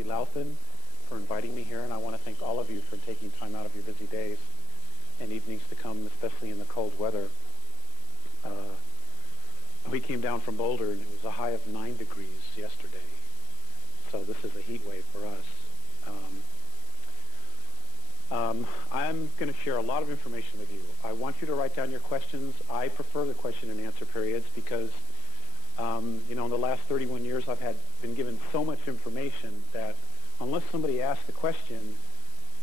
Lauthan for inviting me here, and I want to thank all of you for taking time out of your busy days and evenings to come, especially in the cold weather. We came down from Boulder, and it was a high of 9 degrees yesterday, so this is a heat wave for us. I'm going to share a lot of information with you. I want you to write down your questions. I prefer the question and answer periods because, in the last 31 years I've been given so much information that unless somebody asks the question,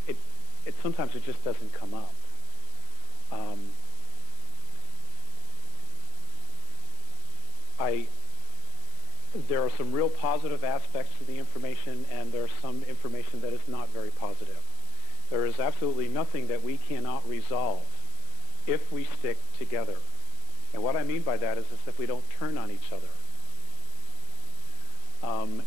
it sometimes it just doesn't come up. There are some real positive aspects to the information, and there's some information that is not very positive. There is absolutely nothing that we cannot resolve if we stick together. And what I mean by that is if we don't turn on each other.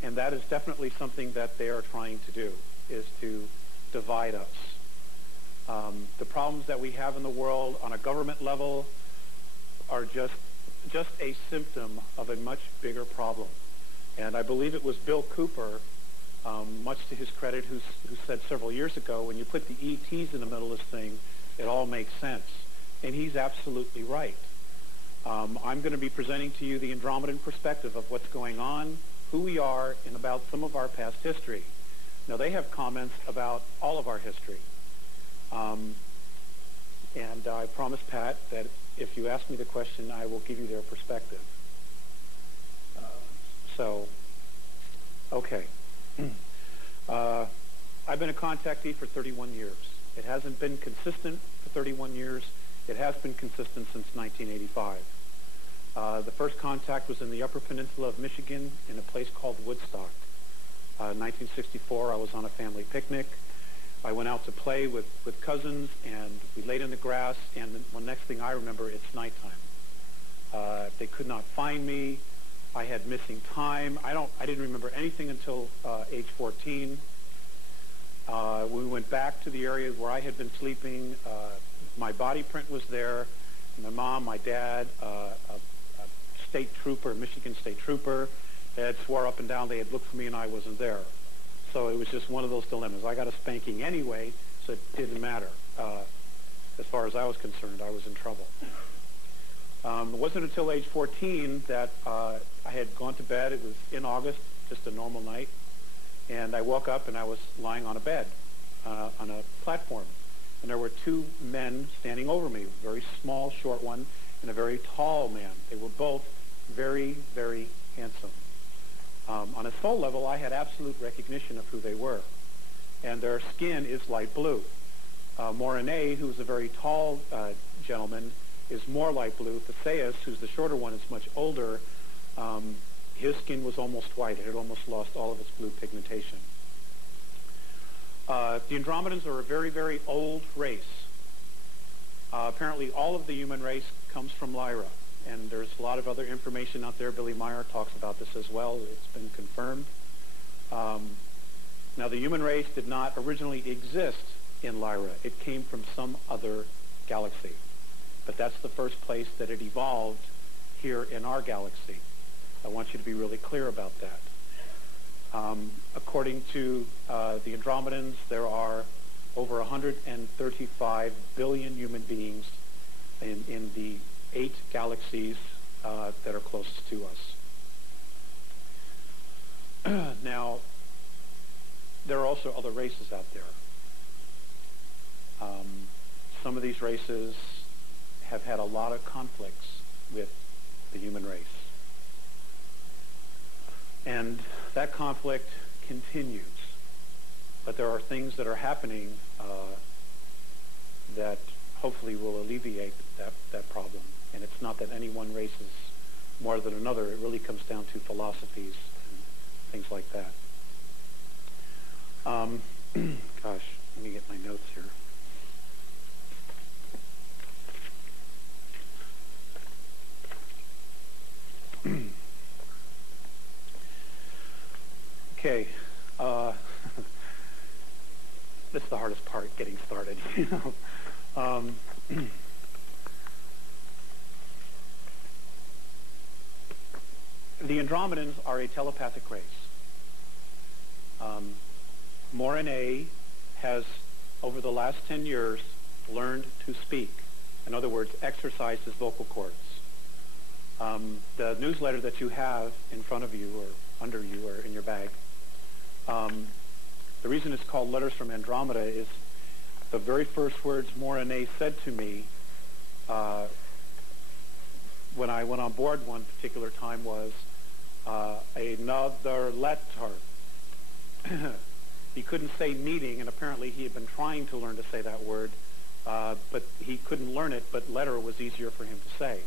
And that is definitely something that they are trying to do, is to divide us. The problems that we have in the world on a government level are just a symptom of a much bigger problem. And I believe it was Bill Cooper, much to his credit, who said several years ago, when you put the ETs in the middle of this thing, it all makes sense. And he's absolutely right. I'm going to be presenting to you the Andromedan perspective of what's going on, who we are, and about some of our past history. Now, they have comments about all of our history. And I promised Pat that if you ask me the question, I will give you their perspective. Okay. I've been a contactee for 31 years. It hasn't been consistent for 31 years. It has been consistent since 1985. The first contact was in the Upper Peninsula of Michigan in a place called Woodstock. In 1964, I was on a family picnic. I went out to play with cousins, and we laid in the grass, and the next thing I remember, it's nighttime. They could not find me. I had missing time. I didn't remember anything until age 14. We went back to the area where I had been sleeping. My body print was there. My mom, my dad, a state trooper, Michigan state trooper, had swore up and down they had looked for me and I wasn't there. So it was just one of those dilemmas. I got a spanking anyway, so it didn't matter. As far as I was concerned, I was in trouble. It wasn't until age 14 that I had gone to bed. It was in August, just a normal night. And I woke up and I was lying on a bed, on a platform. And there were 2 men standing over me, a very small, short one, and a very tall man. They were both very, very handsome. On a soul level, I had absolute recognition of who they were. And their skin is light blue. Morenet, who's a very tall gentleman, is more light blue. Theseus, who's the shorter one, is much older. His skin was almost white. It had almost lost all of its blue pigmentation. The Andromedans are a very, very old race. Apparently, all of the human race comes from Lyra. And there's a lot of other information out there. Billy Meyer talks about this as well. It's been confirmed. Now, the human race did not originally exist in Lyra. It came from some other galaxy. But that's the first place that it evolved here in our galaxy. I want you to be really clear about that. According to the Andromedans, there are over 135 billion human beings in the 8 galaxies that are closest to us. Now, there are also other races out there. Some of these races have had a lot of conflicts with the human race. And that conflict continues. But there are things that are happening that hopefully will alleviate that problem. And it's not that any one race is more than another. It really comes down to philosophies and things like that. Gosh, let me get my notes here. Okay. This is the hardest part, getting started. The Andromedans are a telepathic race. Morine has, over the last 10 years, learned to speak. In other words, exercise his vocal cords. The newsletter that you have in front of you or under you or in your bag, the reason it's called Letters from Andromeda is the very first words Morine said to me when I went on board one particular time was, another letter. He couldn't say meeting, and apparently he had been trying to learn to say that word, but he couldn't learn it, but letter was easier for him to say,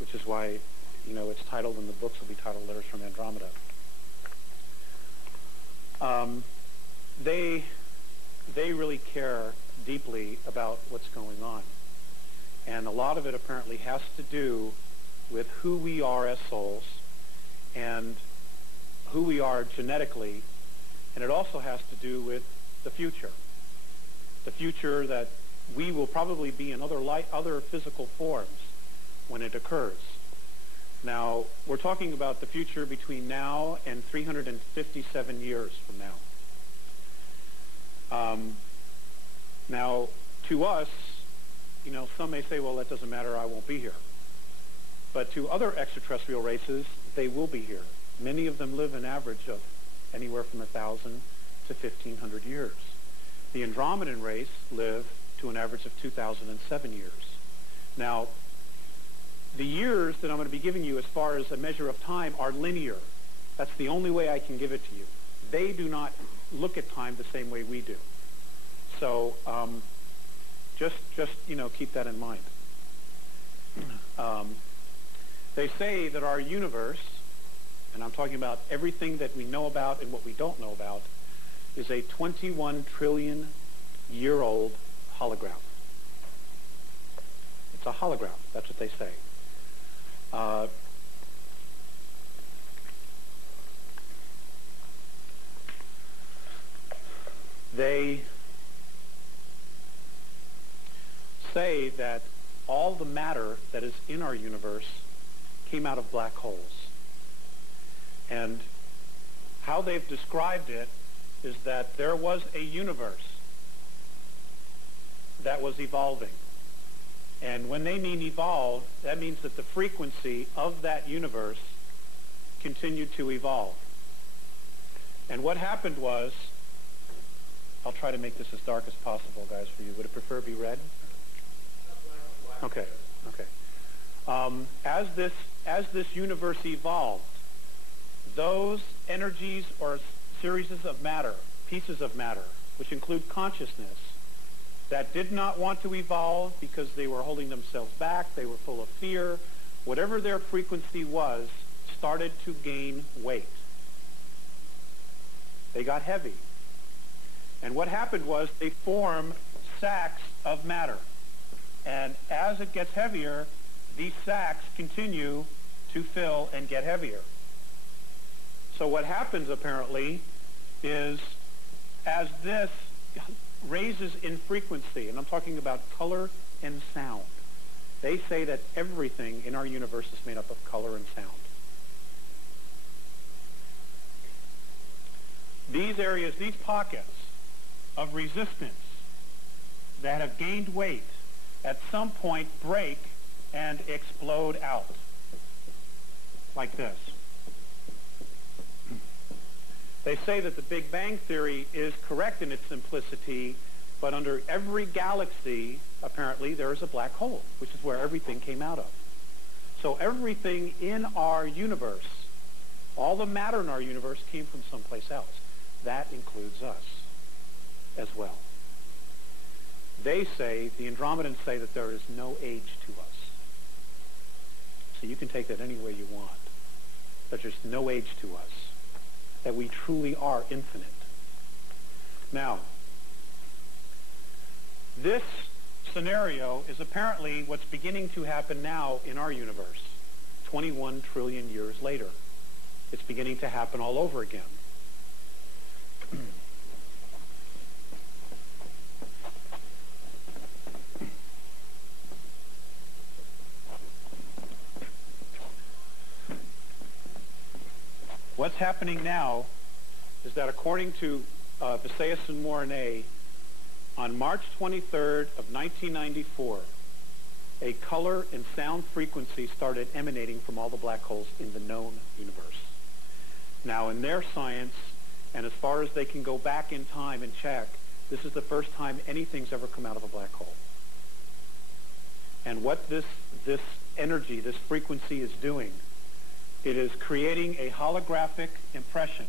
which is why, it's titled, and the books will be titled Letters from Andromeda. They really care deeply about what's going on. And a lot of it apparently has to do with who we are as souls and who we are genetically, and it also has to do with the future. The future that we will probably be in other physical forms when it occurs. Now, we're talking about the future between now and 357 years from now. Now, to us, some may say, well, that doesn't matter, I won't be here. But to other extraterrestrial races, they will be here. Many of them live an average of anywhere from 1,000 to 1,500 years. The Andromedan race live to an average of 2,007 years. Now, the years that I'm going to be giving you as far as a measure of time are linear. That's the only way I can give it to you. They do not look at time the same way we do. So just keep that in mind. They say that our universe, and I'm talking about everything that we know about and what we don't know about, is a 21 trillion year old holograph. It's a holograph. That's what they say. They say that all the matter that is in our universe came out of black holes. And how they've described it is that there was a universe that was evolving. And when they mean evolve, that means that the frequency of that universe continued to evolve. And what happened was, I'll try to make this as dark as possible, guys, for you. Would it prefer to be red? Okay, okay. As this universe evolved, those energies or series of matter, pieces of matter, which include consciousness, that did not want to evolve because they were holding themselves back, they were full of fear, whatever their frequency was, started to gain weight. They got heavy. And what happened was they formed sacks of matter. And as it gets heavier, these sacks continue to fill and get heavier. So what happens apparently is as this raises in frequency, and I'm talking about color and sound. They say that everything in our universe is made up of color and sound. These areas, these pockets of resistance that have gained weight at some point break and explode out like this. They say that the Big Bang Theory is correct in its simplicity, but under every galaxy, apparently, there is a black hole, which is where everything came out of. So everything in our universe, all the matter in our universe came from someplace else. That includes us as well. They say, the Andromedans say, that there is no age to us. So you can take that any way you want. But there's no age to us. That we truly are infinite. Now, this scenario is apparently what's beginning to happen now in our universe, 21 trillion years later. It's beginning to happen all over again. What's happening now is that according to Visayas and Mornay, on March 23rd of 1994, a color and sound frequency started emanating from all the black holes in the known universe. Now, in their science, and as far as they can go back in time and check, this is the first time anything's ever come out of a black hole. And what this energy, this frequency is doing, it is creating a holographic impression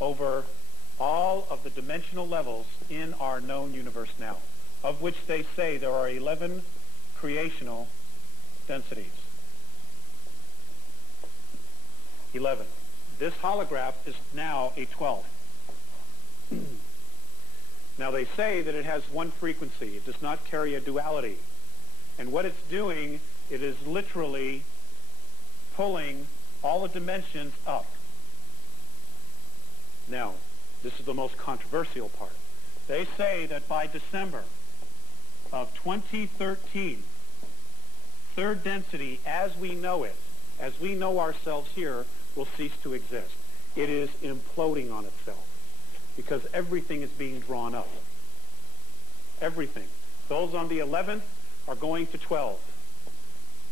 over all of the dimensional levels in our known universe now, of which they say there are 11 creational densities. 11. This holograph is now a 12th. Now they say that it has one frequency. It does not carry a duality. And what it's doing, it is literally pulling all the dimensions up. Now, this is the most controversial part. They say that by December of 2013, third density, as we know it, as we know ourselves here, will cease to exist. It is imploding on itself because everything is being drawn up. Everything. Those on the 11th are going to 12,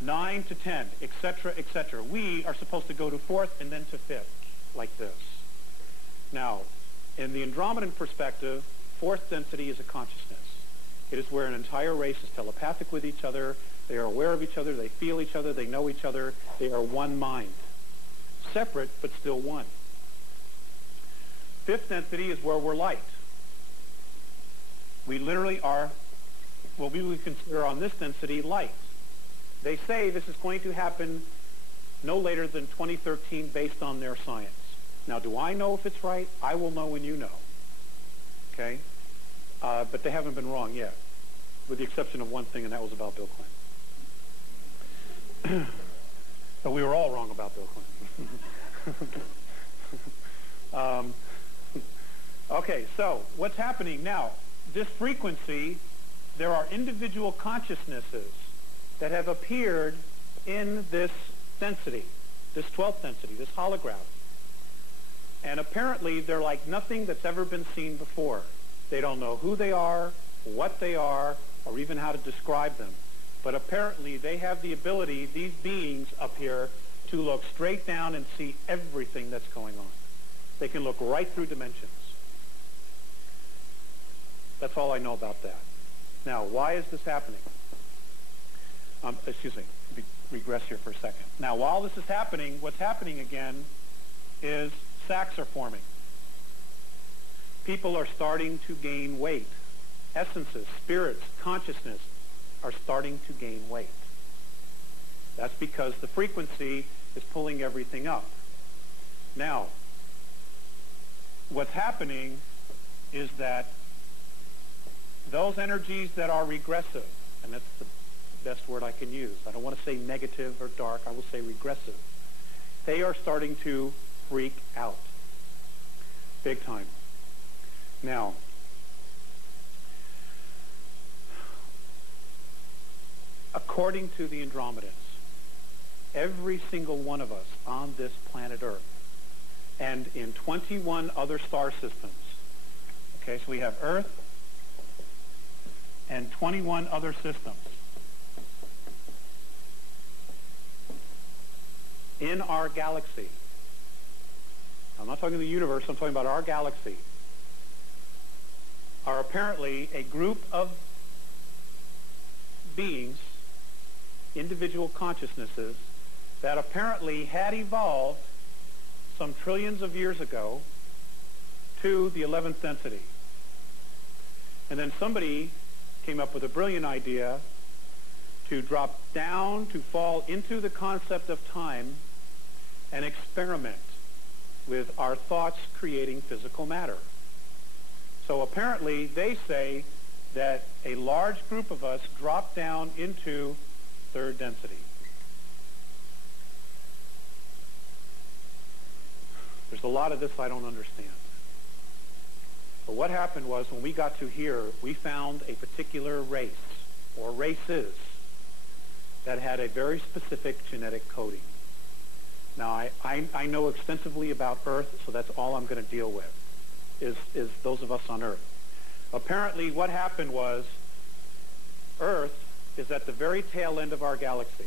9 to 10, etc., etc. We are supposed to go to 4th and then to 5th, like this. Now, in the Andromedan perspective, 4th density is a consciousness. It is where an entire race is telepathic with each other. They are aware of each other. They feel each other. They know each other. They are one mind. Separate, but still one. 5th density is where we're light. We literally are what we would consider on this density light. They say this is going to happen no later than 2013 based on their science. Now, do I know if it's right? I will know when you know. Okay? But they haven't been wrong yet, with the exception of one thing, and that was about Bill Clinton. But we were all wrong about Bill Clinton. Okay, so what's happening now? This frequency, there are individual consciousnesses that have appeared in this density, this 12th density, this holograph. And apparently they're like nothing that's ever been seen before. They don't know who they are, what they are, or even how to describe them. But apparently they have the ability, these beings up here, to look straight down and see everything that's going on. They can look right through dimensions. That's all I know about that. Now, why is this happening? Excuse me, regress here for a second. Now, while this is happening, what's happening again is sacs are forming. People are starting to gain weight. Essences, spirits, consciousness are starting to gain weight. That's because the frequency is pulling everything up. Now, what's happening is that those energies that are regressive, and that's the best word I can use. I don't want to say negative or dark. I will say regressive. They are starting to freak out. Big time. Now, according to the Andromedans, every single one of us on this planet Earth and in 21 other star systems, okay, so we have Earth and 21 other systems in our galaxy. I'm not talking the universe, I'm talking about our galaxy, are apparently a group of beings, individual consciousnesses, that apparently had evolved some trillions of years ago to the 11th density. And then somebody came up with a brilliant idea to drop down, to fall into the concept of time and experiment with our thoughts creating physical matter. So apparently they say that a large group of us dropped down into third density. There's a lot of this I don't understand. But what happened was when we got to here, we found a particular race, or races, that had a very specific genetic coding. Now, I know extensively about Earth, so that's all I'm going to deal with. is those of us on Earth. Apparently, what happened was Earth is at the very tail end of our galaxy,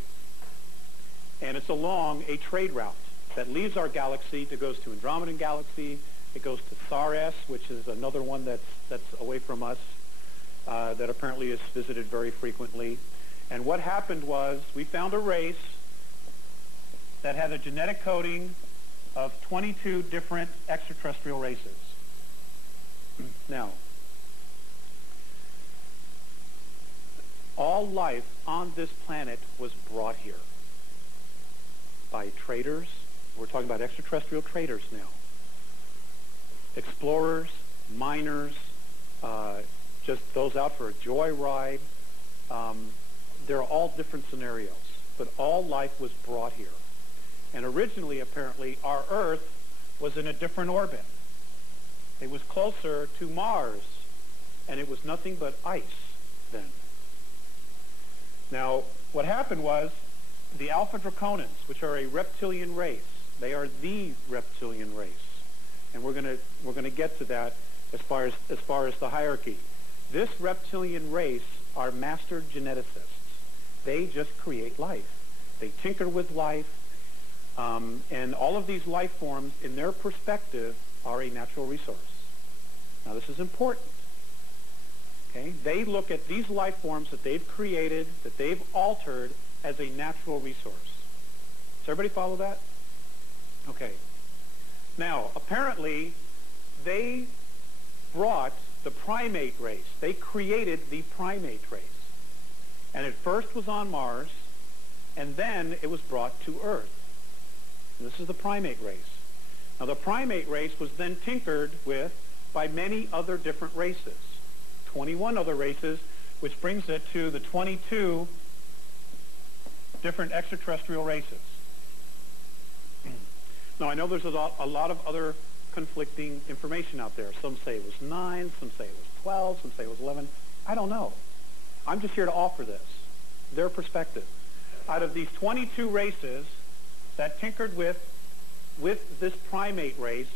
and it's along a trade route that leaves our galaxy to goes to Andromedan Galaxy. It goes to Saras, which is another one that's away from us, that apparently is visited very frequently. And what happened was we found a race that had a genetic coding of 22 different extraterrestrial races. Now, all life on this planet was brought here by traders. We're talking about extraterrestrial traders now. Explorers, miners, just those out for a joyride. There are all different scenarios, but all life was brought here. And originally, apparently, our Earth was in a different orbit. It was closer to Mars, and it was nothing but ice then. Now, what happened was the Alpha Draconans, which are a reptilian race, they are the reptilian race. And we're going to get to that as far as the hierarchy. This reptilian race are master geneticists. They just create life. They tinker with life, and all of these life forms, in their perspective, are a natural resource. Now, this is important. Okay? They look at these life forms that they've created, that they've altered, as a natural resource. Does everybody follow that? Okay. Now, apparently, they brought the primate race. They created the primate race. And it first was on Mars, and then it was brought to Earth. And this is the primate race. Now, the primate race was then tinkered with by many other different races. 21 other races, which brings it to the 22 different extraterrestrial races. Now, I know there's a lot of other conflicting information out there. Some say it was 9, some say it was 12, some say it was 11. I don't know. I'm just here to offer this, their perspective. Out of these 22 races that tinkered with this primate race,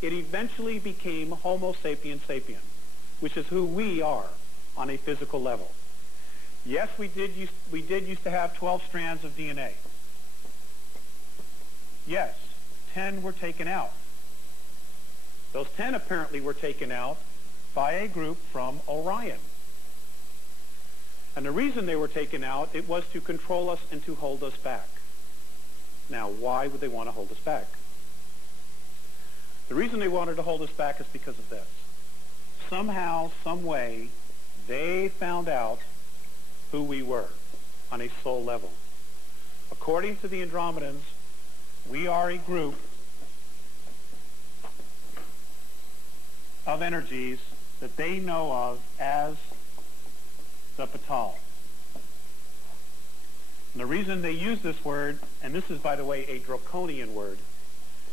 it eventually became Homo sapiens sapien, which is who we are on a physical level. Yes, we did used to have 12 strands of DNA. Yes, 10 were taken out. Those 10 apparently were taken out by a group from Orion. And the reason they were taken out, it was to control us and to hold us back. Now, why would they want to hold us back? The reason they wanted to hold us back is because of this. Somehow, some way, they found out who we were on a soul level. According to the Andromedans, we are a group of energies that they know of as the Patal. And the reason they use this word, and this is, by the way, a draconian word,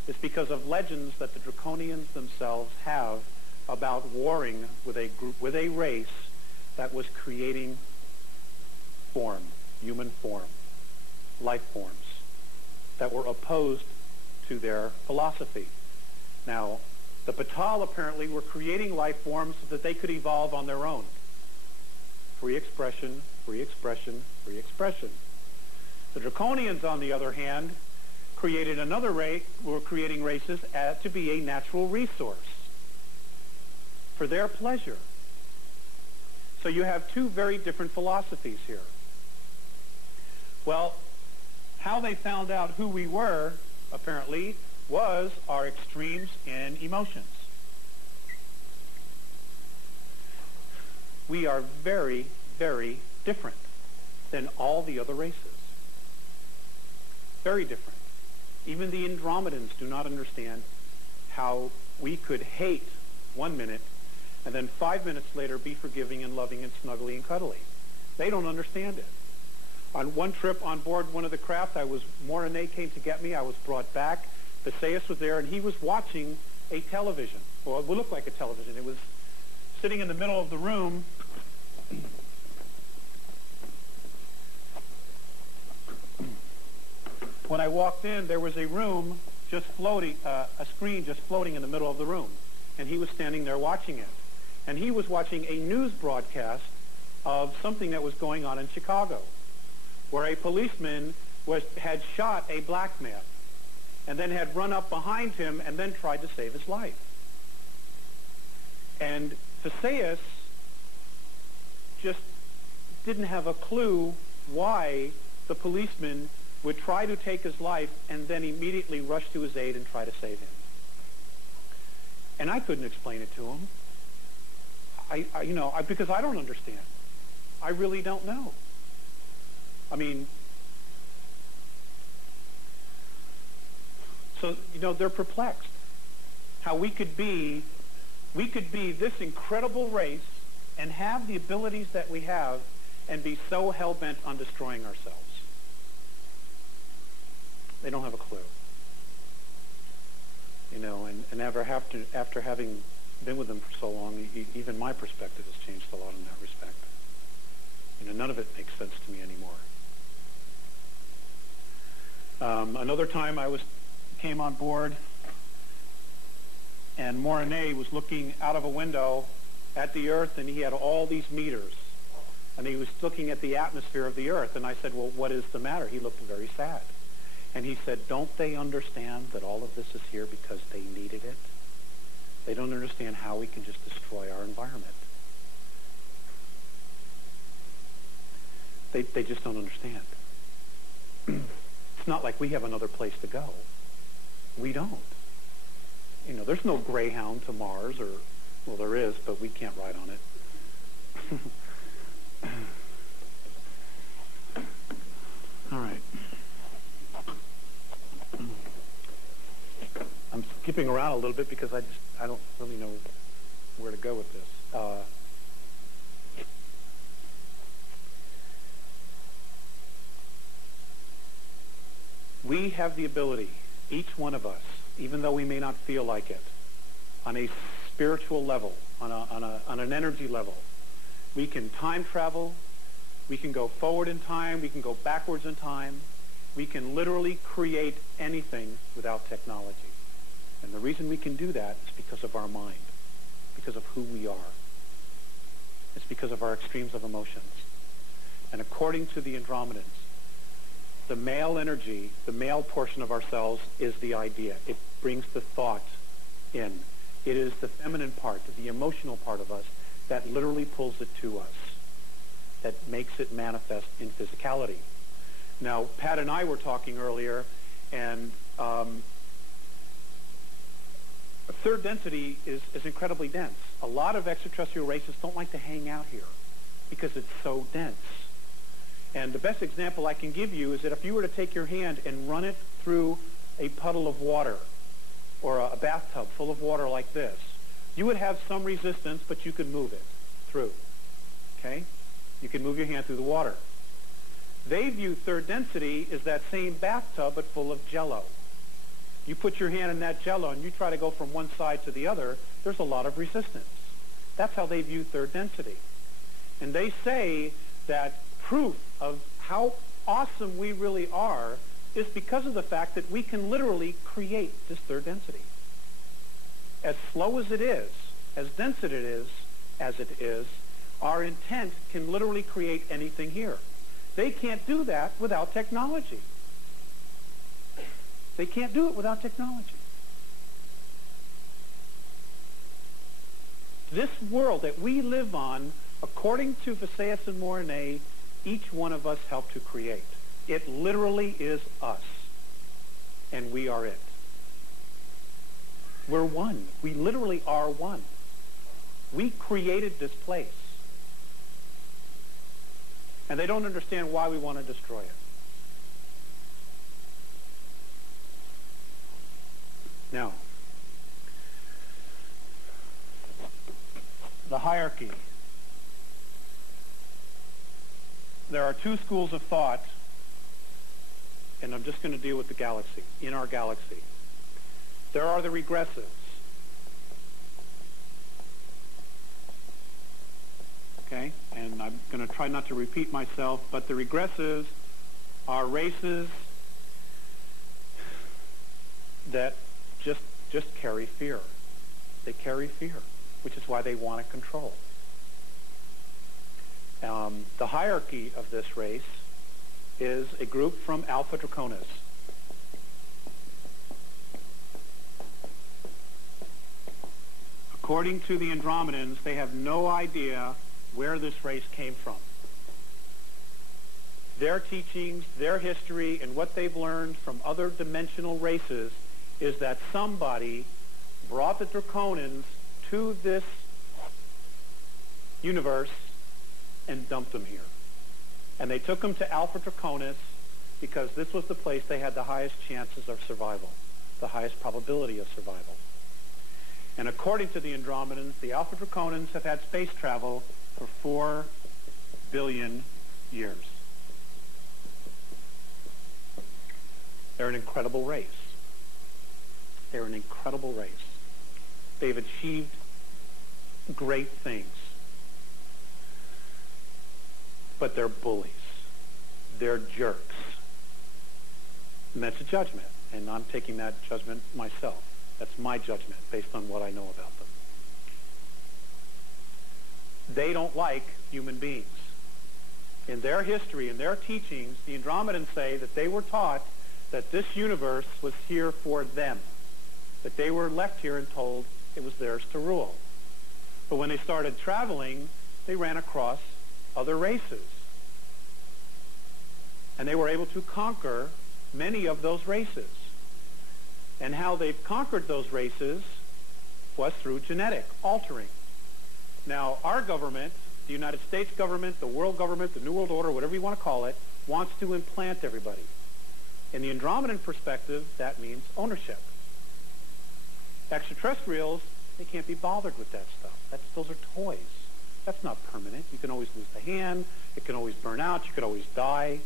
is because of legends that the Draconians themselves have about warring with a group, with a race that was creating form, human form, life forms that were opposed to their philosophy. Now, the Patal apparently were creating life forms so that they could evolve on their own. Free expression, free expression, free expression. The Draconians, on the other hand, created another race, were creating races to be a natural resource for their pleasure. So you have two very different philosophies here. Well, how they found out who we were, apparently, was our extremes in emotions. We are very, very different than all the other races. Very different. Even the Andromedans do not understand how we could hate 1 minute and then 5 minutes later be forgiving and loving and snuggly and cuddly. They don't understand it. On one trip on board one of the craft, Morane came to get me. I was brought back. Visayas was there, and he was watching a television. Well, it would look like a television. It was sitting in the middle of the room. When I walked in, there was a room just floating, a screen just floating in the middle of the room. and he was standing there watching it. And he was watching a news broadcast of something that was going on in Chicago, where a policeman had shot a black man and then had run up behind him and then tried to save his life. And Faceas just didn't have a clue why the policeman would try to take his life and then immediately rush to his aid and try to save him. And I couldn't explain it to him. Because I don't understand. I really don't know. I mean, so, they're perplexed. How we could be this incredible race and have the abilities that we have and be so hell-bent on destroying ourselves. They don't have a clue. And after having been with them for so long, even my perspective has changed a lot in that respect. None of it makes sense to me anymore. Another time I came on board, and Mornay was looking out of a window at the Earth, and he had all these meters, and he was looking at the atmosphere of the Earth. And I said, well, what is the matter? He looked very sad. And he said, don't they understand that all of this is here because they needed it? They don't understand how we can just destroy our environment. They just don't understand. It's not like we have another place to go. We don't. There's no Greyhound to Mars, well, there is, but we can't ride on it. All right. I'm skipping around a little bit because I don't really know where to go with this. We have the ability, each one of us, even though we may not feel like it, on a spiritual level, on an energy level, we can time travel, we can go forward in time, we can go backwards in time, we can literally create anything without technology. And the reason we can do that is because of our mind, because of who we are. It's because of our extremes of emotions. And according to the Andromedans, the male energy, the male portion of ourselves is the idea. It brings the thought in. It is the feminine part, the emotional part of us, that literally pulls it to us, that makes it manifest in physicality. Now, Pat and I were talking earlier, and third density is incredibly dense. A lot of extraterrestrial races don't like to hang out here because it's so dense. And the best example I can give you is that if you were to take your hand and run it through a puddle of water or a bathtub full of water like this, you would have some resistance, but you could move it through. Okay? You can move your hand through the water. They view third density as that same bathtub but full of jello. You put your hand in that jello and you try to go from one side to the other, there's a lot of resistance. That's how they view third density. And they say that proof of how awesome we really are is because of the fact that we can literally create this third density. As slow as it is, as dense as it is, our intent can literally create anything here. They can't do that without technology. They can't do it without technology. This world that we live on, according to Faceas and Mornay, each one of us helped to create. It literally is us, and we are it. We're one. We literally are one. We created this place. And they don't understand why we want to destroy it. Now, the hierarchy. There are two schools of thought, and I'm just going to deal with the galaxy, in our galaxy. There are the regressives. Okay? And I'm going to try not to repeat myself, but the regressives are races that just carry fear. They carry fear, which is why they want to control. The hierarchy of this race is a group from Alpha Draconis. According to the Andromedans, they have no idea where this race came from. Their teachings, their history, and what they've learned from other dimensional races is that somebody brought the Draconians to this universe and dumped them here. And they took them to Alpha Draconis because this was the place they had the highest chances of survival, the highest probability of survival. And according to the Andromedans, the Alpha Draconians have had space travel for 4 billion years. They're an incredible race. They're an incredible race. They've achieved great things. But they're bullies. They're jerks. And that's a judgment. And I'm taking that judgment myself. That's my judgment based on what I know about them. They don't like human beings. In their history, in their teachings, the Andromedans say that they were taught that this universe was here for them, that they were left here and told it was theirs to rule. But when they started traveling, they ran across other races. And they were able to conquer many of those races. And how they've conquered those races was through genetic altering. Now, our government, the United States government, the world government, the New World Order, whatever you want to call it, wants to implant everybody. In the Andromedan perspective, that means ownership. Extraterrestrials, they can't be bothered with that stuff. Those are toys. That's not permanent. You can always lose the hand. It can always burn out. You could always die.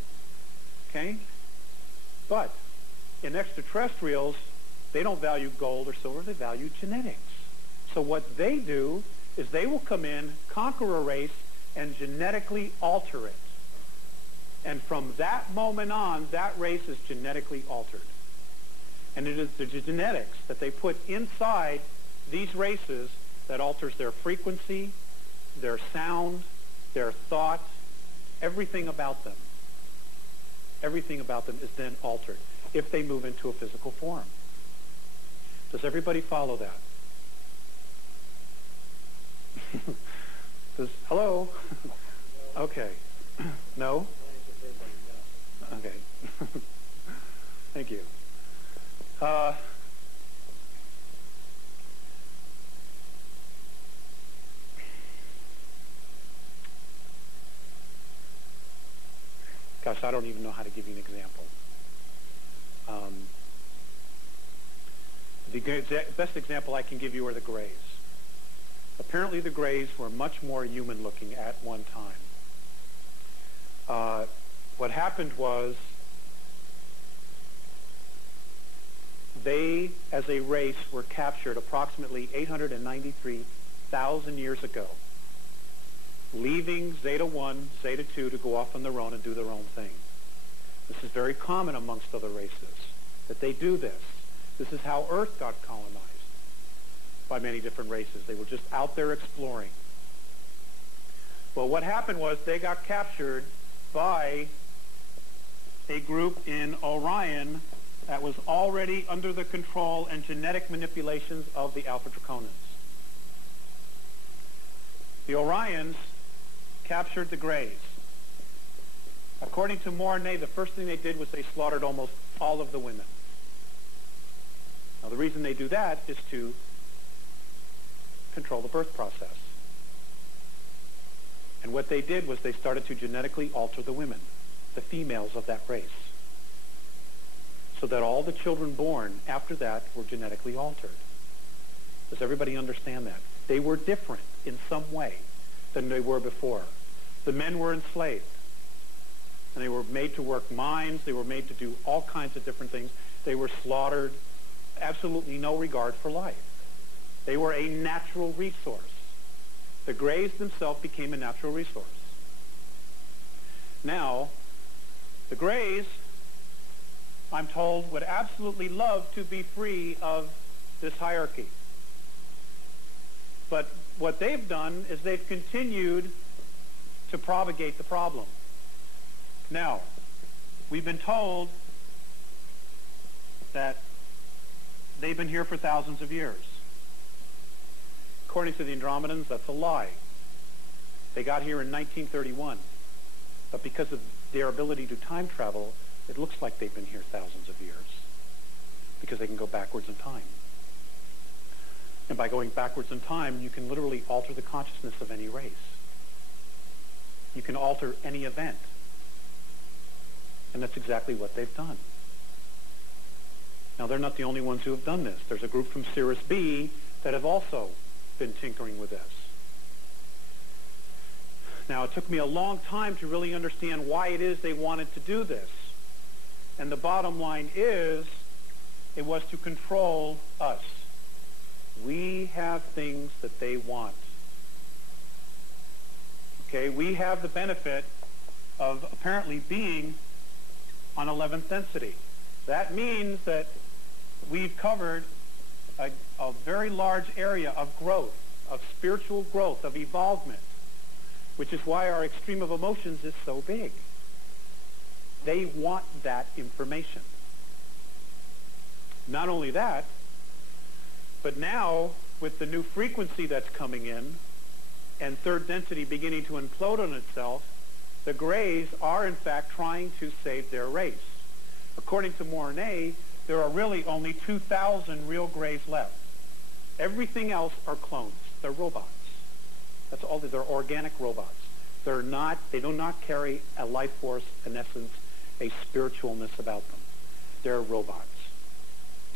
Okay? But in extraterrestrials, they don't value gold or silver. They value genetics. So what they do is they will come in, conquer a race, and genetically alter it. And from that moment on, that race is genetically altered. And it is the genetics that they put inside these races that alters their frequency, their sound, their thought, everything about them. Everything about them is then altered if they move into a physical form. Does everybody follow that? Hello? Okay. No? Okay. Thank you. Gosh, I don't even know how to give you an example. The best example I can give you are the Greys. Apparently the Greys were much more human-looking at one time. What happened was they, as a race, were captured approximately 893,000 years ago, leaving Zeta 1, Zeta 2 to go off on their own and do their own thing. This is very common amongst other races, that they do this. This is how Earth got colonized by many different races. They were just out there exploring. Well, what happened was they got captured by a group in Orion that was already under the control and genetic manipulations of the Alpha Draconians. The Orions captured the Greys. According to Mornay, the first thing they did was they slaughtered almost all of the women. Now, the reason they do that is to control the birth process. And what they did was they started to genetically alter the women, the females of that race, so that all the children born after that were genetically altered. Does everybody understand that? They were different in some way than they were before. The men were enslaved, and they were made to work mines. They were made to do all kinds of different things. They were slaughtered, absolutely no regard for life. They were a natural resource. The Greys themselves became a natural resource. Now, the Greys, I'm told, would absolutely love to be free of this hierarchy. But what they've done is they've continued to propagate the problem. Now, we've been told that they've been here for thousands of years. According to the Andromedans, that's a lie. They got here in 1931. But because of their ability to time travel, it looks like they've been here thousands of years, because they can go backwards in time. And by going backwards in time, you can literally alter the consciousness of any race. You can alter any event. And that's exactly what they've done. Now, they're not the only ones who have done this. There's a group from Sirius B that have also been tinkering with this. Now, it took me a long time to really understand why it is they wanted to do this. And the bottom line is, it was to control us. We have things that they want. Okay, we have the benefit of apparently being on 11th density. That means that we've covered a very large area of growth, of spiritual growth, of evolvement, which is why our extreme of emotions is so big. They want that information. Not only that, but now with the new frequency that's coming in and third density beginning to implode on itself, the Greys are in fact trying to save their race. According to Mornay, there are really only 2,000 real Greys left. Everything else are clones. They're robots. That's all. They're organic robots. They do not carry a life force, in essence, a spiritualness about them. They're robots.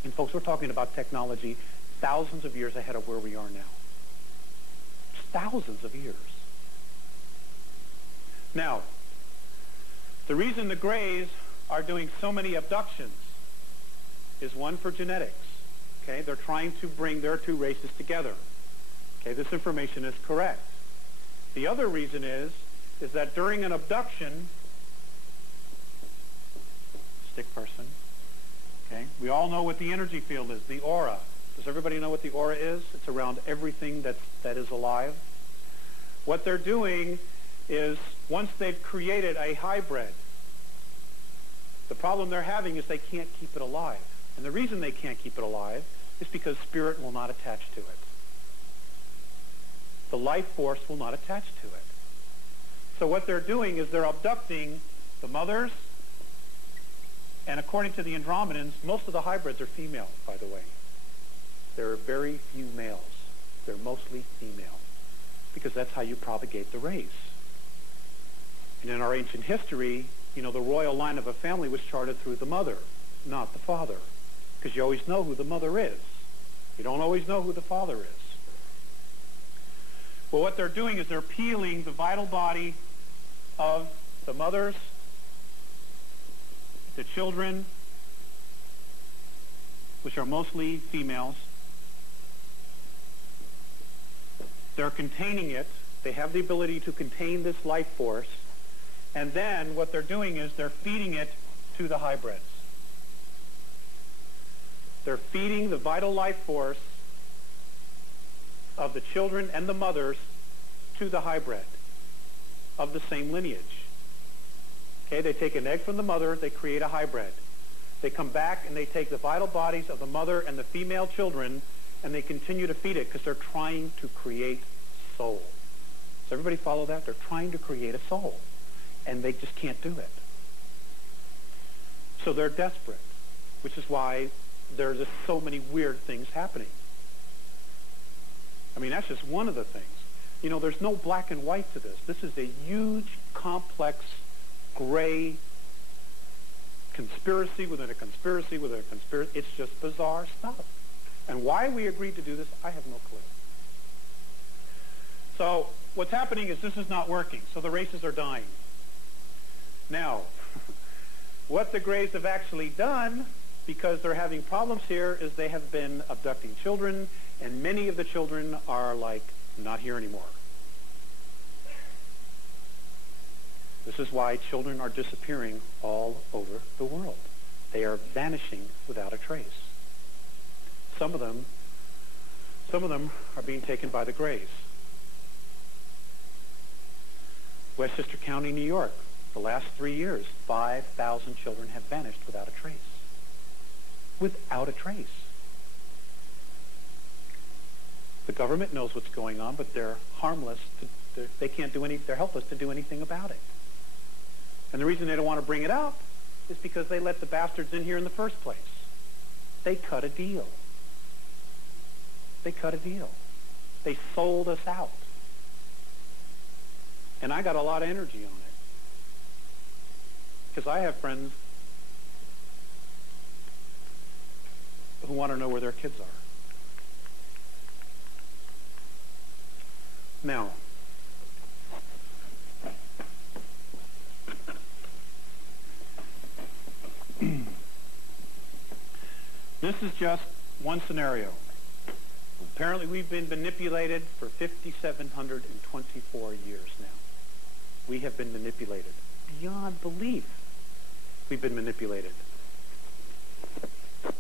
And folks, we're talking about technology thousands of years ahead of where we are now. Thousands of years. Now, the reason the Greys are doing so many abductions is one for genetics. Okay, they're trying to bring their two races together. Okay, this information is correct. The other reason is that during an abduction, stick person, okay, we all know what the energy field is, the aura. Does everybody know what the aura is? It's around everything that is alive. What they're doing is, once they've created a hybrid, the problem they're having is they can't keep it alive. And the reason they can't keep it alive is because spirit will not attach to it. The life force will not attach to it. So what they're doing is they're abducting the mothers, and according to the Andromedans, most of the hybrids are female, by the way. There are very few males. They're mostly female, because that's how you propagate the race. And in our ancient history, you know, the royal line of a family was charted through the mother, not the father, because you always know who the mother is. You don't always know who the father is. Well, what they're doing is they're peeling the vital body of the mothers, the children, which are mostly females. They're containing it. They have the ability to contain this life force. And then what they're doing is they're feeding it to the hybrids. They're feeding the vital life force of the children and the mothers to the hybrid of the same lineage. Okay, they take an egg from the mother, they create a hybrid. They come back and they take the vital bodies of the mother and the female children, and they continue to feed it because they're trying to create soul. Does everybody follow that? They're trying to create a soul, and they just can't do it. So they're desperate, which is why there's just so many weird things happening. I mean, that's just one of the things. You know, there's no black and white to this. This is a huge, complex, gray conspiracy within a conspiracy within a conspiracy. It's just bizarre stuff. And why we agreed to do this, I have no clue. So what's happening is this is not working. So the races are dying. Now, what the Greys have actually done, because they're having problems here, is they have been abducting children, and many of the children are like not here anymore. This is why children are disappearing all over the world. They are vanishing without a trace. Some of them Some of them are being taken by the Greys. Westchester County, New York, the last 3 years, 5,000 children have vanished without a trace. Without a trace. The government knows what's going on, but they're harmless. They can't do any. They're helpless to do anything about it. And the reason they don't want to bring it up is because they let the bastards in here in the first place. They cut a deal. They cut a deal. They sold us out. And I got a lot of energy on it. Because I have friends who want to know where their kids are. Now, this is just one scenario. Apparently we've been manipulated for 5,724 years now. We have been manipulated. Beyond belief, we've been manipulated. Lights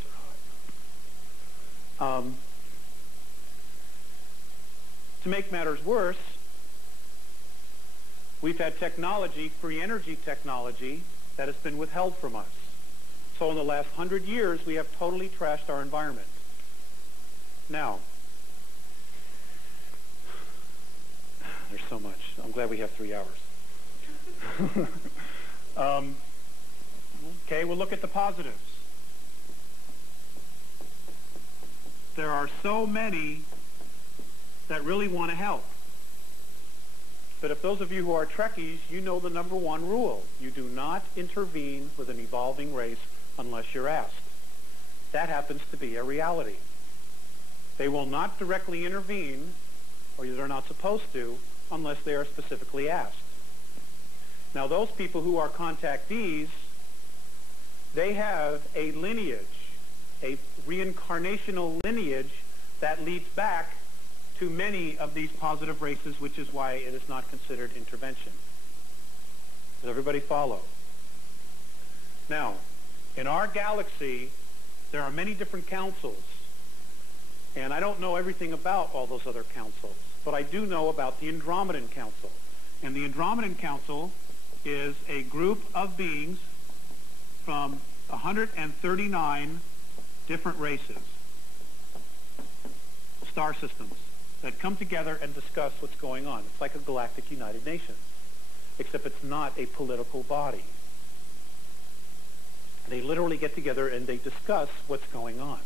are hot. To make matters worse, we've had technology, free energy technology, that has been withheld from us. So in the last 100 years, we have totally trashed our environment. Now, there's so much. I'm glad we have 3 hours. Okay, we'll look at the positives. There are so many that really want to help. But if those of you who are Trekkies, you know the number one rule. You do not intervene with an evolving race unless you're asked. That happens to be a reality. They will not directly intervene, or they're not supposed to, unless they are specifically asked. Now, those people who are contactees, they have a lineage, a reincarnational lineage that leads back to many of these positive races, which is why it is not considered intervention. Does everybody follow? Now, in our galaxy, there are many different councils. And I don't know everything about all those other councils, but I do know about the Andromedan Council. And the Andromedan Council is a group of beings from 139 different races, star systems, that come together and discuss what's going on. It's like a galactic United Nations, except it's not a political body. They literally get together and they discuss what's going on.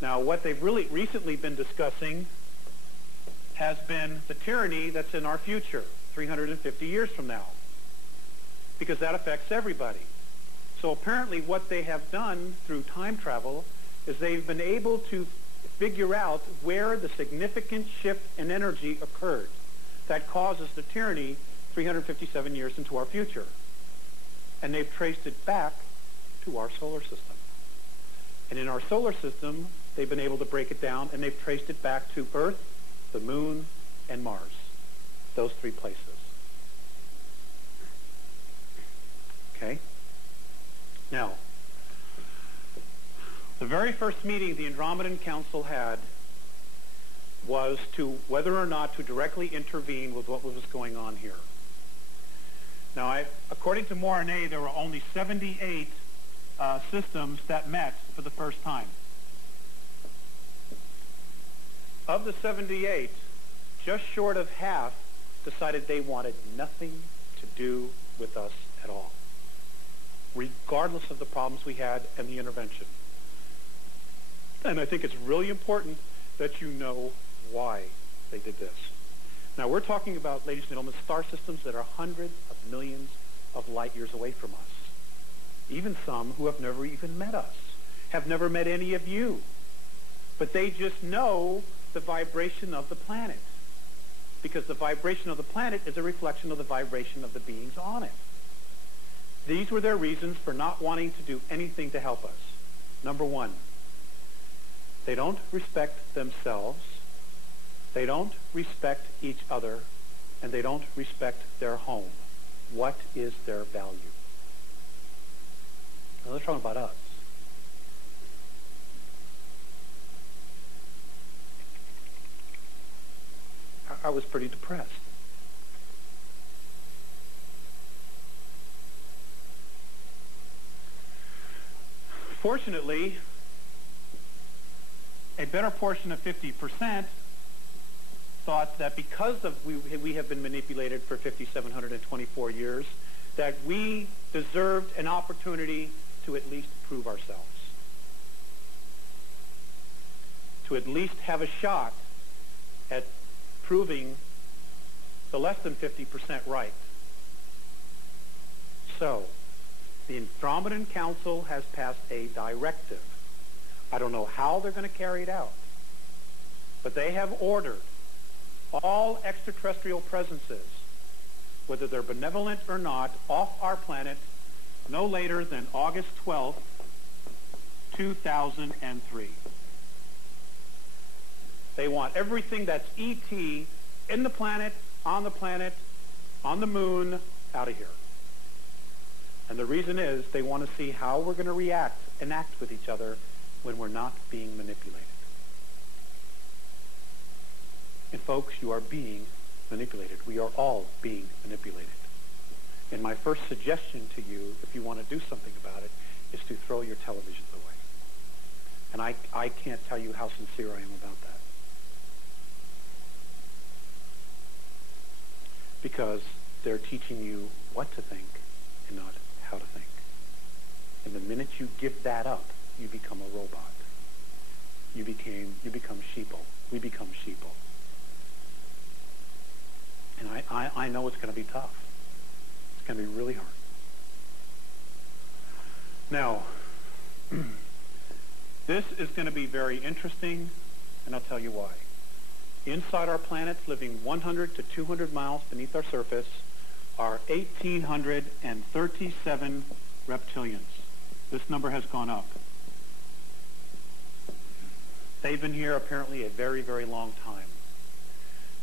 Now, what they've really recently been discussing has been the tyranny that's in our future, 350 years from now, because that affects everybody. So apparently what they have done through time travel is they've been able to figure out where the significant shift in energy occurred that causes the tyranny 357 years into our future. And they've traced it back to our solar system. And in our solar system, they've been able to break it down, and they've traced it back to Earth, the Moon, and Mars. Those 3 places. Okay? Now, the very first meeting the Andromedan Council had was to whether or not to directly intervene with what was going on here. Now, according to Morane, there were only 78 systems that met for the first time. Of the 78, just short of half decided they wanted nothing to do with us at all, regardless of the problems we had and the intervention. And I think it's really important that you know why they did this. Now, we're talking about, ladies and gentlemen, star systems that are hundreds of millions of light years away from us. Even some who have never even met us, have never met any of you. But they just know the vibration of the planet, because the vibration of the planet is a reflection of the vibration of the beings on it. These were their reasons for not wanting to do anything to help us. Number one, they don't respect themselves, they don't respect each other, and they don't respect their home. What is their value? Now, they're talking about us. I was pretty depressed. Fortunately, a better portion of 50% thought that because of we have been manipulated for 5,724 years, that we deserved an opportunity to at least prove ourselves, to at least have a shot at proving the less than 50% right. So, the Andromedan Council has passed a directive. I don't know how they're going to carry it out, but they have ordered all extraterrestrial presences, whether they're benevolent or not, off our planet no later than August 12th, 2003. They want everything that's ET in the planet, on the moon, out of here. And the reason is they want to see how we're going to react and act with each other when we're not being manipulated. And folks, you are being manipulated. We are all being manipulated. And my first suggestion to you, if you want to do something about it, is to throw your televisions away. And I can't tell you how sincere I am about that. Because they're teaching you what to think and not how to think. And the minute you give that up, you become a robot. You become sheeple. We become sheeple. And I know it's going to be tough. It's going to be really hard. Now, this is going to be very interesting, and I'll tell you why. Inside our planets, living 100 to 200 miles beneath our surface, are 1,837 reptilians. This number has gone up. They've been here apparently a very, very long time.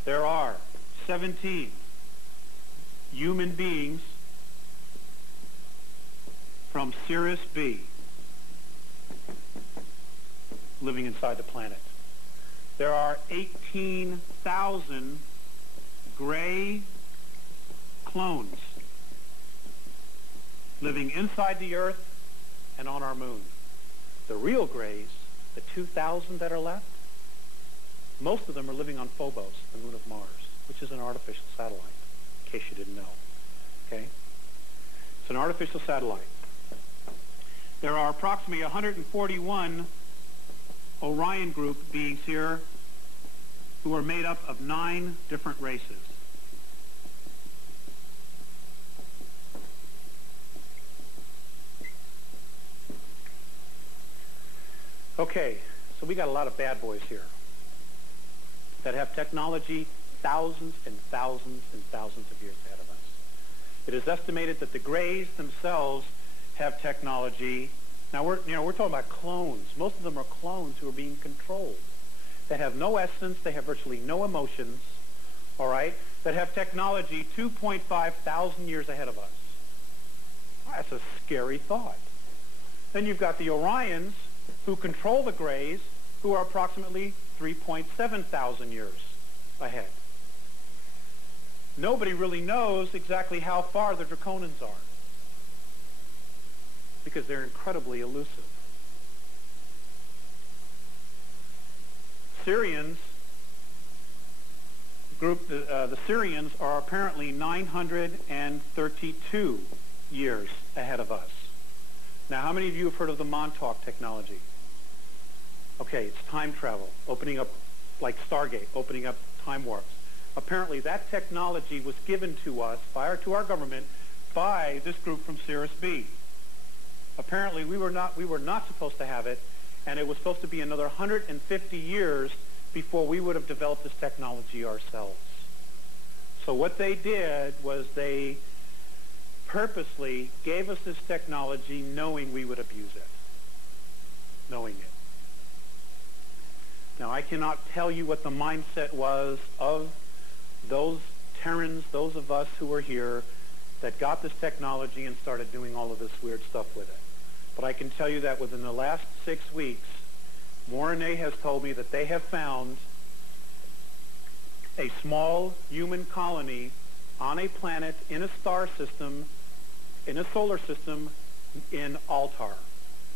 There are 17 human beings from Sirius B living inside the planet. There are 18,000 gray clones living inside the Earth and on our moon. The real grays, the 2,000 that are left, most of them are living on Phobos, the moon of Mars, which is an artificial satellite, in case you didn't know. Okay? It's an artificial satellite. There are approximately 141 Orion group beings here who are made up of 9 different races. Okay, so we got a lot of bad boys here that have technology thousands and thousands and thousands of years ahead of us. It is estimated that the Greys themselves have technology. Now we're talking about clones. Most of them are clones who are being controlled. That have no essence, they have virtually no emotions, all right? That have technology 2.5 thousand years ahead of us. That's a scary thought. Then you've got the Orions, who control the Greys, who are approximately 3.7 thousand years ahead. Nobody really knows exactly how far the Draconians are, because they're incredibly elusive. Syrians group, the Syrians are apparently 932 years ahead of us. Now, how many of you have heard of the Montauk technology? Okay, it's time travel, opening up, like Stargate, opening up time warps. Apparently, that technology was given to us, to our government, by this group from Sirius B. Apparently, we were not supposed to have it, and it was supposed to be another 150 years before we would have developed this technology ourselves. So what they did was they purposely gave us this technology knowing we would abuse it. Knowing it. Now, I cannot tell you what the mindset was of those Terrans, those of us who were here that got this technology and started doing all of this weird stuff with it. But I can tell you that within the last 6 weeks, Morane has told me that they have found a small human colony on a planet in a star system, in a solar system, in Altar.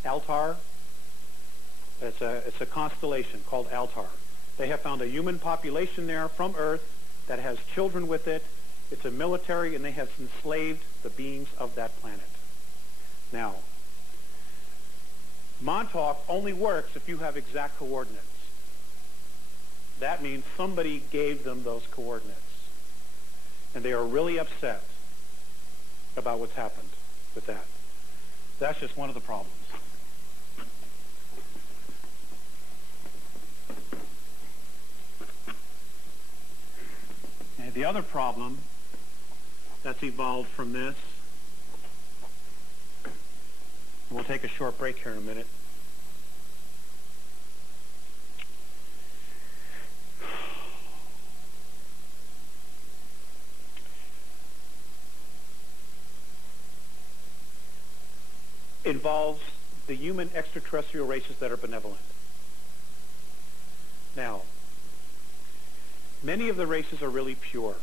Altar, it's a constellation called Altar. They have found a human population there from Earth that has children with it. It's a military, and they have enslaved the beings of that planet. Now, Montauk only works if you have exact coordinates. That means somebody gave them those coordinates. And they are really upset about what's happened with that. That's just one of the problems. And the other problem that's evolved from this, we'll take a short break here in a minute. Involves the human extraterrestrial races that are benevolent. Now, many of the races are really pure.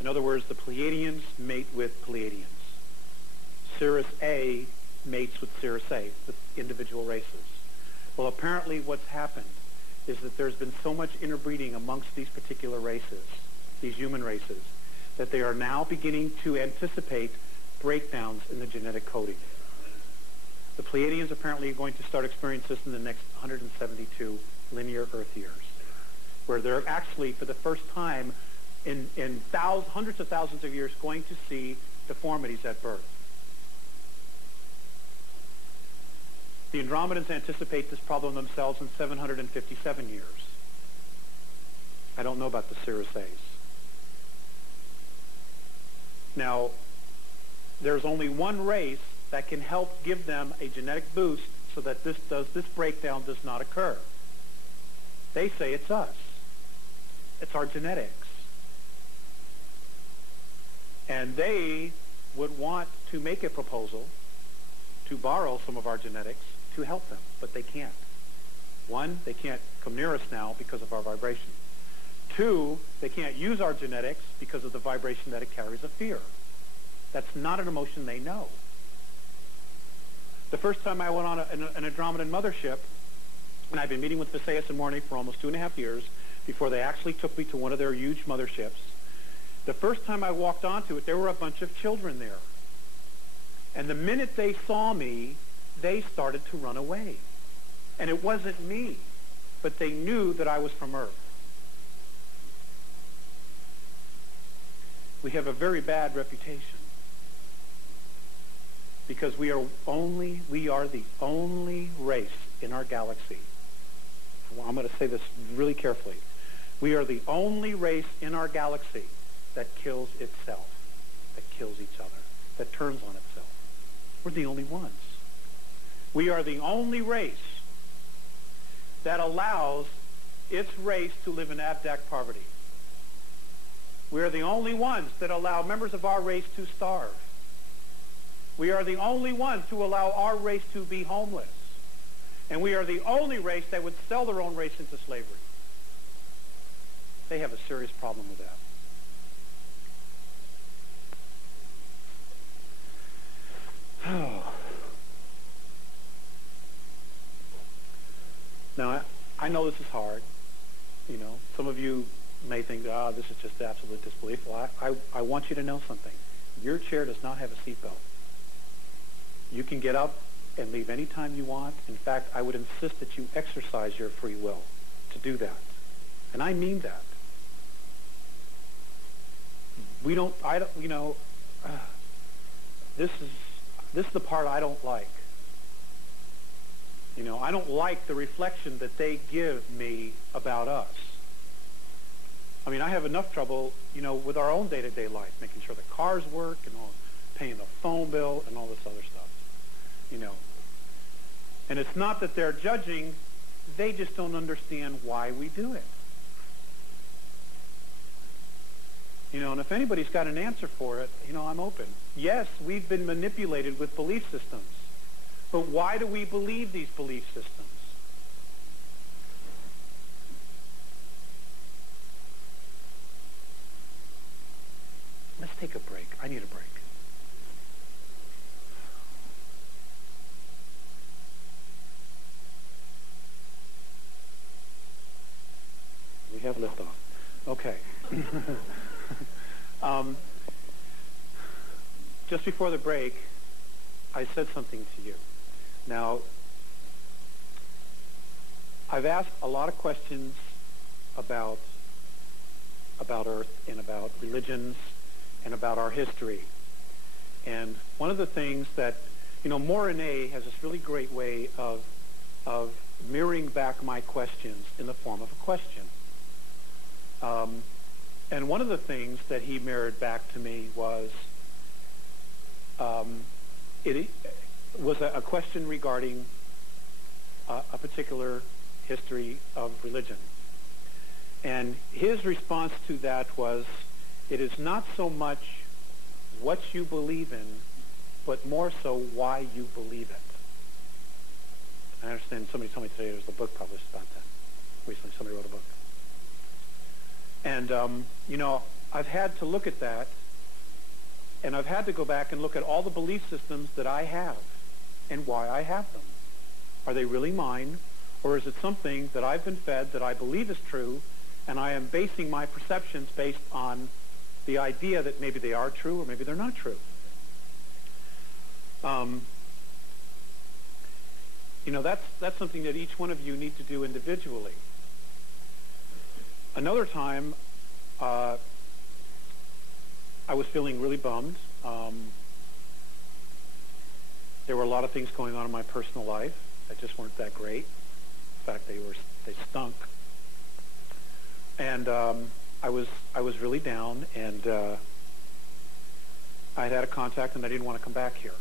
In other words, the Pleiadians mate with Pleiadians. Sirius A mates with Sirius A, the individual races. Well, apparently what's happened is that there's been so much interbreeding amongst these particular races, these human races, that they are now beginning to anticipate breakdowns in the genetic coding. The Pleiadians apparently are going to start experiencing this in the next 172 linear Earth years, where they're actually, for the first time in hundreds of thousands of years, going to see deformities at birth. The Andromedans anticipate this problem themselves in 757 years. I don't know about the Sirius A's. Now, there's only one race that can help give them a genetic boost so that this breakdown does not occur. They say it's us. It's our genetics. And they would want to make a proposal to borrow some of our genetics to help them, but they can't. One, they can't come near us now because of our vibration. Two, they can't use our genetics because of the vibration that it carries of fear. That's not an emotion they know. The first time I went on an Andromedan mothership, and I've been meeting with Visayas and Mornay for almost 2.5 years before they actually took me to one of their huge motherships. The first time I walked onto it, there were a bunch of children there. And the minute they saw me, they started to run away. And it wasn't me, but they knew that I was from Earth. We have a very bad reputation because we are the only race in our galaxy. I'm going to say this really carefully. We are the only race in our galaxy that kills itself, that kills each other, that turns on itself. We're the only ones. We are the only race that allows its race to live in abject poverty. We are the only ones that allow members of our race to starve. We are the only ones to allow our race to be homeless. And we are the only race that would sell their own race into slavery. They have a serious problem with that. Now, I know this is hard. You know, some of you may think, this is just absolute disbelief. Well, I want you to know something. Your chair does not have a seatbelt. You can get up and leave any time you want. In fact, I would insist that you exercise your free will to do that. And I mean that. This is the part I don't like. You know, I don't like the reflection that they give me about us. I mean, I have enough trouble, you know, with our own day-to-day life, making sure the cars work and all, paying the phone bill and all this other stuff, you know. And it's not that they're judging, they just don't understand why we do it. You know, and if anybody's got an answer for it, you know, I'm open. Yes, we've been manipulated with belief systems. But why do we believe these belief systems? take a break. I need a break. We have liftoff. Okay. Just before the break, I said something to you. Now, I've asked a lot of questions about Earth and about religions and about our history. And one of the things that, Morine has this really great way of mirroring back my questions in the form of a question. And one of the things that he mirrored back to me was it was a question regarding a particular history of religion. And his response to that was, it is not so much what you believe in, but more so why you believe it. I understand somebody told me today there's a book published about that. Recently somebody wrote a book. And, I've had to look at that, and I've had to go back and look at all the belief systems that I have and why I have them. Are they really mine, or is it something that I've been fed that I believe is true, and I am basing my perceptions based on the idea that maybe they are true or maybe they're not true? That's something that each one of you need to do individually. Another time, I was feeling really bummed. There were a lot of things going on in my personal life that just weren't that great. In fact, they stunk. And I was really down, and I had a contact, and I didn't want to come back here.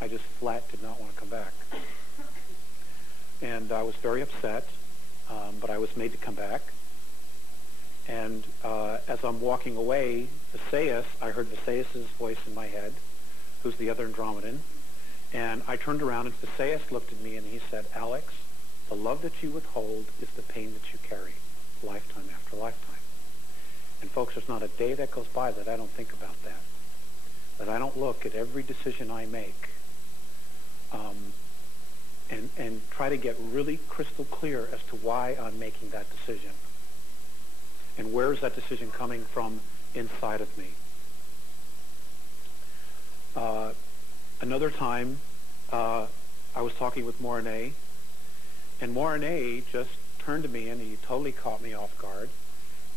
I just flat did not want to come back. And I was very upset, but I was made to come back. And as I'm walking away, I heard Visayas' voice in my head, who's the other Andromedan. And I turned around, and Visayas looked at me, and he said, "Alex, the love that you withhold is the pain that you carry, lifetime after lifetime." And folks, there's not a day that goes by that I don't think about that. That I don't look at every decision I make and try to get really crystal clear as to why I'm making that decision. And where is that decision coming from inside of me? Another time, I was talking with Morine, and Morine just turned to me, and he totally caught me off guard.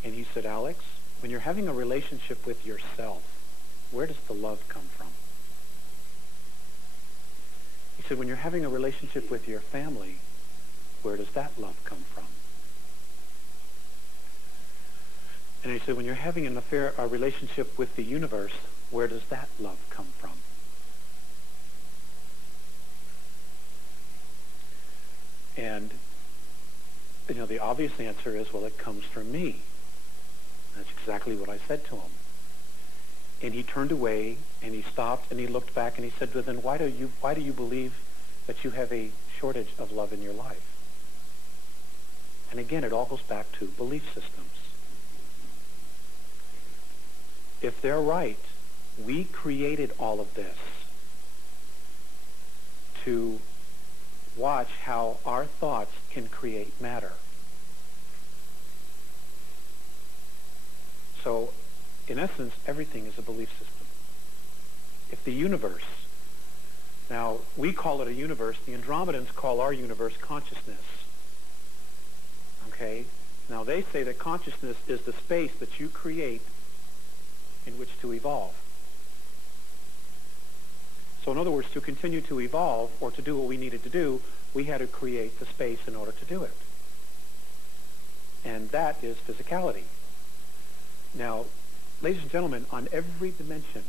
And he said, "Alex, when you're having a relationship with yourself, where does the love come from?" He said, "When you're having a relationship with your family, where does that love come from?" And he said, "When you're having a relationship with the universe, where does that love come from?" And, the obvious answer is, well, it comes from me. That's exactly what I said to him. And he turned away, and he stopped, and he looked back, and he said, "Well, then why do you believe that you have a shortage of love in your life?" And again, it all goes back to belief systems. If they're right, we created all of this to watch how our thoughts can create matter. So, in essence, everything is a belief system. If the universe, now we call it a universe, the Andromedans call our universe consciousness. Okay? Now they say that consciousness is the space that you create in which to evolve. So in other words, to continue to evolve or to do what we needed to do, we had to create the space in order to do it. And that is physicality. Now, ladies and gentlemen, on every dimension,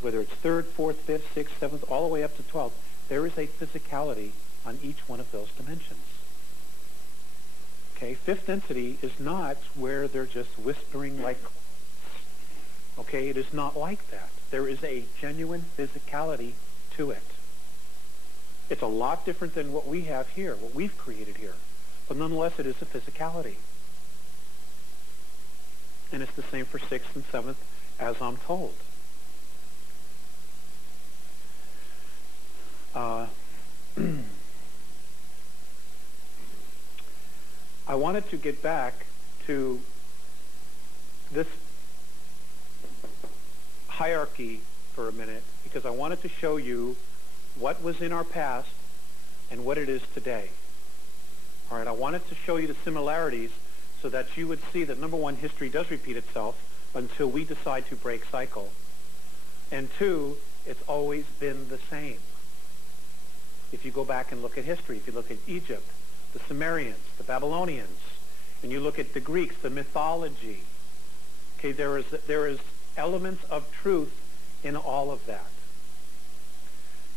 whether it's third, fourth, fifth, sixth, seventh, all the way up to 12th, there is a physicality on each one of those dimensions. Okay, fifth density is not where they're just whispering like clouds. Okay, it is not like that. There is a genuine physicality to it. It's a lot different than what we have here, what we've created here. But nonetheless, it is a physicality. And it's the same for 6th and 7th, as I'm told. I wanted to get back to this hierarchy for a minute because I wanted to show you what was in our past and what it is today. All right, I wanted to show you the similarities so that you would see that, number one, history does repeat itself until we decide to break cycle. And two, it's always been the same. If you go back and look at history, if you look at Egypt, the Sumerians, the Babylonians, and you look at the Greeks, the mythology, okay, there is elements of truth in all of that.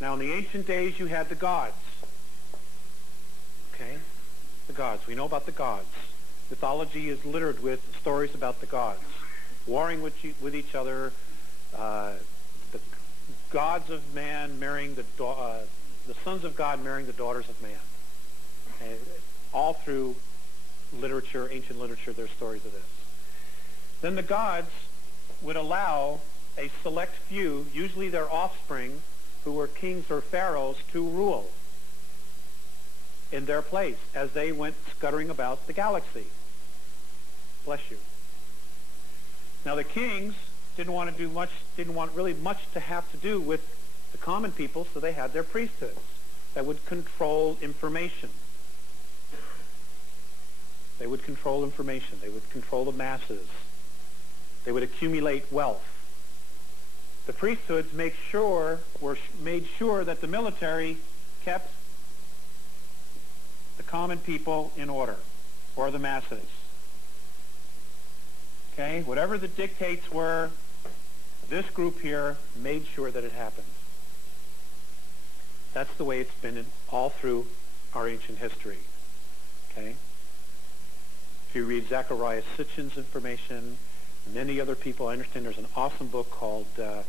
Now, in the ancient days, you had the gods. Okay? The gods. We know about the gods. Mythology is littered with stories about the gods. Warring with each other, the gods of man marrying the sons of God marrying the daughters of man. Okay? All through literature, ancient literature, there's stories of this. Then the gods would allow a select few, usually their offspring, who were kings or pharaohs, to rule in their place as they went scuttering about the galaxy. Bless you. Now the kings didn't want really much to have to do with the common people, so they had their priesthoods that would control information. They would control information. They would control the masses. They would accumulate wealth. The priesthoods made sure that the military kept the common people in order, or the masses. Okay? Whatever the dictates were, this group here made sure that it happened. That's the way it's been all through our ancient history. Okay? If you read Zechariah Sitchin's information, many other people, I understand there's an awesome book called The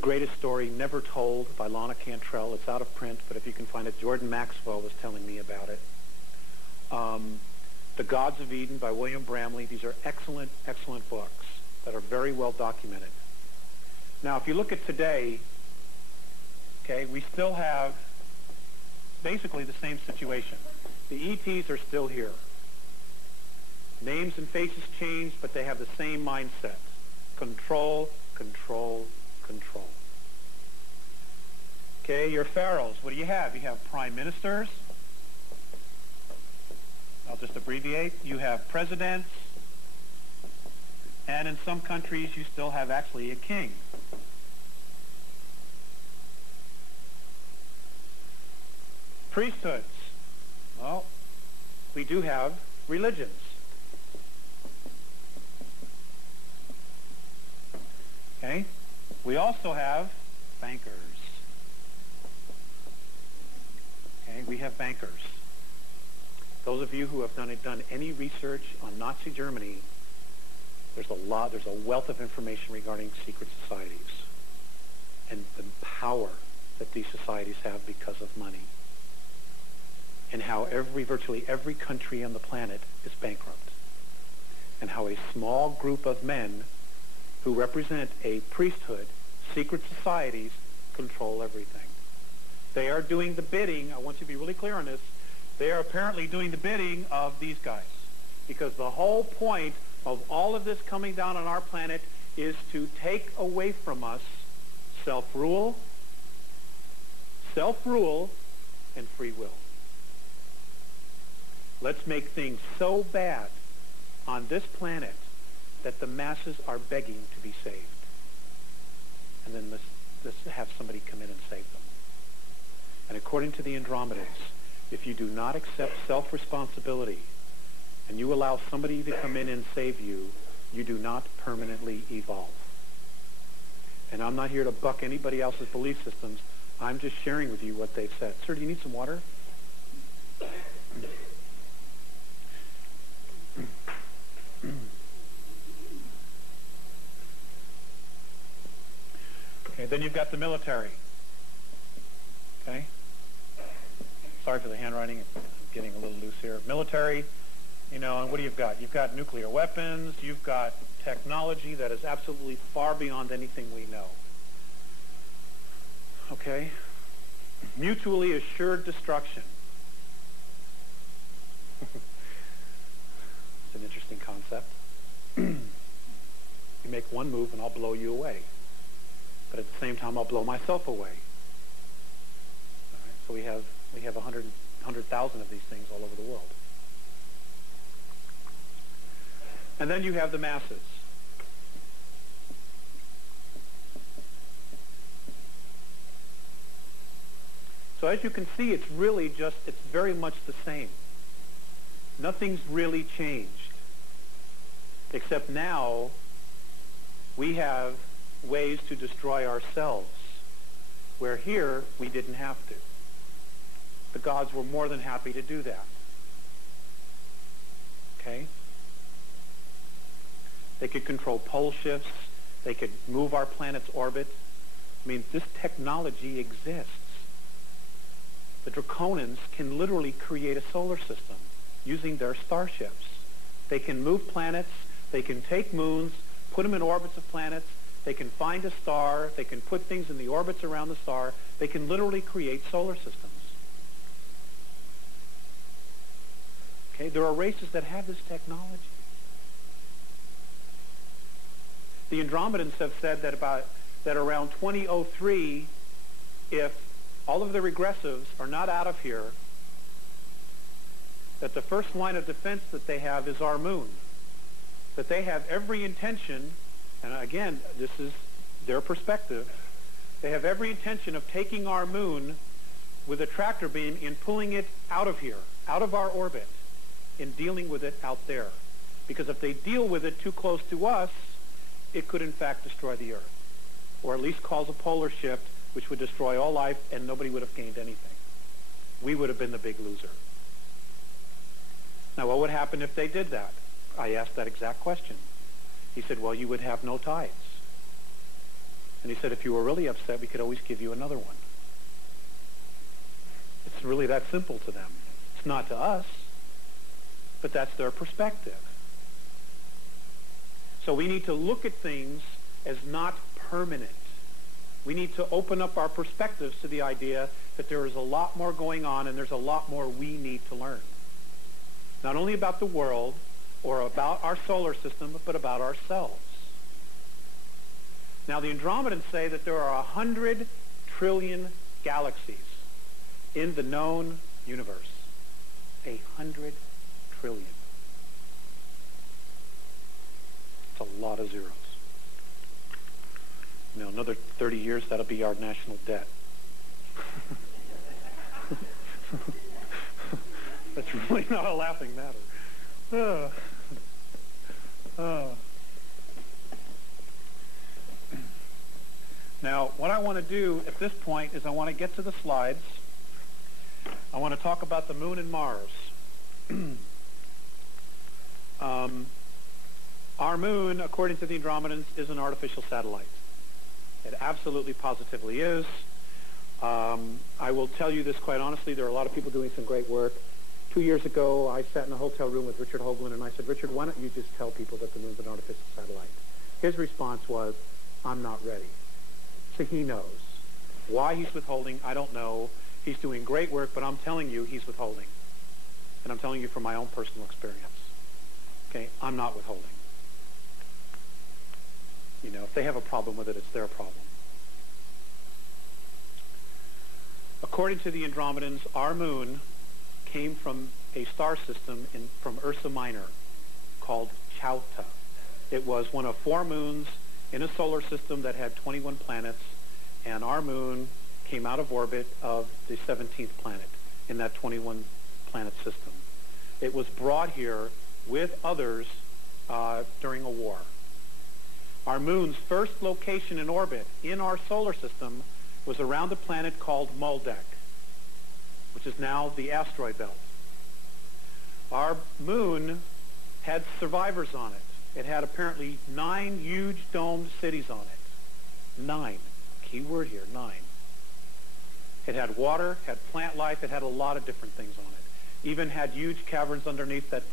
Greatest Story Never Told by Lana Cantrell. It's out of print, but if you can find it, Jordan Maxwell was telling me about it. The Gods of Eden by William Bramley. These are excellent, excellent books that are very well documented. Now, if you look at today, okay, we still have basically the same situation. The ETs are still here. Names and faces change, but they have the same mindset. Control, control, control. Okay, your pharaohs, what do you have? You have prime ministers. I'll just abbreviate. You have presidents. And in some countries, you still have actually a king. Priesthoods. Well, we do have religions. Okay? We also have bankers. Okay? We have bankers. Those of you who have done any research on Nazi Germany, there's a wealth of information regarding secret societies and the power that these societies have because of money, and how virtually every country on the planet is bankrupt, and how a small group of men who represent a priesthood, secret societies, control everything. They are doing the bidding, I want you to be really clear on this, they are apparently doing the bidding of these guys, because the whole point of all of this coming down on our planet is to take away from us self-rule and free will. Let's make things so bad on this planet that the masses are begging to be saved. And then let's have somebody come in and save them. And according to the Andromedas, if you do not accept self-responsibility and you allow somebody to come in and save you, you do not permanently evolve. And I'm not here to buck anybody else's belief systems. I'm just sharing with you what they've said. Sir, do you need some water? Okay, then you've got the military. Okay? Sorry for the handwriting. I'm getting a little loose here. Military You know, and what do you've got? You've got nuclear weapons. You've got technology that is absolutely far beyond anything we know. Okay? Mutually assured destruction. It's an interesting concept. You make one move and I'll blow you away. But at the same time, I'll blow myself away. All right? So we have 100,000 of these things all over the world. And then you have the masses. So as you can see, it's very much the same. Nothing's really changed. Except now, we have ways to destroy ourselves, where here, we didn't have to. The gods were more than happy to do that. Okay? They could control pole shifts. They could move our planet's orbit. I mean, this technology exists. The Draconians can literally create a solar system using their starships. They can move planets. They can take moons, put them in orbits of planets. They can find a star. They can put things in the orbits around the star. They can literally create solar systems. Okay? There are races that have this technology. The Andromedans have said that around 2003, if all of the regressives are not out of here, that the first line of defense that they have is our moon. That they have every intention, and again, this is their perspective, they have every intention of taking our moon with a tractor beam and pulling it out of here, out of our orbit, and dealing with it out there. Because if they deal with it too close to us, it could in fact destroy the Earth, or at least cause a polar shift, which would destroy all life, and nobody would have gained anything. We would have been the big loser. Now, what would happen if they did that? I asked that exact question. He said, well, you would have no tides. And he said, if you were really upset, we could always give you another one. It's really that simple to them. It's not to us, but that's their perspective. So we need to look at things as not permanent. We need to open up our perspectives to the idea that there is a lot more going on and there's a lot more we need to learn. Not only about the world or about our solar system, but about ourselves. Now, the Andromedans say that there are 100 trillion galaxies in the known universe. 100 trillion. It's a lot of zeros. You know, another 30 years, that'll be our national debt. That's really not a laughing matter. Now, what I want to do at this point is I want to get to the slides. I want to talk about the moon and Mars. Our moon, according to the Andromedans, is an artificial satellite. It absolutely positively is. I will tell you this quite honestly. There are a lot of people doing some great work. 2 years ago, I sat in a hotel room with Richard Hoagland, and I said, Richard, why don't you just tell people that the moon's an artificial satellite? His response was, I'm not ready. So he knows. Why he's withholding, I don't know. He's doing great work, but I'm telling you he's withholding. And I'm telling you from my own personal experience. Okay? I'm not withholding. You know, if they have a problem with it, it's their problem. According to the Andromedans, our moon came from a star system from Ursa Minor called Chauta. It was one of 4 moons in a solar system that had 21 planets, and our moon came out of orbit of the 17th planet in that 21-planet system. It was brought here with others during a war. Our moon's first location in orbit in our solar system was around a planet called Moldek, which is now the asteroid belt. Our moon had survivors on it. It had apparently 9 huge domed cities on it. 9. Key word here, 9. It had water, had plant life, it had a lot of different things on it. Even had huge caverns underneath that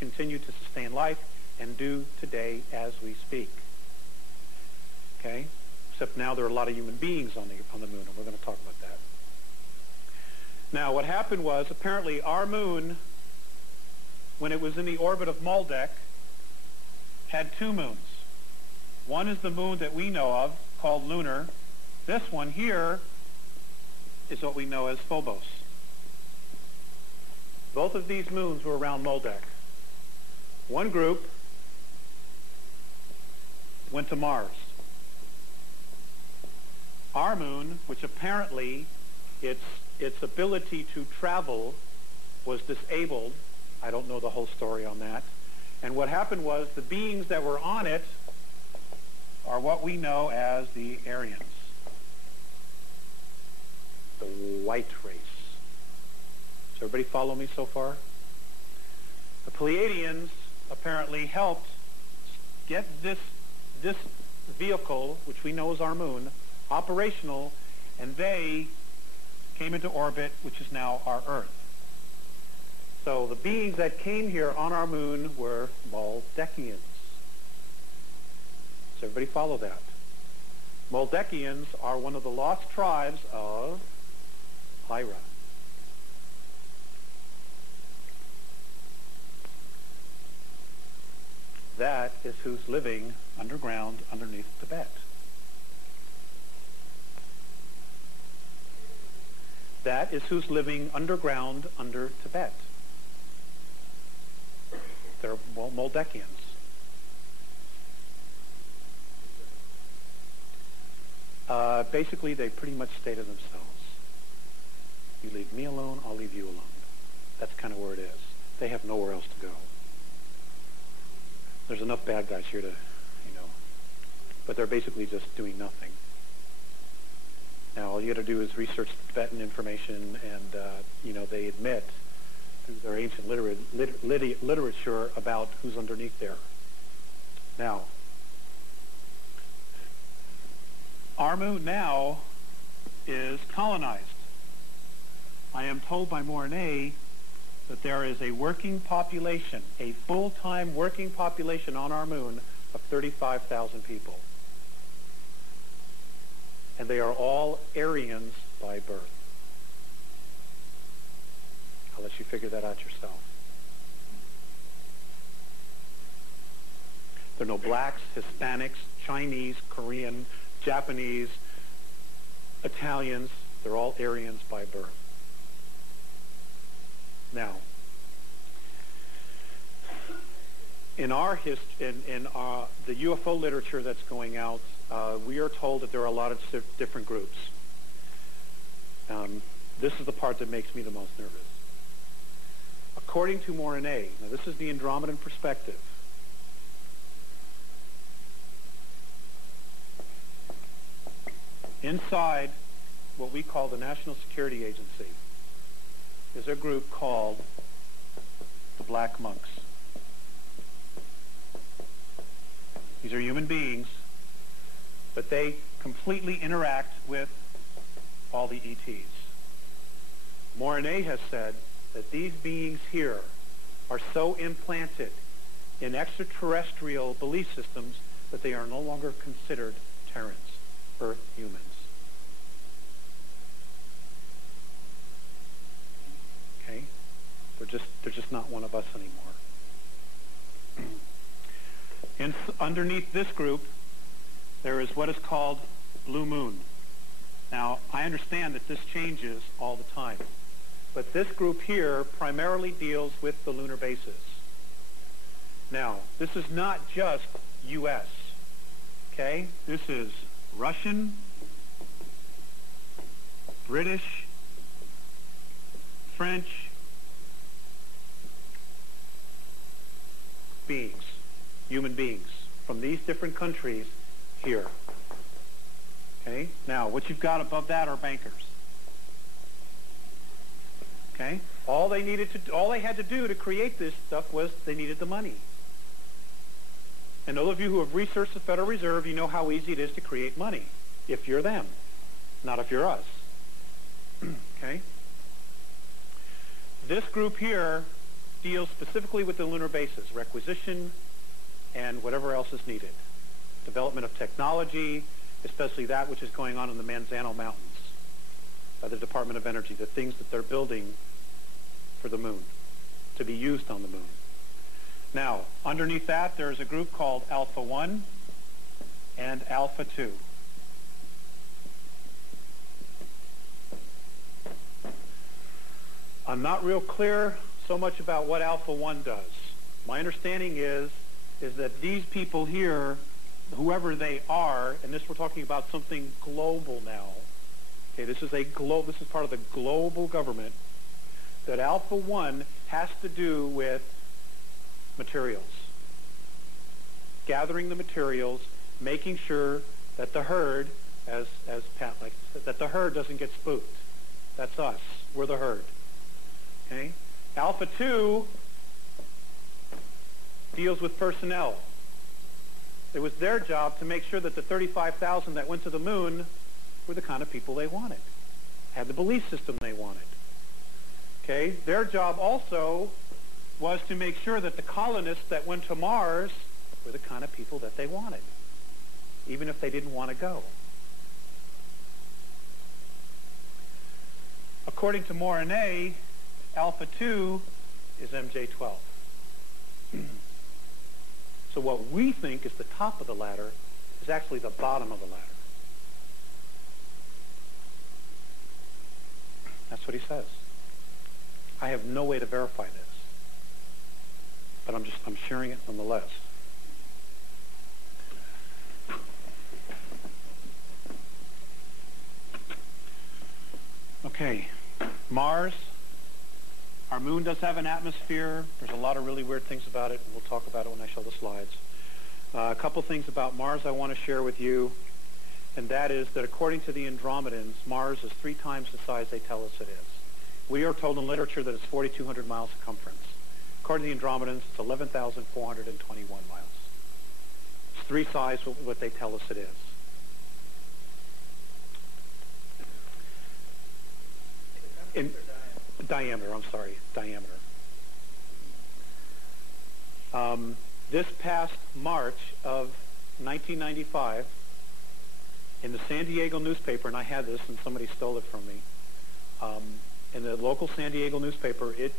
continue to sustain life and do today as we speak. Okay? Except now there are a lot of human beings on the moon, and we're going to talk about that. Now, what happened was, apparently, our moon, when it was in the orbit of Maldek, had two moons. One is the moon that we know of, called lunar. This one here is what we know as Phobos. Both of these moons were around Maldek. One group went to Mars. Our moon, which apparently its ability to travel was disabled. I don't know the whole story on that. And what happened was the beings that were on it are what we know as the Aryans, the white race. Does everybody follow me so far? The Pleiadians apparently helped get this vehicle, which we know as our moon, operational, and they came into orbit, which is now our Earth. So the beings that came here on our moon were Maldekians. Does everybody follow that? Maldekians are one of the lost tribes of Hira. That is who's living underground underneath Tibet. That is who's living underground under Tibet. They're Maldekians. Basically, they pretty much stay to themselves. You leave me alone, I'll leave you alone. That's kind of where it is. They have nowhere else to go. There's enough bad guys here to, but they're basically just doing nothing. Now, all you got to do is research the Tibetan information, and, they admit through their ancient literature about who's underneath there. Now, our moon now is colonized. I am told by Mornay that there is a working population, a full-time working population on our moon of 35,000 people. And they are all Aryans by birth. I'll let you figure that out yourself. There are no blacks, Hispanics, Chinese, Korean, Japanese, Italians. They're all Aryans by birth. Now, in our the UFO literature that's going out, we are told that there are a lot of different groups. This is the part that makes me the most nervous. According to Mornay, now this is the Andromedan perspective. Inside what we call the National Security Agency is a group called the Black Monks. These are human beings, but they completely interact with all the ETs. Mornay has said that these beings here are so implanted in extraterrestrial belief systems that they are no longer considered Terrans, Earth humans. Okay? They're just not one of us anymore. And underneath this group, there is what is called Blue Moon. Now, I understand that this changes all the time, but this group here primarily deals with the lunar bases. Now, this is not just U.S., okay? This is Russian, British, French beings, human beings from these different countries here. Okay? Now, what you've got above that are bankers. Okay? All they had to do to create this stuff was they needed the money. And those of you who have researched the Federal Reserve, you know how easy it is to create money if you're them, not if you're us. Okay? This group here deals specifically with the lunar bases, requisition, and whatever else is needed. Development of technology, especially that which is going on in the Manzano Mountains by the Department of Energy, the things that they're building for the moon, to be used on the moon. Now, underneath that, there's a group called Alpha 1 and Alpha 2. I'm not real clear so much about what Alpha 1 does. My understanding is that these people here, whoever they are, and this we're talking about something global now. Okay, this is part of the global government, that Alpha 1 has to do with materials. Gathering the materials, making sure that the herd, as Pat likes to say, that the herd doesn't get spooked. That's us. We're the herd. Okay? Alpha 2 deals with personnel. It was their job to make sure that the 35,000 that went to the moon were the kind of people they wanted, had the belief system they wanted. Okay? Their job also was to make sure that the colonists that went to Mars were the kind of people that they wanted, even if they didn't want to go. According to Morine, Alpha 2 is MJ12. So what we think is the top of the ladder is actually the bottom of the ladder. That's what he says. I have no way to verify this, but I'm sharing it nonetheless. Okay, Mars. Our moon does have an atmosphere. There's a lot of really weird things about it, and we'll talk about it when I show the slides. A couple things about Mars I want to share with you, and that is that according to the Andromedans, Mars is 3 times the size they tell us it is. We are told in literature that it's 4,200 miles circumference. According to the Andromedans, it's 11,421 miles. It's 3 times what they tell us it is. In diameter, I'm sorry, diameter. This past March of 1995, in the San Diego newspaper, and I had this and somebody stole it from me, in the local San Diego newspaper, it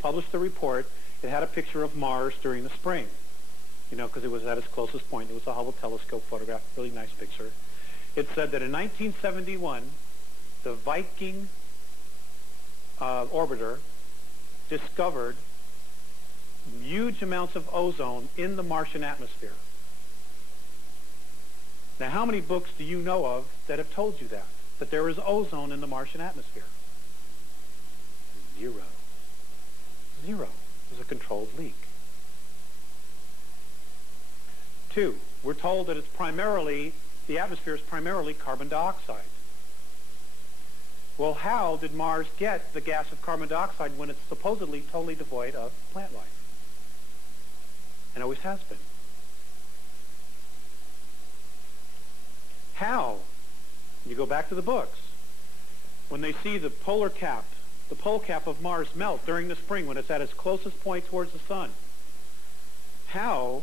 published a report. It had a picture of Mars during the spring, you know, because it was at its closest point. It was a Hubble telescope photograph, really nice picture. It said that in 1971, the Viking orbiter discovered huge amounts of ozone in the Martian atmosphere. Now, how many books do you know of that have told you that there is ozone in the Martian atmosphere? 0. 0. It was a controlled leak. 2, we're told that the atmosphere is primarily carbon dioxide. Well, how did Mars get the gas of carbon dioxide when it's supposedly totally devoid of plant life? And always has been. How? You go back to the books. When they see the pole cap of Mars melt during the spring when it's at its closest point towards the sun, how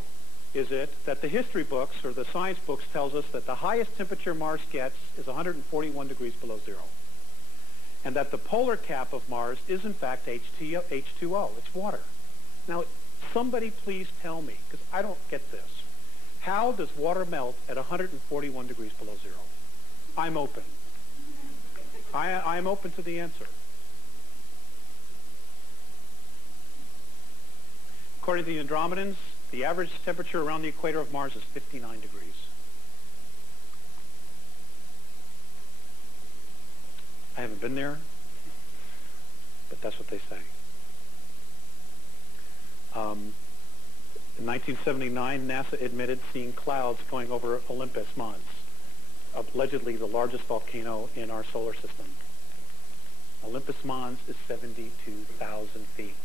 is it that the history books or the science books tells us that the highest temperature Mars gets is 141 degrees below 0? And that the polar cap of Mars is in fact H2O. It's water. Now, somebody please tell me, because I don't get this. How does water melt at 141 degrees below 0? I'm open. I'm open to the answer. According to the Andromedans, the average temperature around the equator of Mars is 59 degrees. I haven't been there, but that's what they say. In 1979, NASA admitted seeing clouds going over Olympus Mons, allegedly the largest volcano in our solar system. Olympus Mons is 72,000 feet.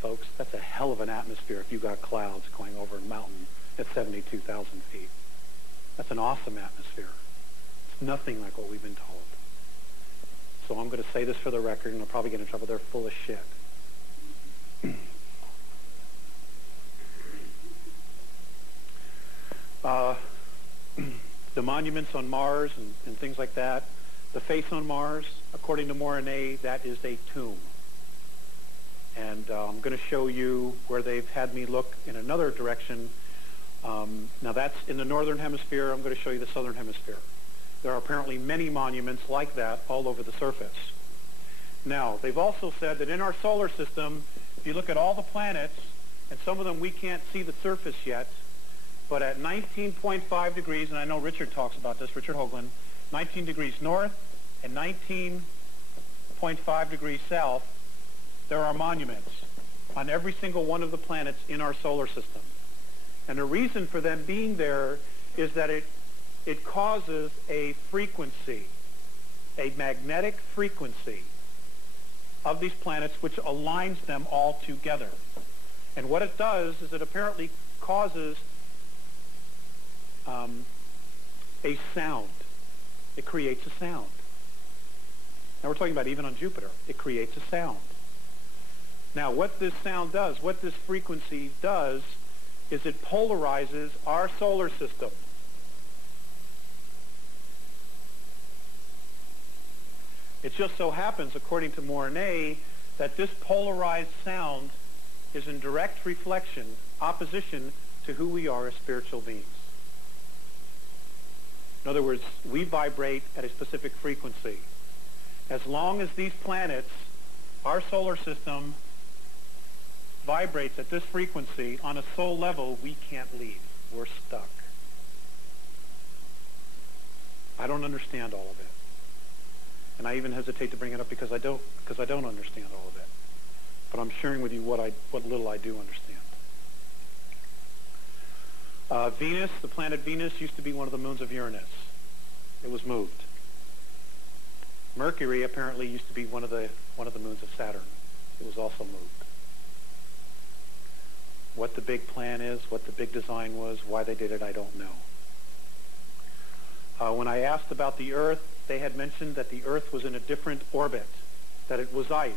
Folks, that's a hell of an atmosphere if you got clouds going over a mountain at 72,000 feet. That's an awesome atmosphere. It's nothing like what we've been told. So I'm going to say this for the record, and I'll probably get in trouble. They're full of shit. The monuments on Mars and things like that, the face on Mars, according to Mornay, that is a tomb. And I'm going to show you where they've had me look in another direction. Now that's in the northern hemisphere. I'm going to show you the southern hemisphere. There are apparently many monuments like that all over the surface. Now, they've also said that in our solar system, if you look at all the planets, and some of them we can't see the surface yet, but at 19.5 degrees, and I know Richard talks about this, Richard Hoagland, 19 degrees north and 19.5 degrees south, there are monuments on every single one of the planets in our solar system. And the reason for them being there is that it causes a frequency, a magnetic frequency of these planets which aligns them all together. And what it does is it apparently causes a sound. It creates a sound. Now we're talking about even on Jupiter. It creates a sound. Now what this sound does, what this frequency does, is it polarizes our solar system. It just so happens, according to Mornay, that this polarized sound is in direct reflection, opposition to who we are as spiritual beings. In other words, we vibrate at a specific frequency. As long as these planets, our solar system, vibrates at this frequency, on a soul level, we can't leave. We're stuck. I don't understand all of it. And I even hesitate to bring it up because I don't understand all of it. But I'm sharing with you what little I do understand. Venus, the planet Venus, used to be one of the moons of Uranus. It was moved. Mercury apparently used to be one of the moons of Saturn. It was also moved. What the big plan is, what the big design was, why they did it, I don't know. When I asked about the Earth, they had mentioned that the Earth was in a different orbit, that it was ice.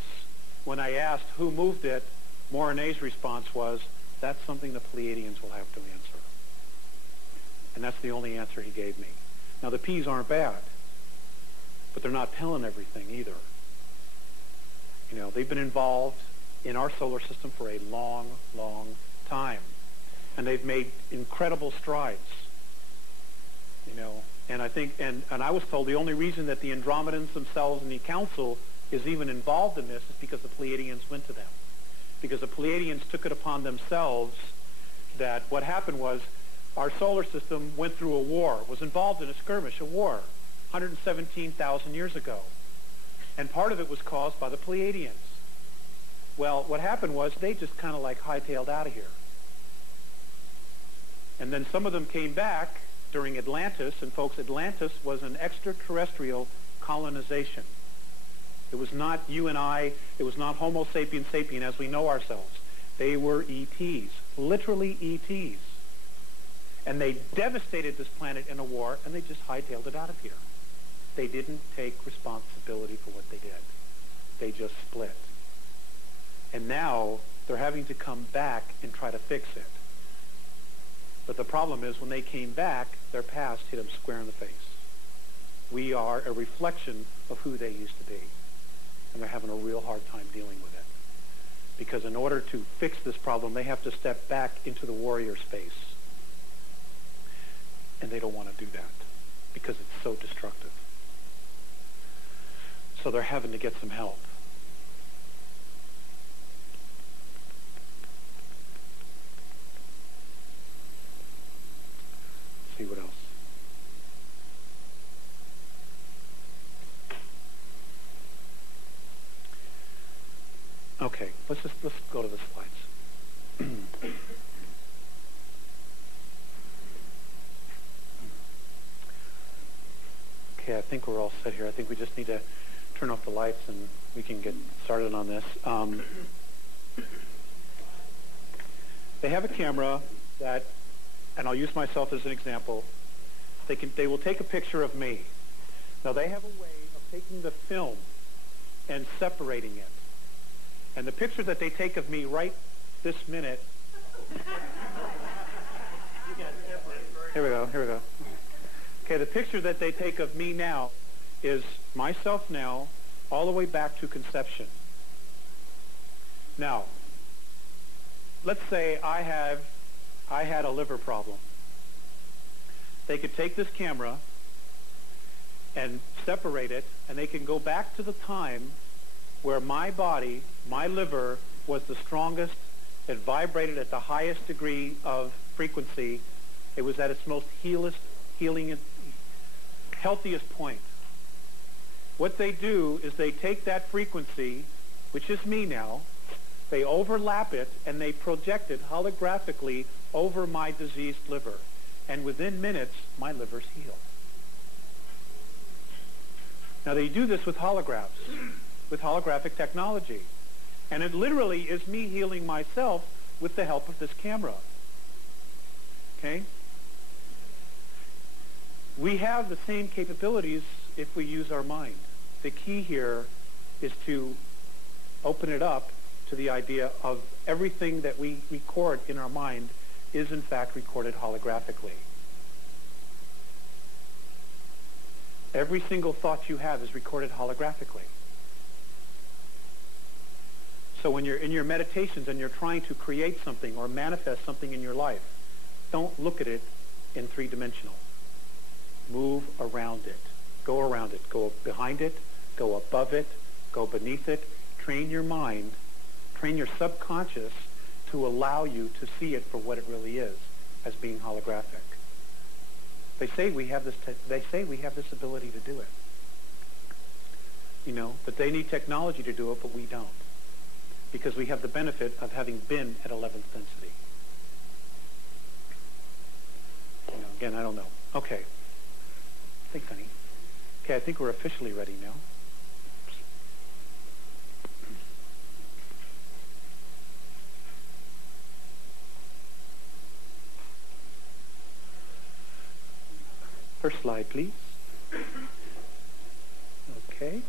When I asked who moved it, Mornay's response was, that's something the Pleiadians will have to answer. And that's the only answer he gave me. Now, the P's aren't bad, but they're not telling everything either. You know, they've been involved in our solar system for a long, long time. And they've made incredible strides. You know, and I think, and I was told the only reason that the Andromedans themselves and the Council is even involved in this is because the Pleiadians went to them. Because the Pleiadians took it upon themselves that what happened was our solar system went through a war, was involved in a skirmish, a war, 117,000 years ago. And part of it was caused by the Pleiadians. Well, what happened was they just kind of like hightailed out of here. And then some of them came back during Atlantis, and folks, Atlantis was an extraterrestrial colonization. It was not you and I, it was not Homo sapiens sapien as we know ourselves. They were ETs, literally ETs. And they devastated this planet in a war, and they just hightailed it out of here. They didn't take responsibility for what they did. They just split. And now they're having to come back and try to fix it. But the problem is when they came back, their past hit them square in the face. We are a reflection of who they used to be. And they're having a real hard time dealing with it. Because in order to fix this problem, they have to step back into the warrior space. And they don't want to do that because it's so destructive. So they're having to get some help. Let's see what else. Okay, let's go to the slides. Okay, I think we're all set here. I think we just need to turn off the lights and we can get started on this. They have a camera that, and I'll use myself as an example, they will take a picture of me. Now they have a way of taking the film and separating it. And the picture that they take of me right this minute, here we go. Okay, the picture that they take of me now is myself now all the way back to conception. Now, let's say I had a liver problem. They could take this camera and separate it, and they can go back to the time where my body, my liver, was the strongest. It vibrated at the highest degree of frequency. It was at its most healing, healthiest point. What they do is they take that frequency, which is me now, they overlap it, and they project it holographically over my diseased liver. And within minutes, my liver's healed. Now, they do this with holographs, with holographic technology. And it literally is me healing myself with the help of this camera. Okay? We have the same capabilities if we use our mind. The key here is to open it up to the idea of everything that we record in our mind is in fact recorded holographically. Every single thought you have is recorded holographically. So when you're in your meditations and you're trying to create something or manifest something in your life, don't look at it in three-dimensional. Move around it. Go around it. Go behind it. Go above it. Go beneath it. Train your mind. Train your subconscious to allow you to see it for what it really is, as being holographic. They say we have this ability to do it. You know, but they need technology to do it, but we don't. Because we have the benefit of having been at 11th density. You know, again, I don't know. Okay. Thanks, honey. Okay, I think we're officially ready now. First slide, please. Okay.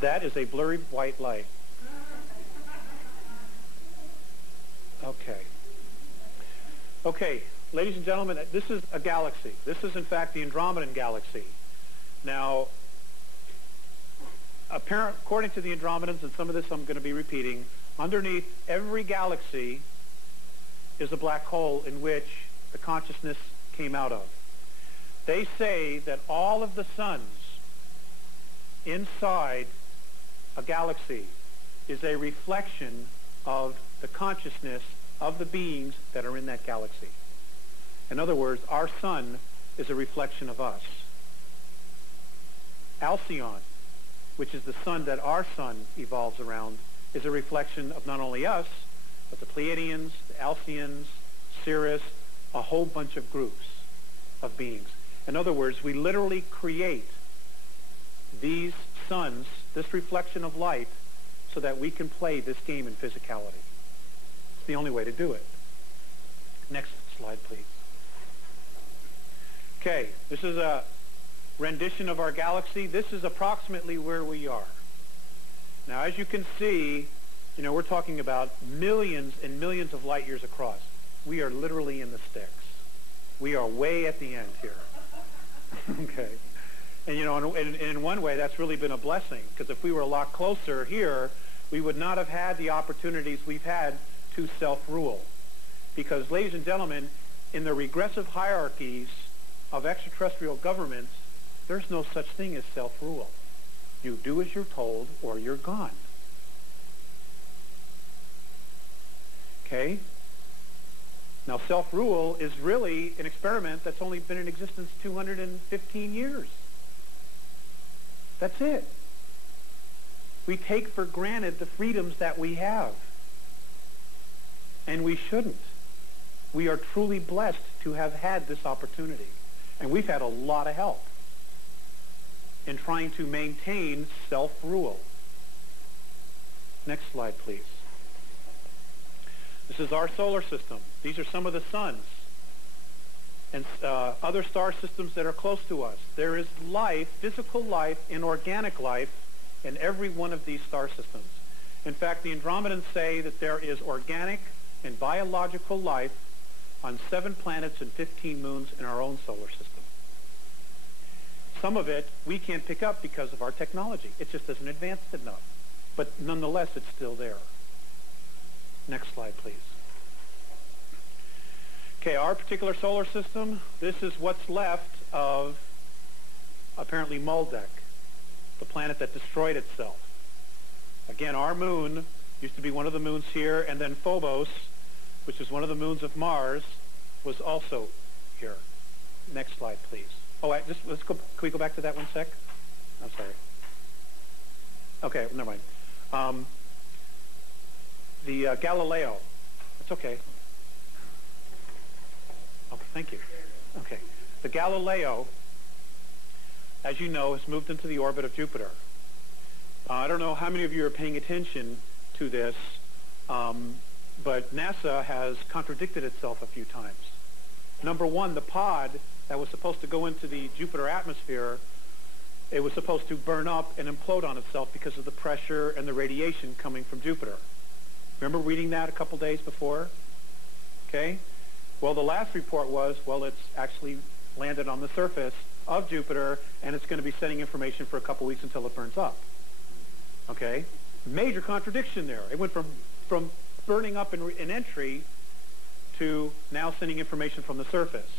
That is a blurry white light. Okay. Okay, ladies and gentlemen, this is a galaxy. This is, in fact, the Andromedan galaxy. Now, according to the Andromedans, and some of this I'm going to be repeating, underneath every galaxy is a black hole in which the consciousness came out of. They say that all of the suns inside a galaxy is a reflection of the consciousness of the beings that are in that galaxy. In other words, our sun is a reflection of us. Alcyon, which is the sun that our sun evolves around, is a reflection of not only us, but the Pleiadians, the Alcyons, Sirius, a whole bunch of groups of beings. In other words, we literally create these suns, this reflection of light, so that we can play this game in physicality. It's the only way to do it. Next slide, please. Okay, this is a rendition of our galaxy. This is approximately where we are. Now, as you can see, you know, we're talking about millions and millions of light years across. We are literally in the sticks. We are way at the end here. Okay. And, you know, in one way, that's really been a blessing, because if we were a lot closer here, we would not have had the opportunities we've had to self-rule. Because, ladies and gentlemen, in the regressive hierarchies of extraterrestrial governments, there's no such thing as self-rule. You do as you're told, or you're gone. Okay? Now, self-rule is really an experiment that's only been in existence 215 years. That's it. We take for granted the freedoms that we have. And we shouldn't. We are truly blessed to have had this opportunity. And we've had a lot of help in trying to maintain self-rule. Next slide, please. This is our solar system. These are some of the suns and other star systems that are close to us. There is life, physical life, and organic life in every one of these star systems. In fact, the Andromedans say that there is organic and biological life on 7 planets and 15 moons in our own solar system. Some of it we can't pick up because of our technology. It just isn't advanced enough. But nonetheless, it's still there. Next slide, please. Okay, our particular solar system, this is what's left of, apparently, Maldek, the planet that destroyed itself. Again, our moon used to be one of the moons here, and then Phobos, which is one of the moons of Mars, was also here. Next slide, please. Oh, let's go. Can we go back to that one sec? I'm sorry. Okay, never mind. The Galileo. It's okay. Okay, thank you. Okay. The Galileo, as you know, has moved into the orbit of Jupiter. I don't know how many of you are paying attention to this, but NASA has contradicted itself a few times. Number one, the pod that was supposed to go into the Jupiter atmosphere, it was supposed to burn up and implode on itself because of the pressure and the radiation coming from Jupiter. Remember reading that a couple days before? Okay? Well, the last report was, well, it's actually landed on the surface of Jupiter, and it's going to be sending information for a couple weeks until it burns up. Okay? Major contradiction there. It went from burning up in entry to now sending information from the surface.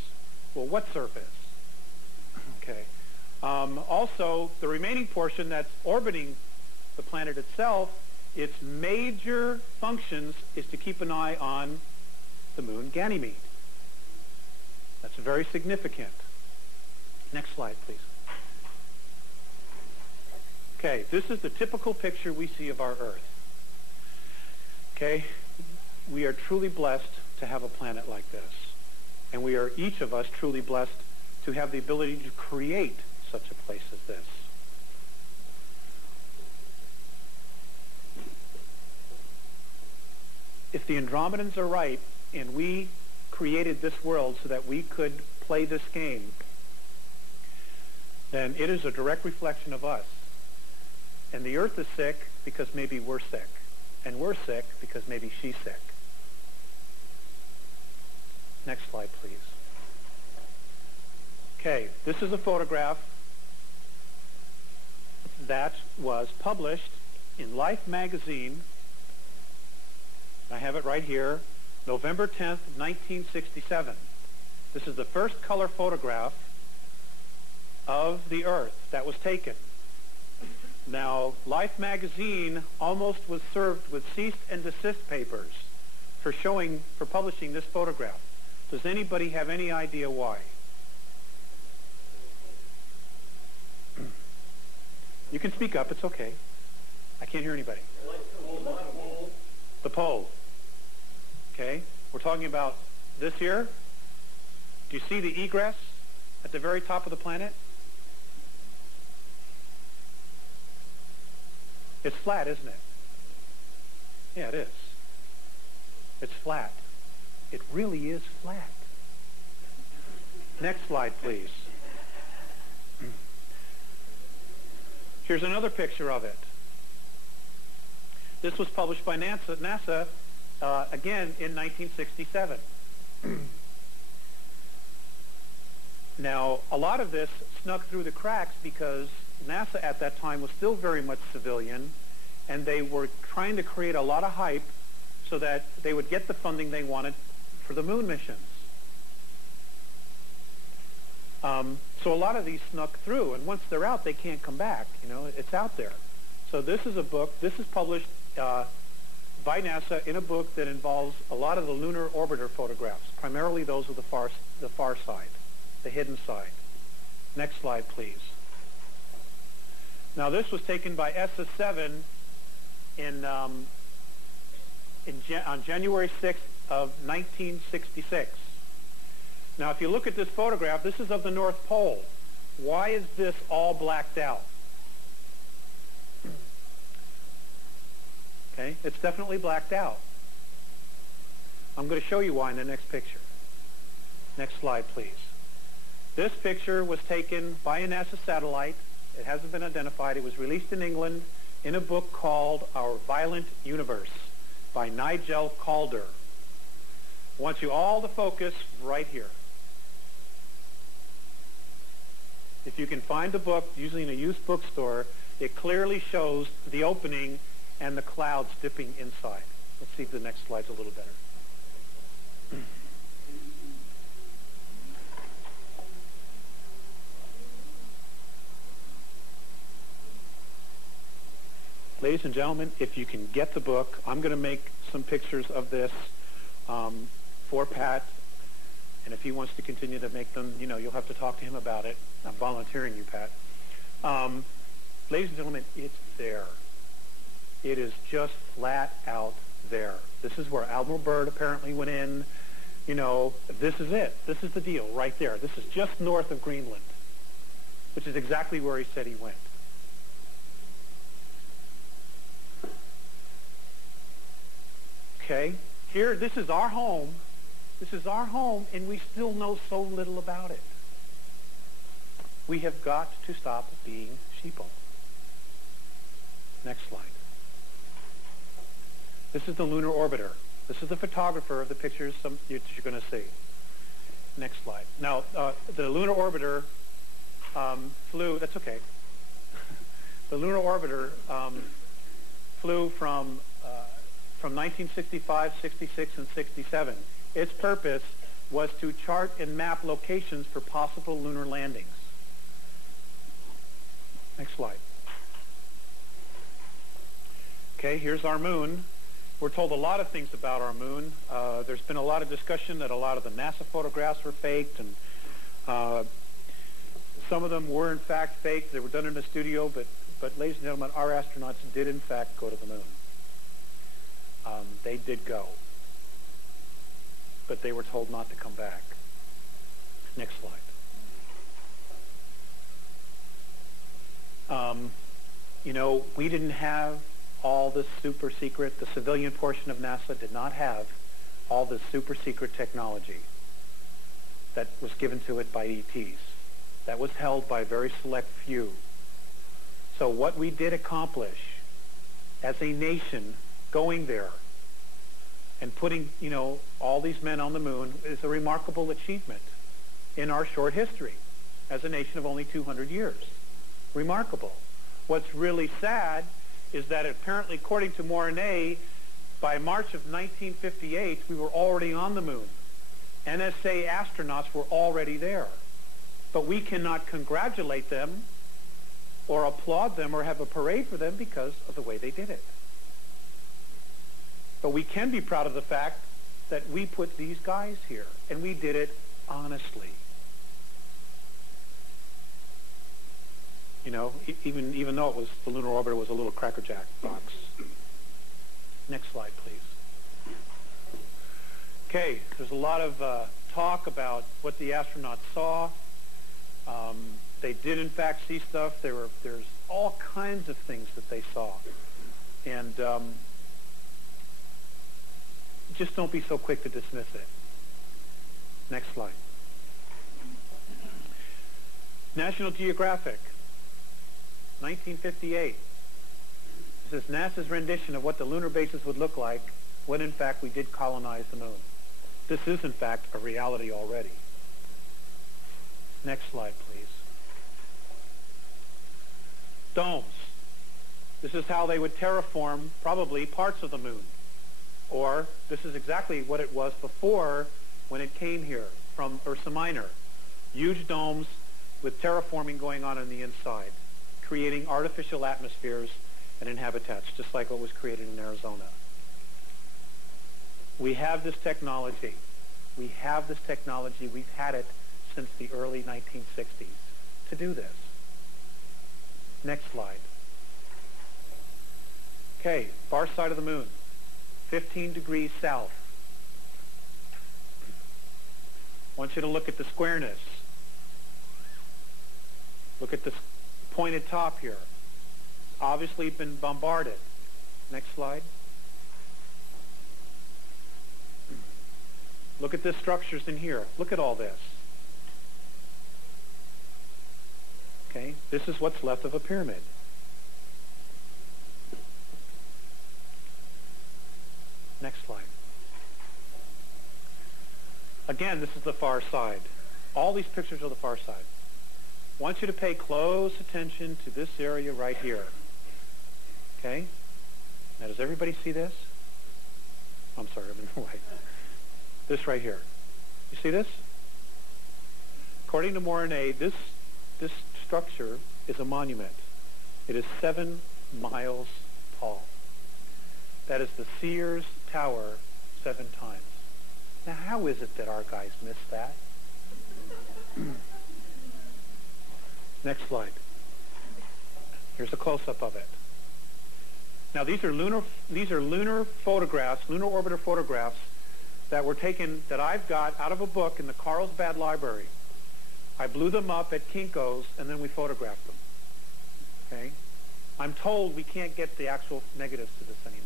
Well, what surface? Okay. Also, the remaining portion that's orbiting the planet itself, its major functions is to keep an eye on the moon Ganymede. That's very significant. Next slide, please. Okay, this is the typical picture we see of our Earth. Okay, we are truly blessed to have a planet like this. And we are, each of us, truly blessed to have the ability to create such a place as this. If the Andromedans are right, and we created this world so that we could play this game, then it is a direct reflection of us. And the Earth is sick because maybe we're sick. And we're sick because maybe she's sick. Next slide, please. Okay, this is a photograph that was published in Life magazine. I have it right here, November 10th, 1967. This is the first color photograph of the Earth that was taken. Now, Life magazine almost was served with cease and desist papers for publishing this photograph. Does anybody have any idea why? You can speak up, it's okay. I can't hear anybody. The pole. Okay, we're talking about this here. Do you see the egress at the very top of the planet? It's flat, isn't it? Yeah, it is. It's flat. It really is flat. Next slide, please. Here's another picture of it. This was published by NASA again in 1967. Now, a lot of this snuck through the cracks because NASA at that time was still very much civilian, and they were trying to create a lot of hype so that they would get the funding they wanted for the moon missions. So a lot of these snuck through, and once they're out, they can't come back. You know, it's out there. So this is a book. This is published by NASA in a book that involves a lot of the lunar orbiter photographs, primarily those of the far side, the hidden side. Next slide, please. Now, this was taken by ESSA-7 on January 6th of 1966. Now, if you look at this photograph, this is of the North Pole. Why is this all blacked out? Okay, it's definitely blacked out. I'm going to show you why in the next picture. Next slide, please. This picture was taken by a NASA satellite. It hasn't been identified. It was released in England in a book called Our Violent Universe by Nigel Calder. I want you all to focus right here. If you can find the book, usually in a used bookstore, it clearly shows the opening and the clouds dipping inside. Let's see if the next slide's a little better. Ladies and gentlemen, if you can get the book, I'm going to make some pictures of this for Pat. And if he wants to continue to make them, you'll have to talk to him about it. I'm volunteering you, Pat. Ladies and gentlemen, it's there. It is just flat out there. This is where Admiral Byrd apparently went in. This is it. This is the deal right there. This is just north of Greenland, which is exactly where he said he went. Okay, here, this is our home. This is our home, and we still know so little about it. We have got to stop being sheeple. Next slide. This is the lunar orbiter. This is the photographer of the pictures that you're going to see. Next slide. Now, the lunar orbiter flew, that's okay. The lunar orbiter flew from 1965, 66, and 67. Its purpose was to chart and map locations for possible lunar landings. Next slide. Okay, here's our moon. We're told a lot of things about our moon. There's been a lot of discussion that a lot of the NASA photographs were faked, and some of them were in fact faked. They were done in a studio, but ladies and gentlemen, our astronauts did in fact go to the moon. They did go, but they were told not to come back. Next slide. We didn't have all this super secret. The civilian portion of NASA did not have all this super secret technology that was given to it by ETs. That was held by a very select few. So what we did accomplish as a nation going there and putting, all these men on the moon is a remarkable achievement in our short history as a nation of only 200 years. Remarkable. What's really sad is that apparently, according to Mornay, by March of 1958, we were already on the moon. NSA astronauts were already there. But we cannot congratulate them or applaud them or have a parade for them because of the way they did it. But we can be proud of the fact that we put these guys here, and we did it honestly. Even though it was the lunar orbiter was a little crackerjack box. Next slide, please. Okay, there's a lot of talk about what the astronauts saw. They did in fact see stuff. There's all kinds of things that they saw, and just don't be so quick to dismiss it. Next slide. National Geographic, 1958. This is NASA's rendition of what the lunar bases would look like when in fact we did colonize the moon. This is in fact a reality already. Next slide, please. Domes. This is how they would terraform probably parts of the moon. Or this is exactly what it was before when it came here from Ursa Minor. Huge domes with terraforming going on the inside, creating artificial atmospheres and habitats, just like what was created in Arizona. We have this technology. We have this technology. We've had it since the early 1960s to do this. Next slide. Okay, far side of the moon. 15 degrees south. I want you to look at the squareness. Look at this pointed top here. It's obviously been bombarded. Next slide. Look at the structures in here. Look at all this. Okay, this is what's left of a pyramid. Next slide. Again, this is the far side. All these pictures are the far side. I want you to pay close attention to this area right here. Okay? Now, does everybody see this? I'm sorry, I'm in the way. This right here. You see this? According to Mornay, this structure is a monument. It is 7 miles tall. That is the Sears Tower 7 times. Now, how is it that our guys missed that? Next slide. Here's a close-up of it. Now, these are lunar photographs, lunar orbiter photographs that were taken, that I've got out of a book in the Carlsbad Library. I blew them up at Kinko's, and then we photographed them. Okay? I'm told we can't get the actual negatives to this anymore.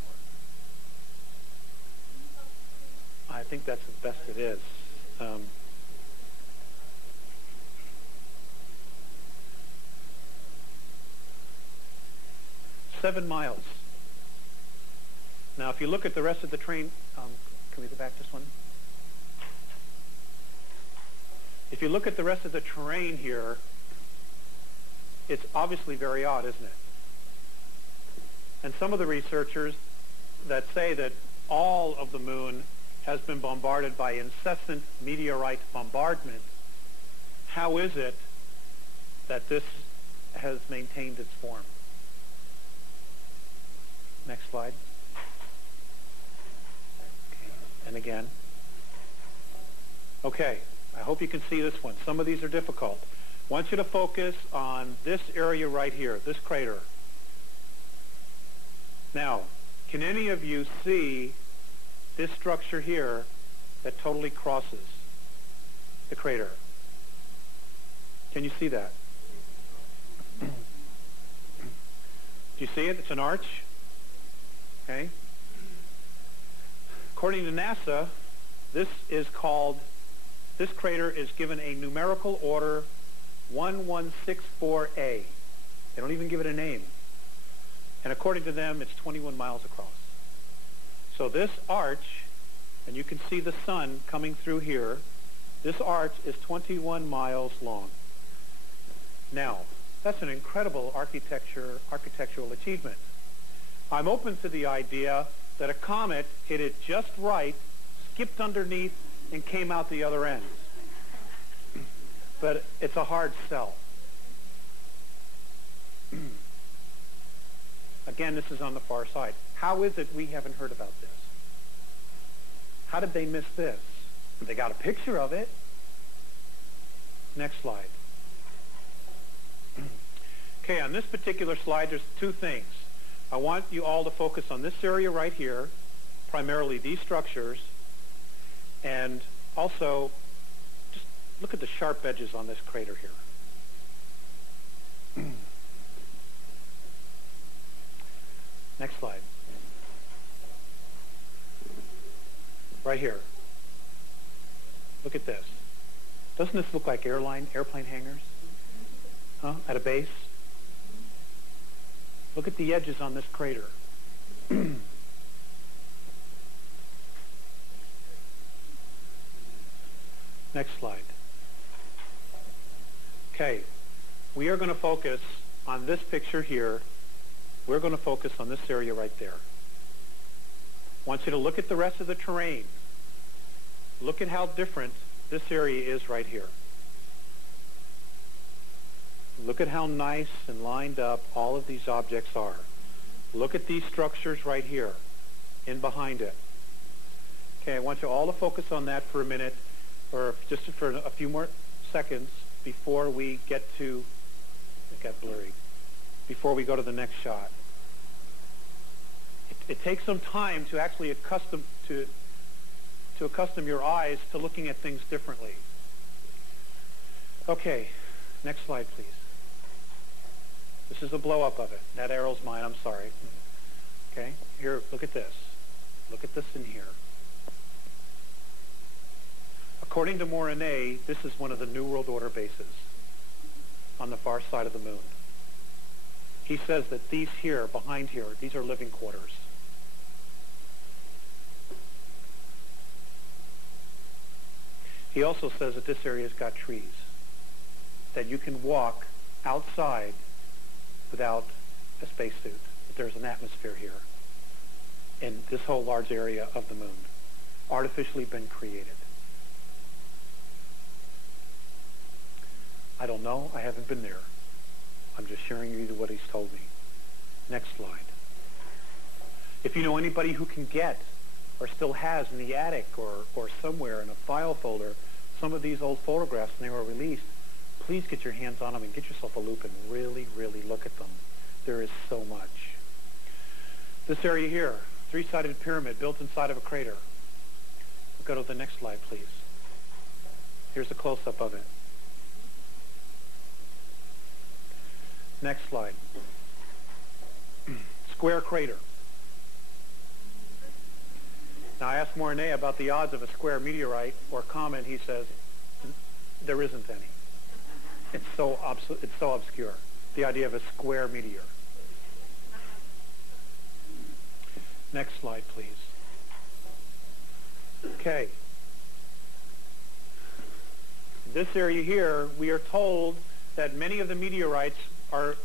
I think that's the best it is. 7 miles. Now, if you look at the rest of the train, can we go back just one? If you look at the rest of the terrain here, it's obviously very odd, isn't it? And some of the researchers that say that all of the moon has been bombarded by incessant meteorite bombardment, how is it that this has maintained its form? Next slide. Okay. And again. Okay, I hope you can see this one. Some of these are difficult. I want you to focus on this area right here, this crater. Now, can any of you see this structure here that totally crosses the crater? Can you see that? Do you see it? It's an arch. Okay. According to NASA, this crater is given a numerical order 1164A. They don't even give it a name. And according to them, it's 21 miles across. So this arch, and you can see the sun coming through here, this arch is 21 miles long. Now, that's an incredible architectural achievement. I'm open to the idea that a comet hit it just right, skipped underneath, and came out the other end. But it's a hard sell. Again, this is on the far side. How is it we haven't heard about this? How did they miss this? They got a picture of it. Next slide. Okay, on this particular slide, there's 2 things. I want you all to focus on this area right here, primarily these structures, and also just look at the sharp edges on this crater here. Next slide. Right here. Look at this. Doesn't this look like airplane hangars? Huh? At a base? Look at the edges on this crater. Next slide. Okay. We are going to focus on this picture here. We're going to focus on this area right there. I want you to look at the rest of the terrain. Look at how different this area is right here. Look at how nice and lined up all of these objects are. Look at these structures right here, in behind it. Okay, I want you all to focus on that for a minute, or just for a few more seconds before we get to, it got blurry, before we go to the next shot. It takes some time to actually accustom your eyes to looking at things differently. Okay, next slide, please. This is a blow-up of it. That arrow's mine, I'm sorry. Okay, here, look at this. Look at this in here. According to Mornay, this is one of the New World Order bases on the far side of the moon. He says that these here, behind here, these are living quarters. He also says that this area's got trees, that you can walk outside without a spacesuit, that there's an atmosphere here in this whole large area of the moon, artificially been created. I don't know. I haven't been there. I'm just sharing with you what he's told me. Next slide. If you know anybody who can get or still has in the attic or somewhere in a file folder some of these old photographs when they were released, please get your hands on them and get yourself a loop and really, really look at them. There is so much. This area here, three-sided pyramid built inside of a crater. We'll go to the next slide, please. Here's a close-up of it. Next slide. Square crater. Now, I asked Mornay about the odds of a square meteorite or comet. He says, there isn't any. It's so obscure, the idea of a square meteor. Next slide, please. Okay. This area here, we are told that many of the meteorites are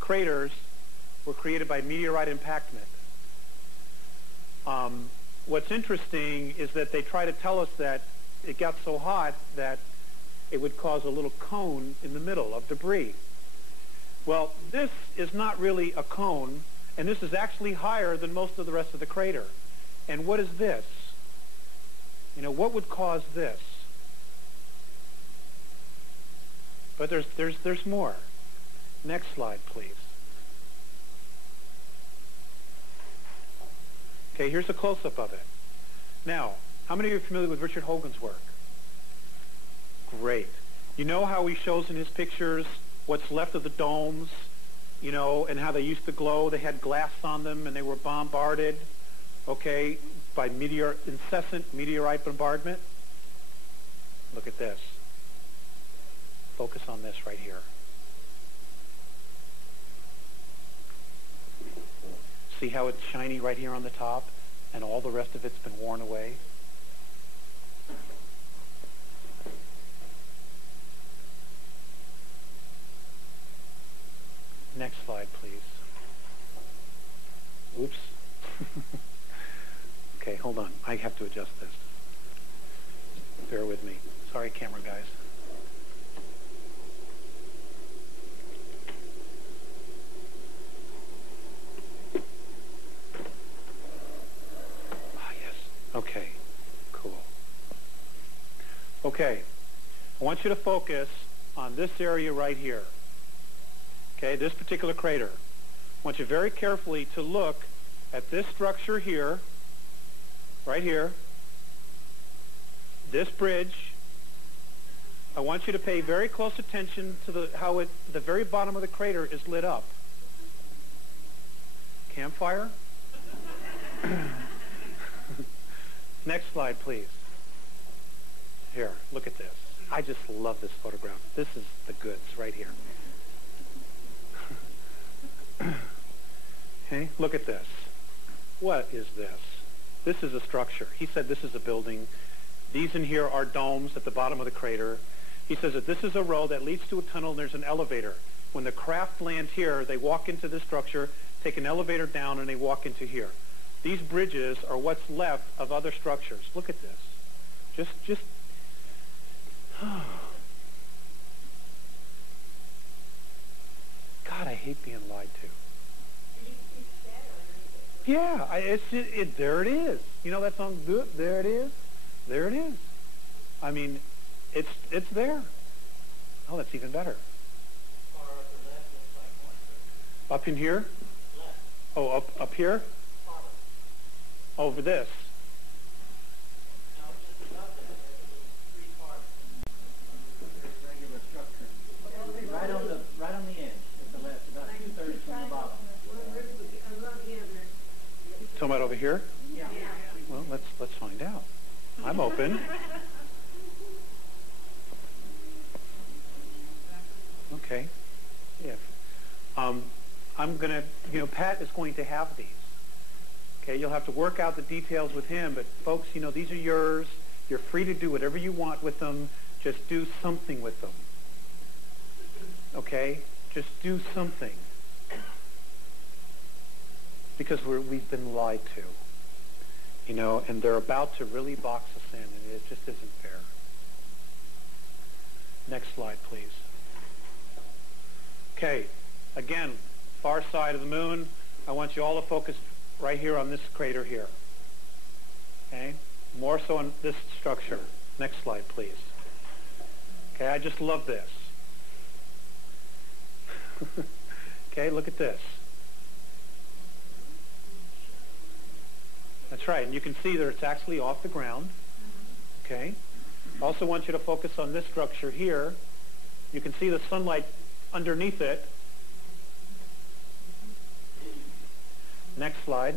craters were created by meteorite impactment. What's interesting is that they try to tell us that it got so hot that it would cause a little cone in the middle of debris. Well, this is not really a cone, and this is actually higher than most of the rest of the crater. And what is this? You know, what would cause this? But there's more. Next slide, please. Okay, here's a close-up of it. Now, how many of you are familiar with Richard Hogan's work? Great. You know how he shows in his pictures what's left of the domes, you know, and how they used to glow. They had glass on them, and they were bombarded, okay, by incessant meteorite bombardment. Look at this. Focus on this right here. See how it's shiny right here on the top, and all the rest of it's been worn away? Next slide, please. Oops. Okay, hold on. I have to adjust this. Bear with me. Sorry, camera guys. Okay, cool. Okay, I want you to focus on this area right here. Okay, this particular crater. I want you very carefully to look at this structure here, right here, this bridge. I want you to pay very close attention to how the very bottom of the crater is lit up. Campfire? Next slide, please. Here, look at this. I just love this photograph. This is the goods right here. Okay, look at this. What is this? This is a structure. He said this is a building. These in here are domes at the bottom of the crater. He says that this is a road that leads to a tunnel and there's an elevator. When the craft land here, they walk into this structure, take an elevator down, and they walk into here. These bridges are what's left of other structures. Look at this. Just. God, I hate being lied to. Yeah, there it is. You know that song, There It Is? There it is. I mean, it's there. Oh, that's even better. Up in here? Oh, up here? Over this. Right on the edge at the left, about 2/3 from the bottom. Talking about over here? Yeah. Well, let's find out. I'm open. Okay. Yeah. I'm gonna, Pat is going to have these. Okay, you'll have to work out the details with him, but folks, these are yours. You're free to do whatever you want with them. Just do something with them. Okay? Just do something. Because we've been lied to. You know, and they're about to really box us in, and it just isn't fair. Next slide, please. Okay, again, far side of the moon. I want you all to focus right here on this crater here. Okay? More so on this structure. Next slide, please. Okay, I just love this. Okay, look at this. That's right, and you can see that it's actually off the ground. Okay? I also want you to focus on this structure here. You can see the sunlight underneath it. Next slide.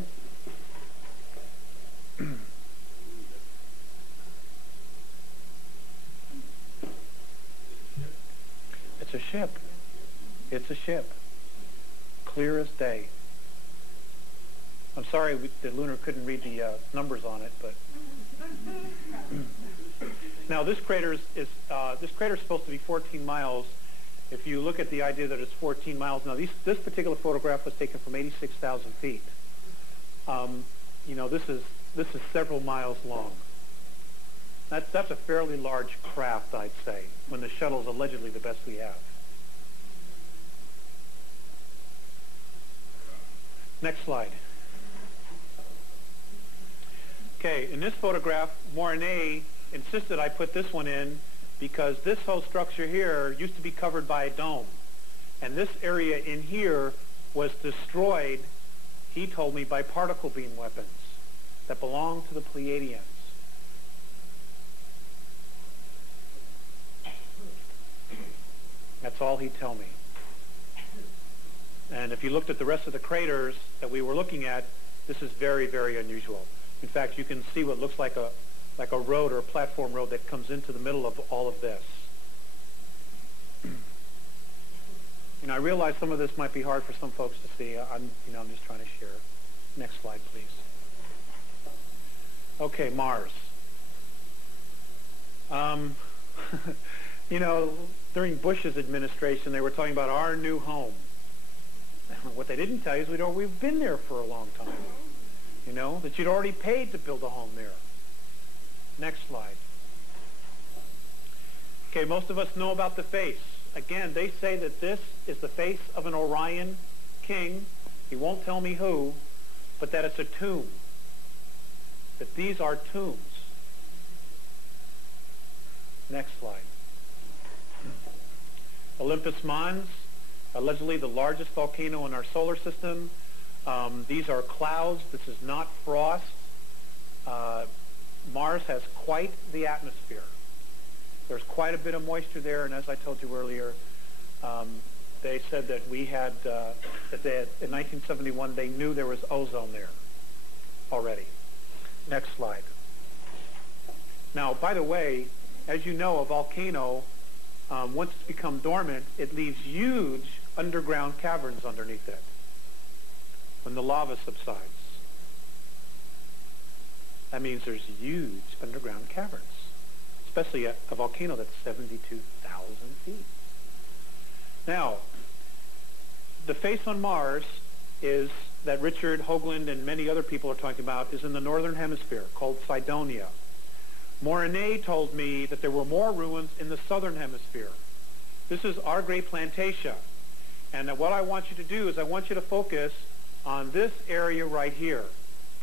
It's a ship. It's a ship. Clear as day. I'm sorry the lunar couldn't read the numbers on it, but now this crater is supposed to be 14 miles. If you look at the idea that it's 14 miles, now this particular photograph was taken from 86,000 feet. You know, this is several miles long. That's a fairly large craft, I'd say, when the shuttle is allegedly the best we have. Next slide. Okay, in this photograph, Mornay insisted I put this one in because this whole structure here used to be covered by a dome. And this area in here was destroyed, he told me, by particle beam weapons that belonged to the Pleiadians. That's all he'd tell me. And if you looked at the rest of the craters that we were looking at, this is very, very unusual. In fact, you can see what looks like a road or a platform road that comes into the middle of all of this. You know, I realize some of this might be hard for some folks to see. I'm just trying to share. Next slide, please. Okay, Mars. You know, during Bush's administration, they were talking about our new home. What they didn't tell you is we've been there for a long time. You know, that you'd already paid to build a home there. Next slide. Okay, most of us know about the face. Again, they say that this is the face of an Orion king. He won't tell me who, but that it's a tomb. That these are tombs. Next slide. Olympus Mons, allegedly the largest volcano in our solar system. These are clouds. This is not frost. Mars has quite the atmosphere. There's quite a bit of moisture there, and as I told you earlier, they said that we had, in 1971, they knew there was ozone there already. Next slide. Now, by the way, as you know, a volcano, once it's become dormant, it leaves huge underground caverns underneath it when the lava subsides. That means there's huge underground caverns, especially a volcano that's 72,000 feet. Now, the face on Mars is that Richard Hoagland and many other people are talking about is in the northern hemisphere, called Cydonia. Mornay told me that there were more ruins in the southern hemisphere. This is our great Plantatia. And what I want you to do is I want you to focus on this area right here,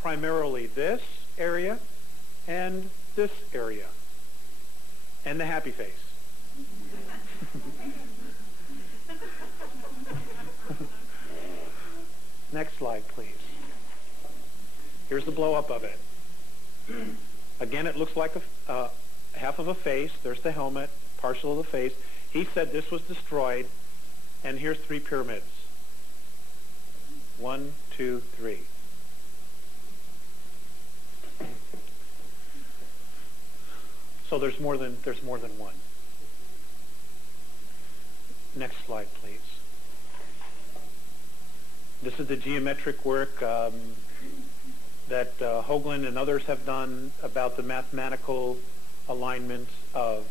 primarily this area and this area, and the happy face. Next slide, please. Here's the blow-up of it. Again, it looks like a half of a face. There's the helmet, partial of the face. He said this was destroyed, and here's 3 pyramids. 1, 2, 3. So there's more than one. Next slide, please. This is the geometric work that Hoagland and others have done about the mathematical alignment of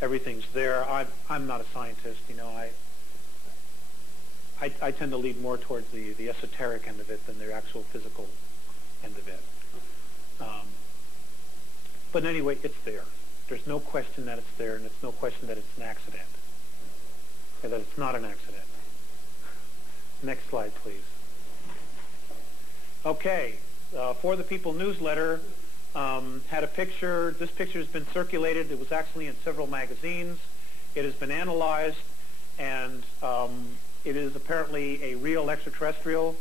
everything's there. I'm not a scientist, you know. I tend to lead more towards the esoteric end of it than the actual physical end of it. But anyway, it's there. There's no question that it's there, and it's no question that it's an accident. Okay, that it's not an accident. Next slide, please. Okay, For the People newsletter had a picture. This picture has been circulated. It was actually in several magazines. It has been analyzed, and it is apparently a real extraterrestrial.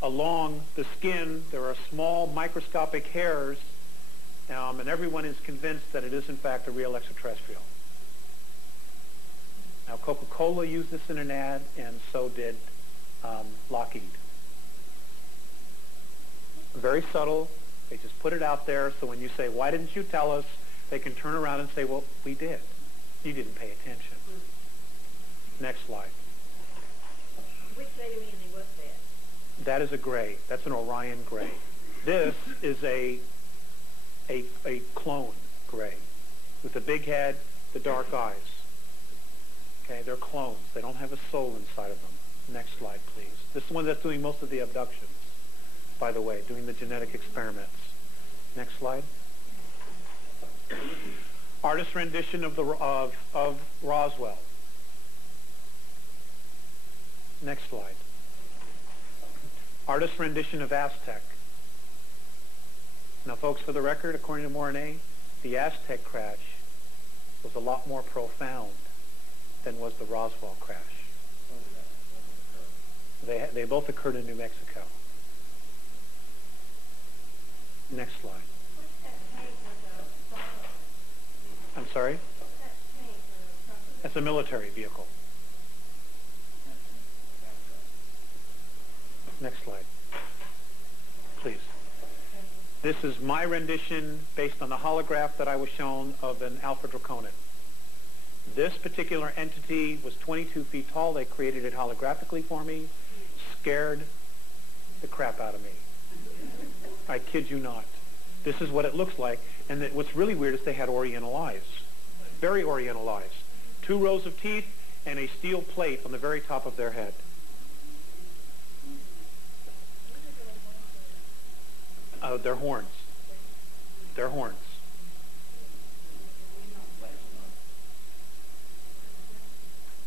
Along the skin, there are small microscopic hairs, and everyone is convinced that it is, in fact, a real extraterrestrial. Now, Coca-Cola used this in an ad, and so did Lockheed. Very subtle. They just put it out there, so when you say, why didn't you tell us, they can turn around and say, well, we did. You didn't pay attention. Next slide. Which alien was that? That is a gray. That's an Orion gray. This is a clone gray with the big head, the dark eyes. Okay, they're clones. They don't have a soul inside of them. Next slide, please. This is the one that's doing most of the abductions, by the way, doing the genetic experiments. Next slide. Artist rendition of Roswell. Next slide. Artist rendition of Aztec. Now, folks, for the record, according to Mornay, the Aztec crash was a lot more profound than was the Roswell crash. They both occurred in New Mexico. Next slide. I'm sorry? That's a military vehicle. Next slide, please. This is my rendition based on the holograph that I was shown of an Alpha Draconin. This particular entity was 22 feet tall. They created it holographically for me. Scared the crap out of me. I kid you not. This is what it looks like. And what's really weird is they had oriental eyes. Very oriental eyes. 2 rows of teeth and a steel plate on the very top of their head. They're horns. They're horns.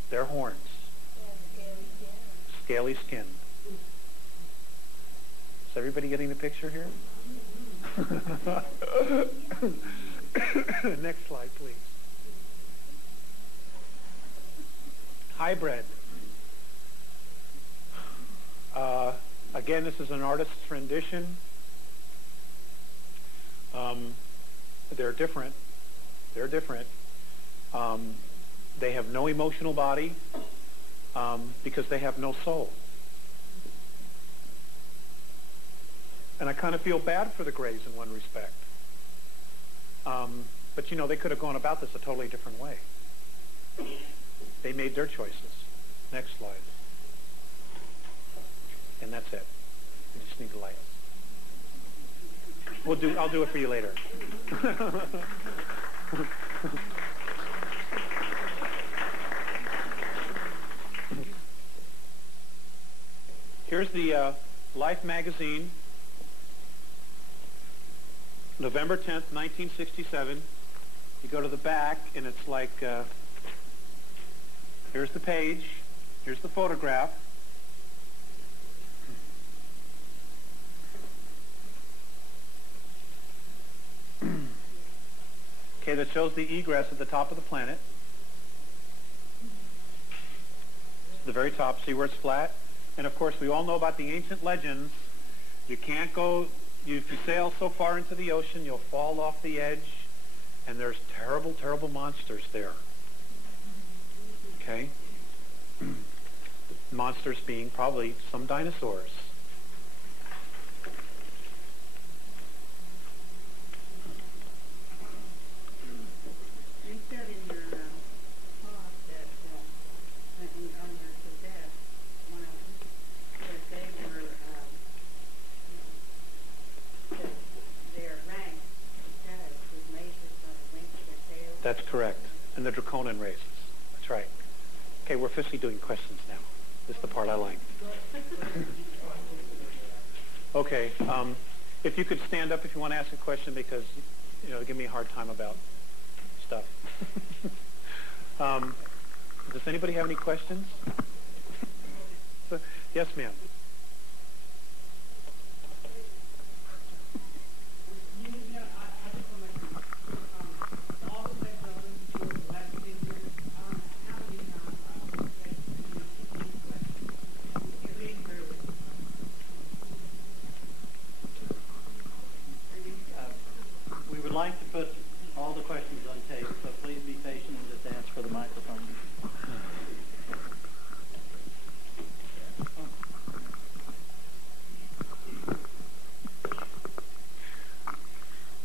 They're horns. Scaly skin. Is everybody getting the picture here? Next slide, please. Hybrid. Again, this is an artist's rendition. They're different. They're different. They have no emotional body because they have no soul. And I kind of feel bad for the Greys in one respect. But, you know, they could have gone about this a totally different way. They made their choices. Next slide. And that's it. You just need the lights. I'll do it for you later. Here's the Life magazine, November 10th, 1967. You go to the back, and it's like, here's the page, here's the photograph. Okay, that shows the egress at the top of the planet. The very top, see where it's flat? And of course, we all know about the ancient legends. You can't go, if you sail so far into the ocean, you'll fall off the edge, and there's terrible, terrible monsters there. Okay? Monsters being probably some dinosaurs. You said in your talk that on your suggest, one of them, that they were, that their rank status correct. And the Draconin races. That's right. Okay, we're officially doing questions now. This is the part I like. Okay, if you could stand up if you want to ask a question, because, give me a hard time about stuff. Does anybody have any questions? Yes, ma'am. We would like to put all the questions on tape, so please be patient and just ask for the microphone.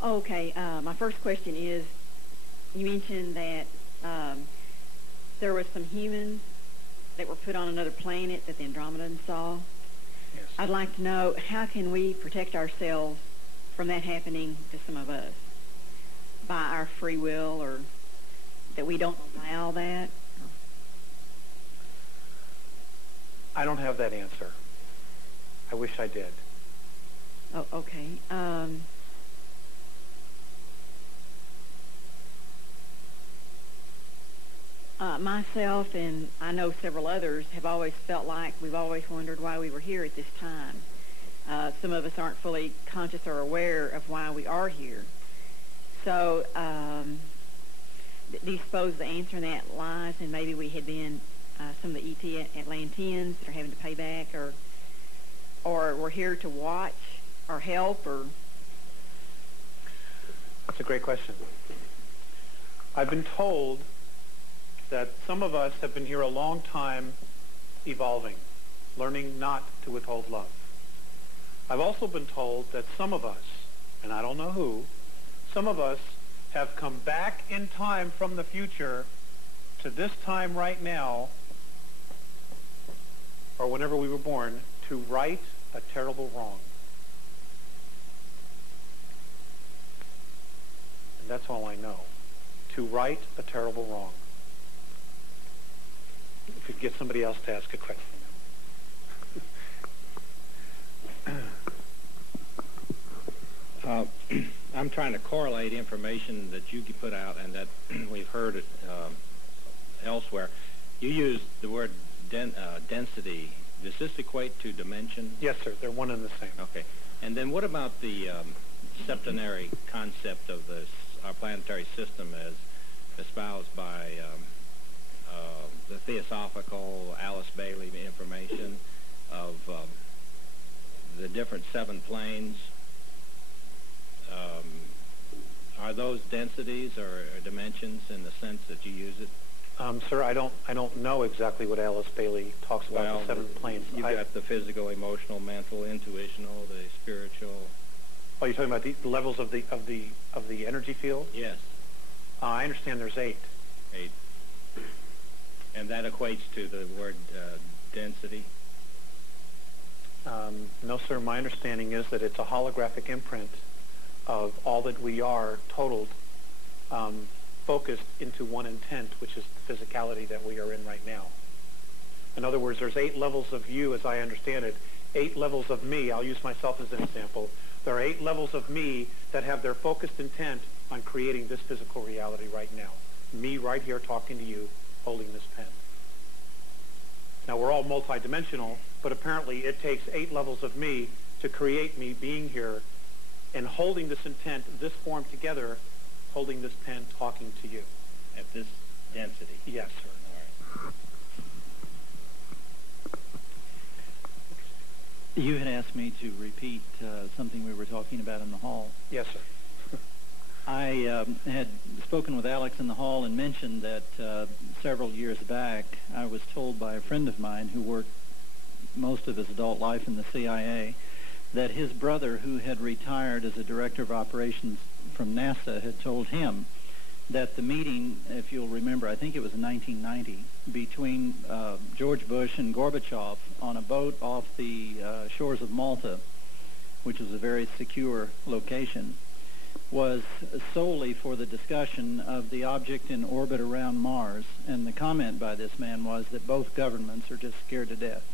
Okay, my first question is, you mentioned that there was some humans that were put on another planet that the Andromedans saw. Yes. I'd like to know, how can we protect ourselves from that happening to some of us? By our free will, or that we don't allow that? I don't have that answer. I wish I did. Oh, okay. Myself and I know several others have always felt like we've always wondered why we were here at this time. Some of us aren't fully conscious or aware of why we are here. So, do you suppose the answer in that lies in maybe we had been some of the ET Atlanteans that are having to pay back, or we're here to watch or help, or? That's a great question. I've been told that some of us have been here a long time evolving, learning not to withhold love. I've also been told that some of us, and I don't know who, some of us have come back in time from the future to this time right now, or whenever we were born, to right a terrible wrong. And that's all I know. To right a terrible wrong. If we could get somebody else to ask a question. I'm trying to correlate information that you put out and that we've heard elsewhere. You used the word density. Does this equate to dimension? Yes, sir. They're one and the same. Okay. And then what about the septenary concept of our planetary system as espoused by the Theosophical Alice Bailey information of the different 7 planes? Are those densities or dimensions in the sense that you use it? Sir, I don't know exactly what Alice Bailey talks about, the 7 planes. You've got the physical, emotional, mental, intuitional, the spiritual. Oh, you're talking about the levels of the energy field? Yes. I understand there's 8. 8. And that equates to the word density? No, sir. My understanding is that it's a holographic imprint of all that we are totaled, focused into one intent, which is the physicality that we are in right now. In other words, there's 8 levels of you, as I understand it, 8 levels of me. I'll use myself as an example. There are 8 levels of me that have their focused intent on creating this physical reality right now. Me right here talking to you, holding this pen. Now, we're all multidimensional, but apparently it takes 8 levels of me to create me being here and holding this intent, this form together, holding this pen, talking to you. At this density? Yes, sir. All right. You had asked me to repeat something we were talking about in the hall. Yes, sir. I had spoken with Alex in the hall and mentioned that several years back I was told by a friend of mine who worked most of his adult life in the CIA that his brother, who had retired as a director of operations from NASA, had told him that the meeting, if you'll remember, I think it was in 1990, between George Bush and Gorbachev on a boat off the shores of Malta, which was a very secure location, was solely for the discussion of the object in orbit around Mars, and the comment by this man was that both governments are just scared to death.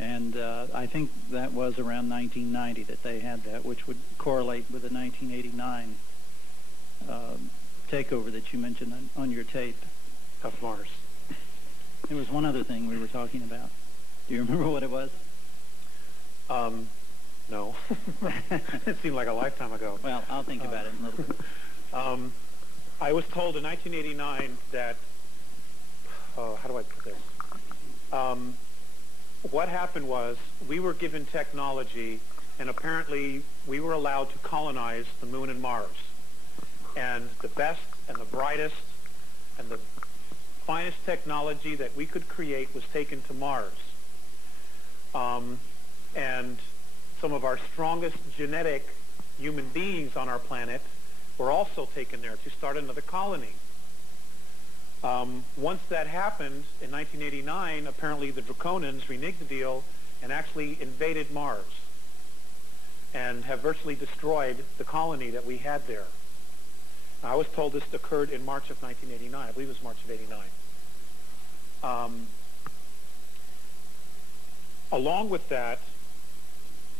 And I think that was around 1990 that they had that, which would correlate with the 1989 takeover that you mentioned on your tape. Of Mars. There was one other thing we were talking about. Do you remember what it was? No. It seemed like a lifetime ago. Well, I'll think about it in a little bit. I was told in 1989 that, how do I put this? What happened was we were given technology, and apparently we were allowed to colonize the moon and Mars. And the best and the brightest and the finest technology that we could create was taken to Mars. And some of our strongest genetic human beings on our planet were also taken there to start another colony. Once that happened in 1989, apparently the Draconians reneged the deal and actually invaded Mars and have virtually destroyed the colony that we had there. I was told this occurred in March of 1989. I believe it was March of 89. Along with that,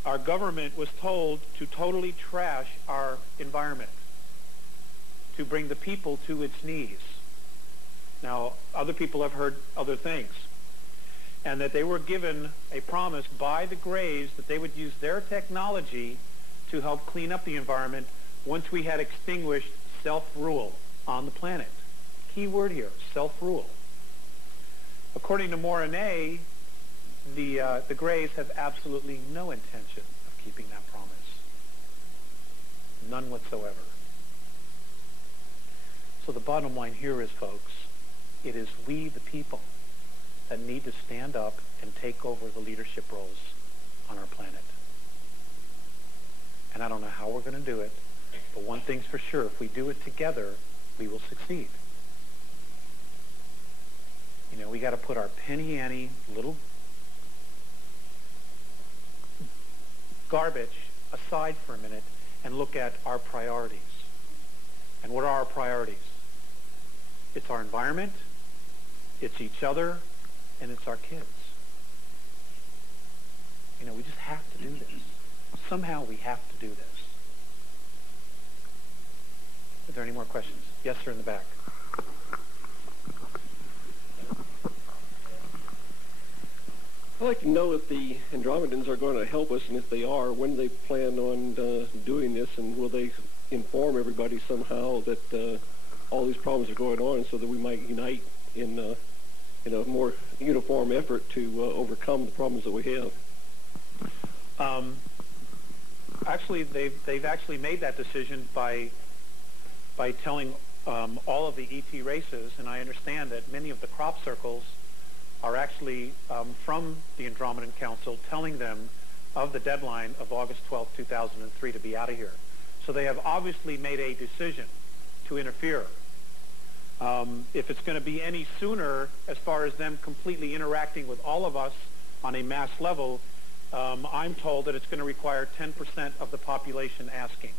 our government was told to totally trash our environment, to bring the people to its knees. Now, other people have heard other things, and that they were given a promise by the Greys that they would use their technology to help clean up the environment once we had extinguished self-rule on the planet. Key word here, self-rule. According to Moronnay, the Greys have absolutely no intention of keeping that promise. None whatsoever. So the bottom line here is, folks, it is we, the people, that need to stand up and take over the leadership roles on our planet. And I don't know how we're going to do it, but one thing's for sure, if we do it together, we will succeed. You know, we got to put our penny-ante little garbage aside for a minute and look at our priorities. And what are our priorities? It's our environment, it's each other, and it's our kids. You know, we just have to do this. Somehow we have to do this. Are there any more questions? Yes, sir, in the back. I'd like to know if the Andromedans are going to help us, and if they are, when they plan on doing this, and will they inform everybody somehow that all these problems are going on, so that we might unite in a more uniform effort to overcome the problems that we have? Actually, they've actually made that decision by telling all of the ET races, and I understand that many of the crop circles are actually from the Andromedan Council telling them of the deadline of August 12, 2003 to be out of here. So they have obviously made a decision to interfere. If it's going to be any sooner as far as them completely interacting with all of us on a mass level, I'm told that it's going to require 10% of the population asking.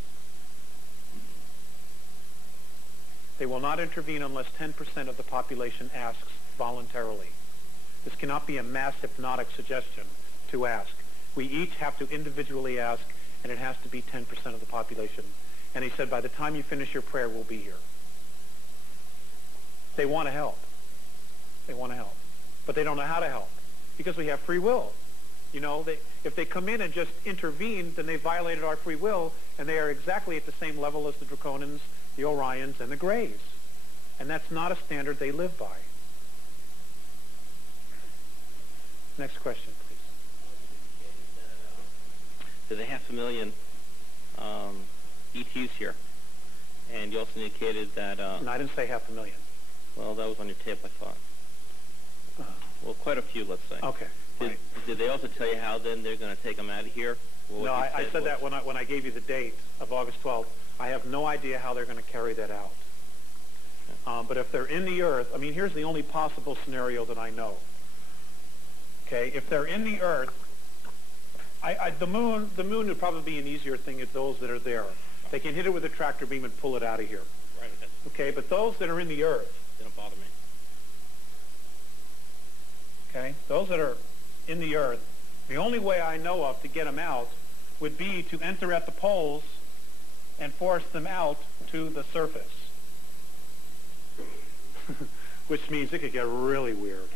They will not intervene unless 10% of the population asks voluntarily. This cannot be a mass hypnotic suggestion to ask. We each have to individually ask, and it has to be 10% of the population. And he said, by the time you finish your prayer, we'll be here. They want to help. They want to help. But they don't know how to help, because we have free will. You know, if they come in and just intervene, then they violated our free will, and they are exactly at the same level as the Draconians, the Orions, and the Greys. And that's not a standard they live by. Next question, please. There's 500,000 ETs here, and you also indicated that... No, I didn't say 500,000. Well, that was on your tape, I thought. Well, quite a few, let's say. Okay. Did they also tell you how then they're going to take them out of here? Well, no, I said that when I gave you the date of August 12th. I have no idea how they're going to carry that out. Okay. But if they're in the Earth, I mean, here's the only possible scenario that I know. Okay, if they're in the Earth, the moon would probably be an easier thing as those that are there. They can hit it with a tractor beam and pull it out of here. Right. Okay, but those that are in the earth, They don't bother me. okay, those that are in the earth, the only way I know of to get them out would be to enter at the poles and force them out to the surface. Which means it could get really weird.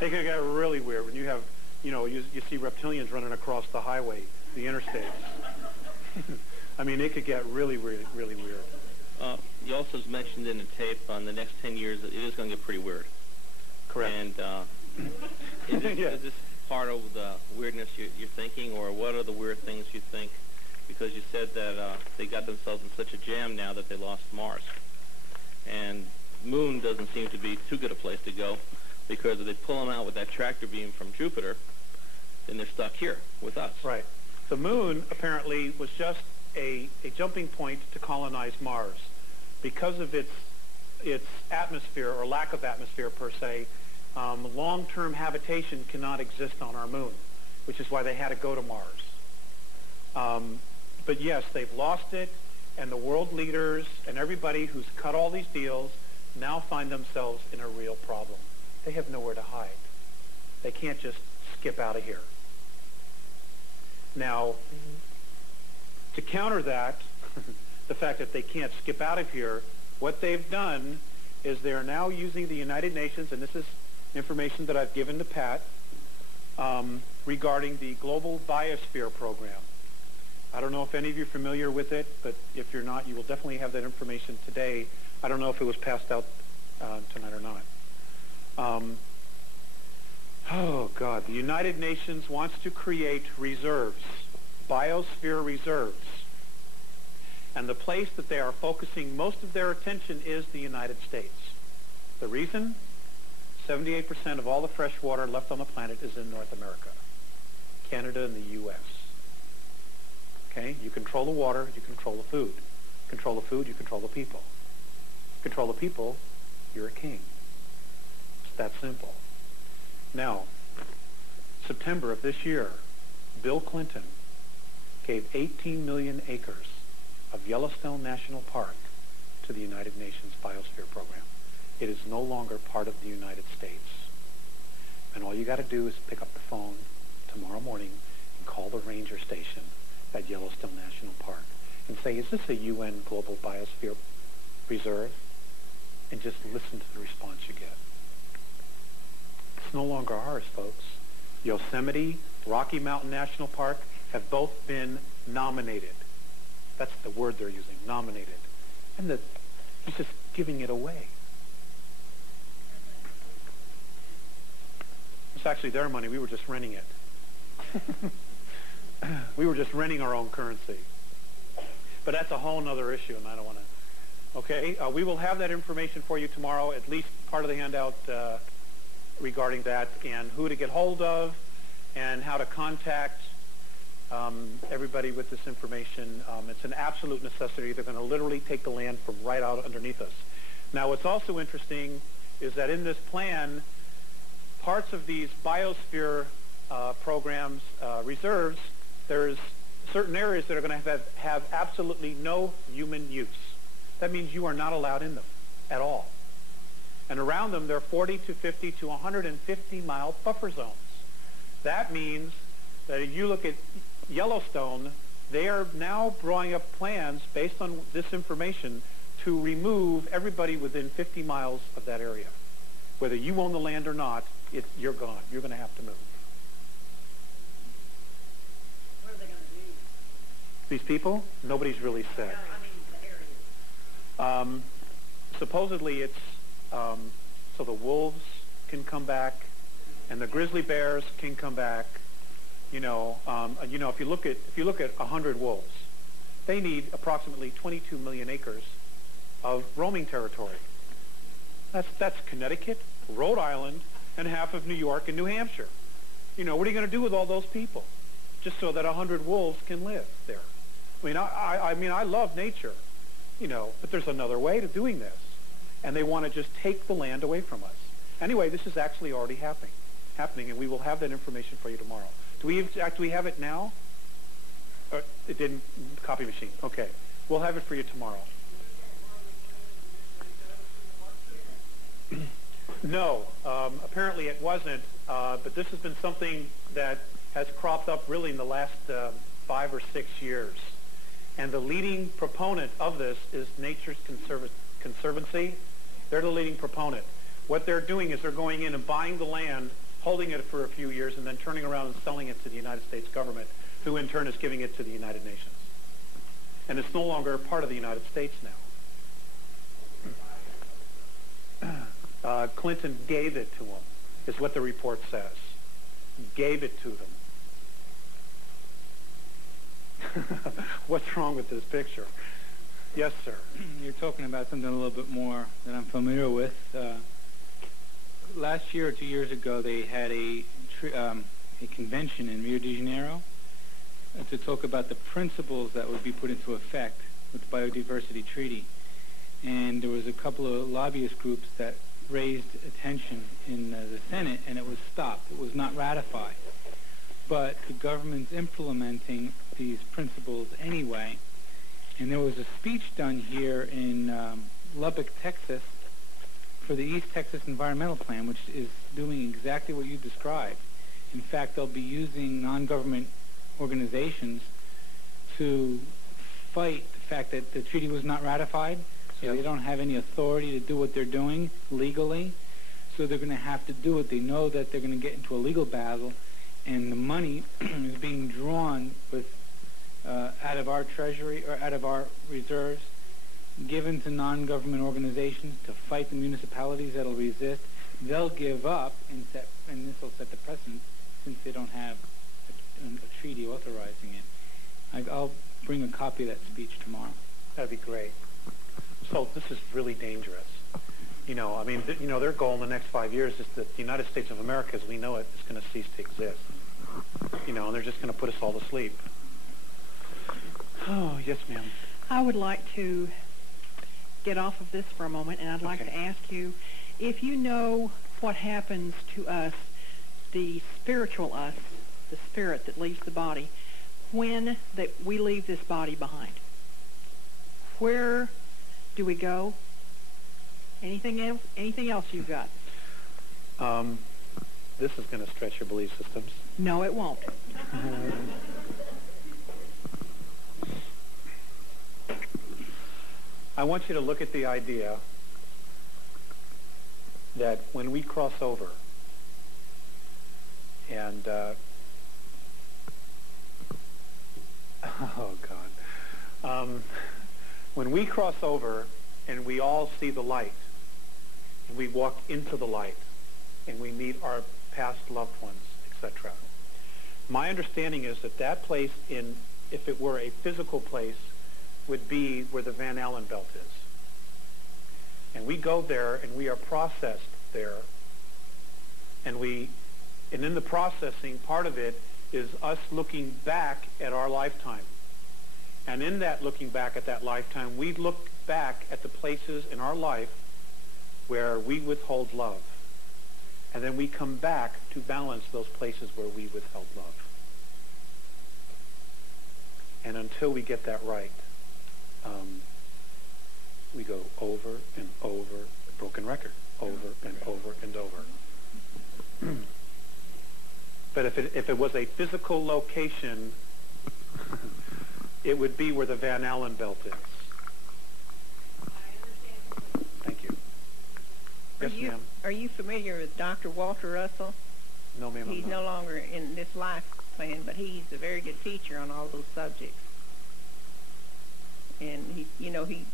It could get really weird when you have, you see reptilians running across the highway, the interstates. I mean, it could get really, really, really weird. You also mentioned in the tape on the next 10 years that it is going to get pretty weird. Correct. And is this part of the weirdness you're thinking, or what are the weird things you think? Because you said that they got themselves in such a jam now that they lost Mars. And Moon doesn't seem to be too good a place to go, because if they pull them out with that tractor beam from Jupiter, then they're stuck here with us. Right. The Moon apparently was just a jumping point to colonize Mars. Because of its atmosphere, or lack of atmosphere per se, long-term habitation cannot exist on our moon, which is why they had to go to Mars. But yes, they've lost it, and the world leaders and everybody who's cut all these deals now find themselves in a real problem. They have nowhere to hide. They can't just skip out of here. Now, to counter that, the fact that they can't skip out of here, what they've done is they're now using the United Nations, and this is information that I've given to Pat, regarding the Global Biosphere Program. I don't know if any of you are familiar with it, but if you're not, you will definitely have that information today. I don't know if it was passed out tonight or not. Oh, God. The United Nations wants to create reserves, biosphere reserves. And the place that they are focusing most of their attention is the United States. The reason? 78% of all the fresh water left on the planet is in North America, Canada, and the U.S. Okay? You control the water, you control the food. Control the food, you control the people. Control the people, you're a king. It's that simple. Now, September of this year, Bill Clinton gave 18 million acres of Yellowstone National Park to the United Nations Biosphere Program. It is no longer part of the United States. And all you got to do is pick up the phone tomorrow morning and call the ranger station at Yellowstone National Park and say, is this a UN Global Biosphere Reserve? And just listen to the response you get. It's no longer ours, folks. Yosemite, Rocky Mountain National Park have both been nominated. That's the word they're using, nominated. And he's just giving it away. It's actually their money. We were just renting it. We were just renting our own currency. But that's a whole other issue, and I don't want to. Okay, we will have that information for you tomorrow, at least part of the handout regarding that, and who to get hold of, and how to contact everybody with this information. It's an absolute necessity. They're going to literally take the land from right out underneath us. Now, what's also interesting is that in this plan, parts of these biosphere programs, reserves, there's certain areas that are going to have absolutely no human use. That means you are not allowed in them at all. And around them, there are 40 to 50 to 150-mile buffer zones. That means that if you look at Yellowstone, they are now drawing up plans based on this information to remove everybody within 50 miles of that area. Whether you own the land or not, you're gone. You're going to have to move. What are they going to do? These people, nobody's really said. No, I mean the areas. Supposedly it's so the wolves can come back and the grizzly bears can come back. If you look at 100 wolves, they need approximately 22 million acres of roaming territory. That's Connecticut, Rhode Island, and half of New York and New Hampshire. What are you going to do with all those people? Just so that 100 wolves can live there. I love nature, but there's another way to doing this. And they want to just take the land away from us. Anyway, this is actually already happening, and we will have that information for you tomorrow. Do we have it now? It didn't, copy machine. Okay. We'll have it for you tomorrow. No, apparently it wasn't, but this has been something that has cropped up really in the last 5 or 6 years. And the leading proponent of this is Nature's Conservancy. They're the leading proponent. What they're doing is they're going in and buying the land, holding it for a few years, and then turning around and selling it to the United States government, who in turn is giving it to the United Nations. And it's no longer part of the United States now. Clinton gave it to them, is what the report says. Gave it to them. What's wrong with this picture? Yes, sir. You're talking about something a little bit more than I'm familiar with. Last year or 2 years ago, they had a convention in Rio de Janeiro to talk about the principles that would be put into effect with the Biodiversity Treaty. And there was a couple of lobbyist groups that raised attention in the Senate, and it was stopped. It was not ratified. But the government's implementing these principles anyway. And there was a speech done here in Lubbock, Texas, for the East Texas Environmental Plan, which is doing exactly what you described. In fact, they'll be using non-government organizations to fight the fact that the treaty was not ratified. So they don't have any authority to do what they're doing legally. So they're going to have to do it. They know that they're going to get into a legal battle, and the money is being drawn with out of our treasury or out of our reserves, given to non-government organizations to fight the municipalities that'll resist. They'll give up, and this will set the precedent since they don't have a treaty authorizing it. I'll bring a copy of that speech tomorrow. That'd be great. So this is really dangerous. You know, I mean, their goal in the next 5 years is that the United States of America, as we know it, is going to cease to exist. You know, and they're just going to put us all to sleep. Oh, yes, ma'am. I would like to get off of this for a moment, and I'd like to ask you if you know what happens to us, the spiritual us, the spirit that leaves the body, when we leave this body behind. Where do we go? Anything else you've got? This is going to stretch your belief systems. No, it won't. I want you to look at the idea that when we cross over and oh God, when we cross over and we all see the light and we walk into the light and we meet our past loved ones, etc. My understanding is that that place, if it were a physical place, would be where the Van Allen belt is. And we go there and we are processed there. And in the processing, part of it is us looking back at our lifetime. And in that looking back at that lifetime, we look back at the places in our life where we withhold love. And then we come back to balance those places where we withheld love. And until we get that right, we go over and over, broken record, over and over and over. But if it was a physical location, it would be where the Van Allen belt is. Thank you. Yes, ma'am. Are you familiar with Dr. Walter Russell? No, ma'am. He's no longer in this life plan, but he's a very good teacher on all those subjects. And he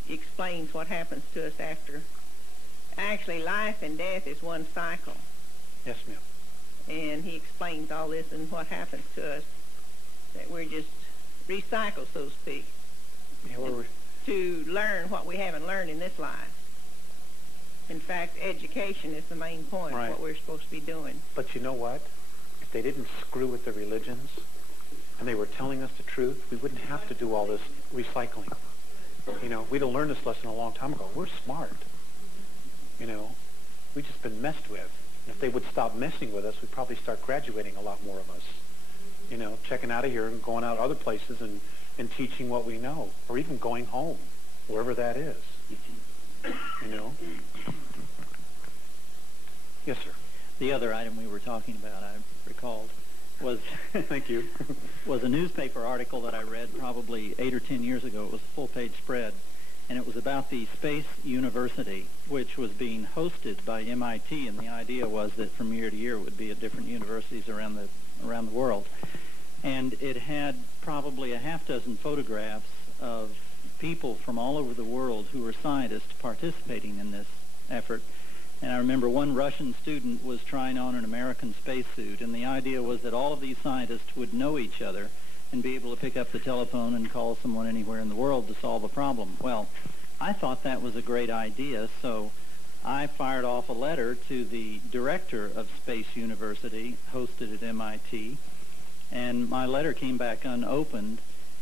explains what happens to us after. Actually, life and death is one cycle. Yes, ma'am. And he explains all this and what happens to us, that we're just recycled, so to speak, to learn what we haven't learned in this life. In fact, education is the main point of what we're supposed to be doing. But you know what? If they didn't screw with the religions and they were telling us the truth, we wouldn't have to do all this recycling. You know, we'd have learned this lesson a long time ago. We're smart. You know, we've just been messed with. And if they would stop messing with us, we'd probably start graduating a lot more of us. you know, checking out of here and going out other places and teaching what we know, or even going home, wherever that is, you know. Yes, sir. The other item we were talking about, I recalled, was thank you. was a newspaper article that I read probably 8 or 10 years ago. It was a full-page spread, and it was about the Space University, which was being hosted by MIT, and the idea was that from year to year it would be at different universities around the world. And it had probably a half dozen photographs of people from all over the world who were scientists participating in this effort. And I remember one Russian student was trying on an American spacesuit, and the idea was that all of these scientists would know each other and be able to pick up the telephone and call someone anywhere in the world to solve a problem. Well, I thought that was a great idea, so I fired off a letter to the director of Space University, hosted at MIT, and my letter came back unopened,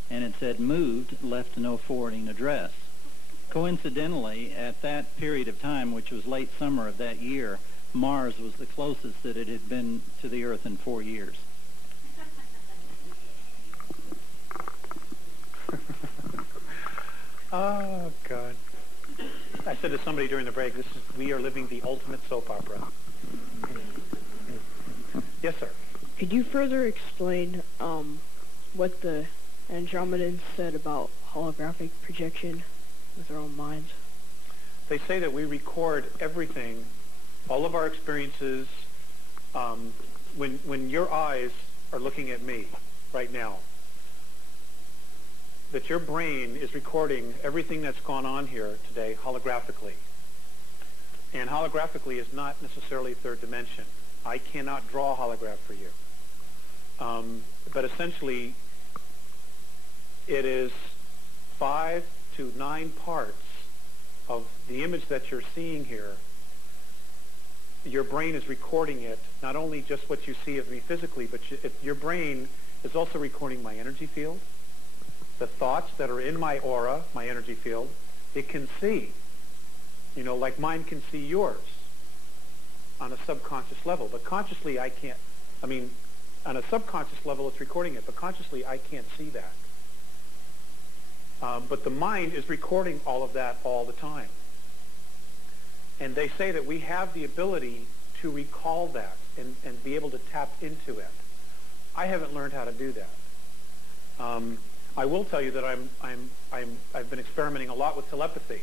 and it said, moved, left no forwarding address. Coincidentally, at that period of time, which was late summer of that year, Mars was the closest that it had been to the Earth in 4 years. Oh, God. I said to somebody during the break, we are living the ultimate soap opera. Yes, sir. Could you further explain what the Andromedans said about holographic projection with our own minds? They say that we record everything, all of our experiences, when your eyes are looking at me right now, that your brain is recording everything that's gone on here today holographically. And holographically is not necessarily third dimension. I cannot draw a holograph for you. But essentially, it is 5 to 9 parts of the image that you're seeing here. Your brain is recording it, not only just what you see of me physically, but your brain is also recording my energy field, the thoughts that are in my aura, my energy field. It can see, you know, like mine can see yours on a subconscious level. But consciously, I can't. I mean, on a subconscious level, it's recording it, but consciously, I can't see that. But the mind is recording all of that all the time. And they say that we have the ability to recall that and be able to tap into it. I haven't learned how to do that. I will tell you that I've been experimenting a lot with telepathy.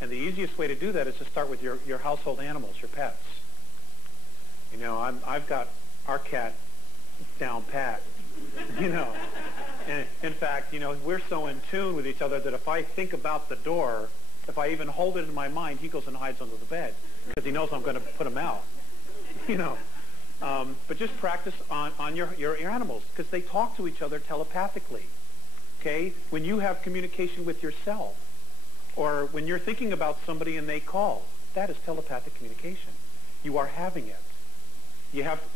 And the easiest way to do that is to start with your household animals, your pets. You know, I've got our cat down pat, you know. And in fact, you know, we're so in tune with each other that if I think about the door, if I even hold it in my mind, he goes and hides under the bed because he knows I'm going to put him out, you know. But just practice on your animals because they talk to each other telepathically, okay? When you have communication with yourself or when you're thinking about somebody and they call, that is telepathic communication. You are having it.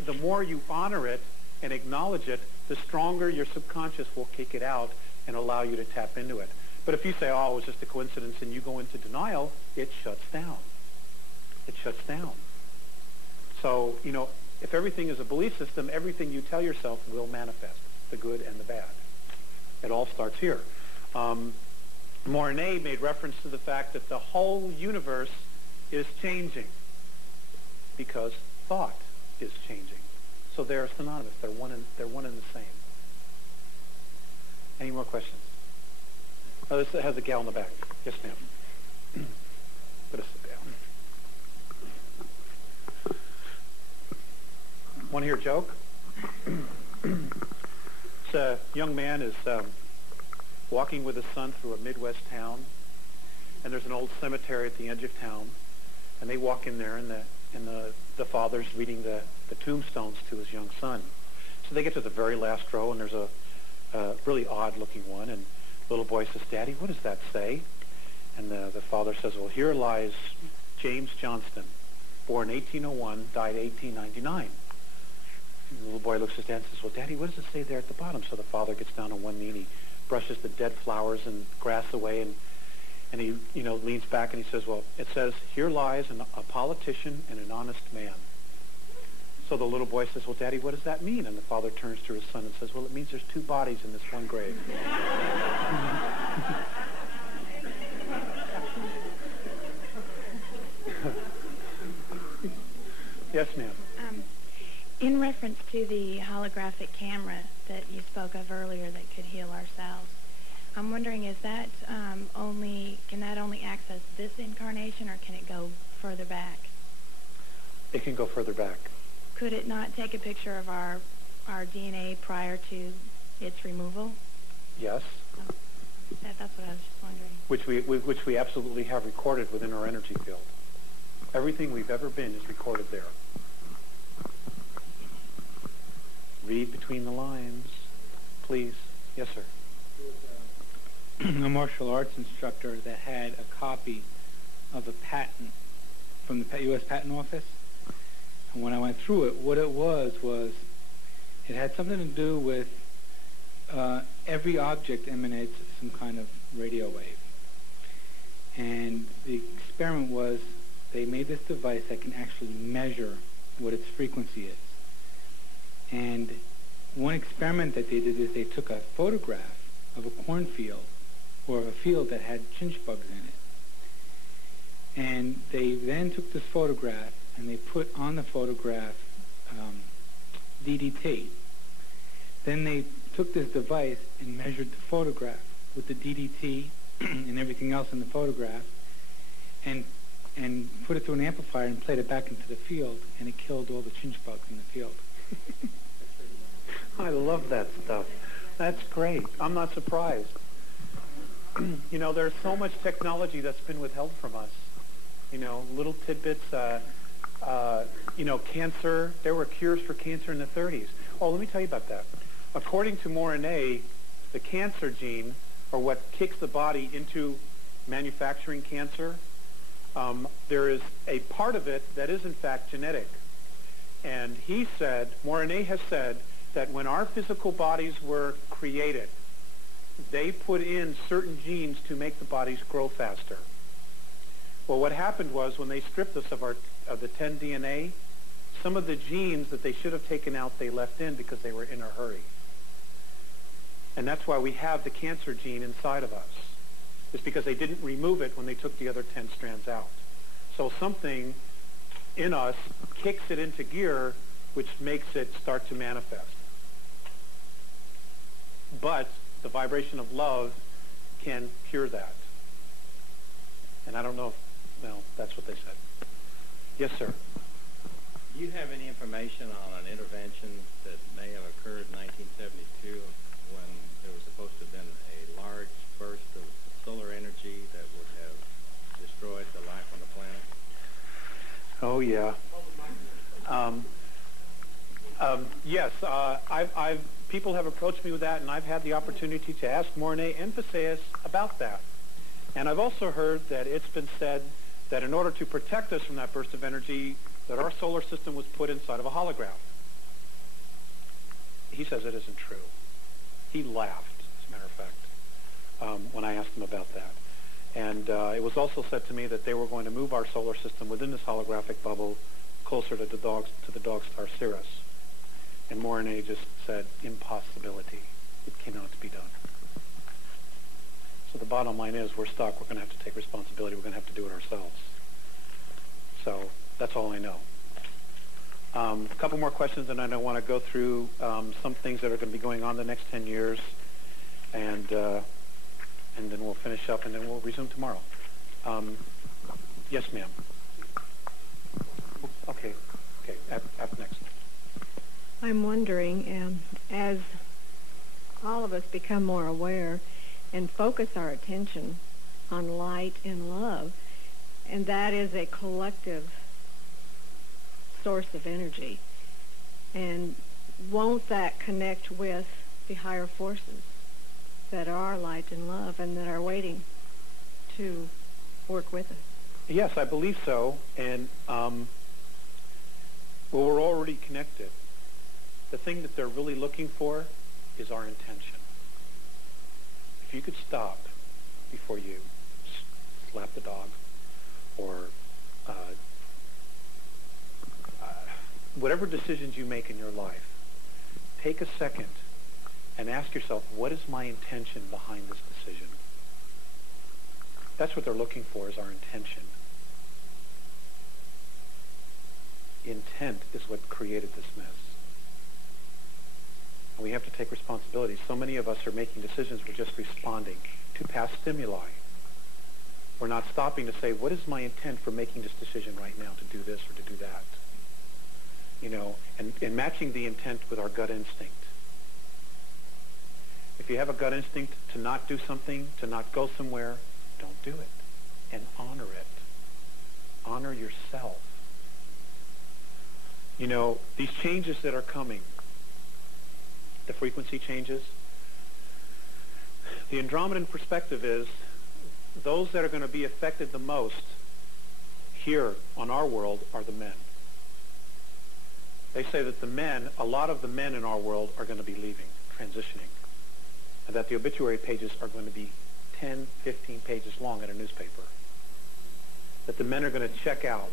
The more you honor it and acknowledge it, the stronger your subconscious will kick it out and allow you to tap into it. But if you say, oh, it was just a coincidence, and you go into denial, it shuts down. It shuts down. So, you know, if everything is a belief system, everything you tell yourself will manifest, the good and the bad. It all starts here. Mornay made reference to the fact that the whole universe is changing because thought is changing. So they're synonymous. They're one and the same. Any more questions? Oh, this has a gal in the back. Yes, ma'am. Put us down. Want to hear a joke? It's a young man is walking with his son through a Midwest town, and there's an old cemetery at the edge of town, and they walk in there, and the father's reading the tombstones to his young son. So they get to the very last row, and there's a really odd-looking one, and the little boy says, "Daddy, what does that say?" And the father says, "Well, here lies James Johnston, born 1801, died 1899. And the little boy looks at his dad and says, "Well, Daddy, what does it say there at the bottom?" So the father gets down on one knee, and he brushes the dead flowers and grass away, and he, you know, leans back and he says, "Well, it says, here lies a politician and an honest man." So the little boy says, well, Daddy, what does that mean? And the father turns to his son and says, well, it means there's two bodies in this one grave. Yes, ma'am. In reference to the holographic camera that you spoke of earlier that could heal ourselves, I'm wondering, is that can that only access this incarnation, or can it go further back? It can go further back. Could it not take a picture of our DNA prior to its removal? Yes. Oh, that's what I was just wondering. Which we absolutely have recorded within our energy field. Everything we've ever been is recorded there. Read between the lines, please. Yes, sir. A martial arts instructor that had a copy of a patent from the U.S. Patent Office. And when I went through it, what it was it had something to do with every object emanates some kind of radio wave. And the experiment was they made this device that can actually measure what its frequency is. And one experiment that they did is they took a photograph of a cornfield or of a field that had chinch bugs in it. And they then took this photograph and they put on the photograph DDT. Then they took this device and measured the photograph with the DDT and everything else in the photograph and put it through an amplifier and played it back into the field, and it killed all the chinch bugs in the field. I love that stuff. That's great. I'm not surprised. You know, there's so much technology that's been withheld from us. You know, little tidbits. You know, cancer. There were cures for cancer in the 30s. Oh, let me tell you about that. According to Morane, the cancer gene, or what kicks the body into manufacturing cancer, there is a part of it that is in fact genetic. And he said, Morane has said, that when our physical bodies were created, they put in certain genes to make the bodies grow faster. Well, what happened was when they stripped us of the 10 DNA, some of the genes that they should have taken out, they left in because they were in a hurry. And that's why we have the cancer gene inside of us. It's because they didn't remove it when they took the other 10 strands out. So something in us kicks it into gear, which makes it start to manifest. But the vibration of love can cure that. And I don't know if, well, that's what they said. Yes, sir. Do you have any information on an intervention that may have occurred in 1972 when there was supposed to have been a large burst of solar energy that would have destroyed the life on the planet? Oh, yeah. Yes, people have approached me with that, and I've had the opportunity to ask Morane and Paseas about that. And I've also heard that it's been said that in order to protect us from that burst of energy, that our solar system was put inside of a holograph. He says it isn't true. He laughed, as a matter of fact, when I asked him about that. And it was also said to me that they were going to move our solar system within this holographic bubble closer to the dog star Sirius. And Morane just said, impossibility. It cannot be done. So the bottom line is we're stuck. We're going to have to take responsibility. We're going to have to do it ourselves. So that's all I know. A couple more questions, and I want to go through some things that are going to be going on the next 10 years, and then we'll finish up, and then we'll resume tomorrow. Yes, ma'am. Okay. Up next. I'm wondering, as all of us become more aware and focus our attention on light and love, and that is a collective source of energy, and won't that connect with the higher forces that are light and love and that are waiting to work with us? Yes, I believe so, and well, we're already connected. The thing that they're really looking for is our intention. If you could stop before you slap the dog or whatever decisions you make in your life, take a second and ask yourself, what is my intention behind this decision? That's what they're looking for, is our intention. Intent is what created this mess. And we have to take responsibility. So many of us are making decisions, we're just responding to past stimuli. We're not stopping to say, what is my intent for making this decision right now to do this or to do that? You know, and matching the intent with our gut instinct. If you have a gut instinct to not do something, to not go somewhere, don't do it. And honor it. Honor yourself. You know, these changes that are coming, the frequency changes, the Andromedan perspective is those that are going to be affected the most here on our world are the men. They say that the men, a lot of the men in our world are going to be leaving, transitioning, and that the obituary pages are going to be 10, 15 pages long in a newspaper. That the men are going to check out.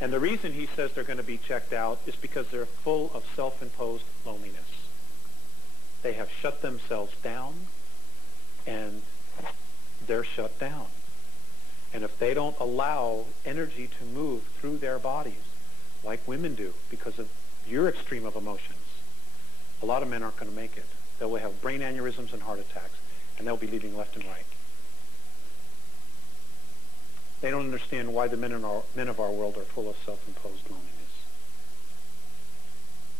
And the reason he says they're going to be checked out is because they're full of self-imposed loneliness. They have shut themselves down, and they're shut down. And if they don't allow energy to move through their bodies, like women do, because of your extreme of emotions, a lot of men aren't going to make it. They will have brain aneurysms and heart attacks, and they'll be leaving left and right. They don't understand why the men of our world are full of self-imposed loneliness.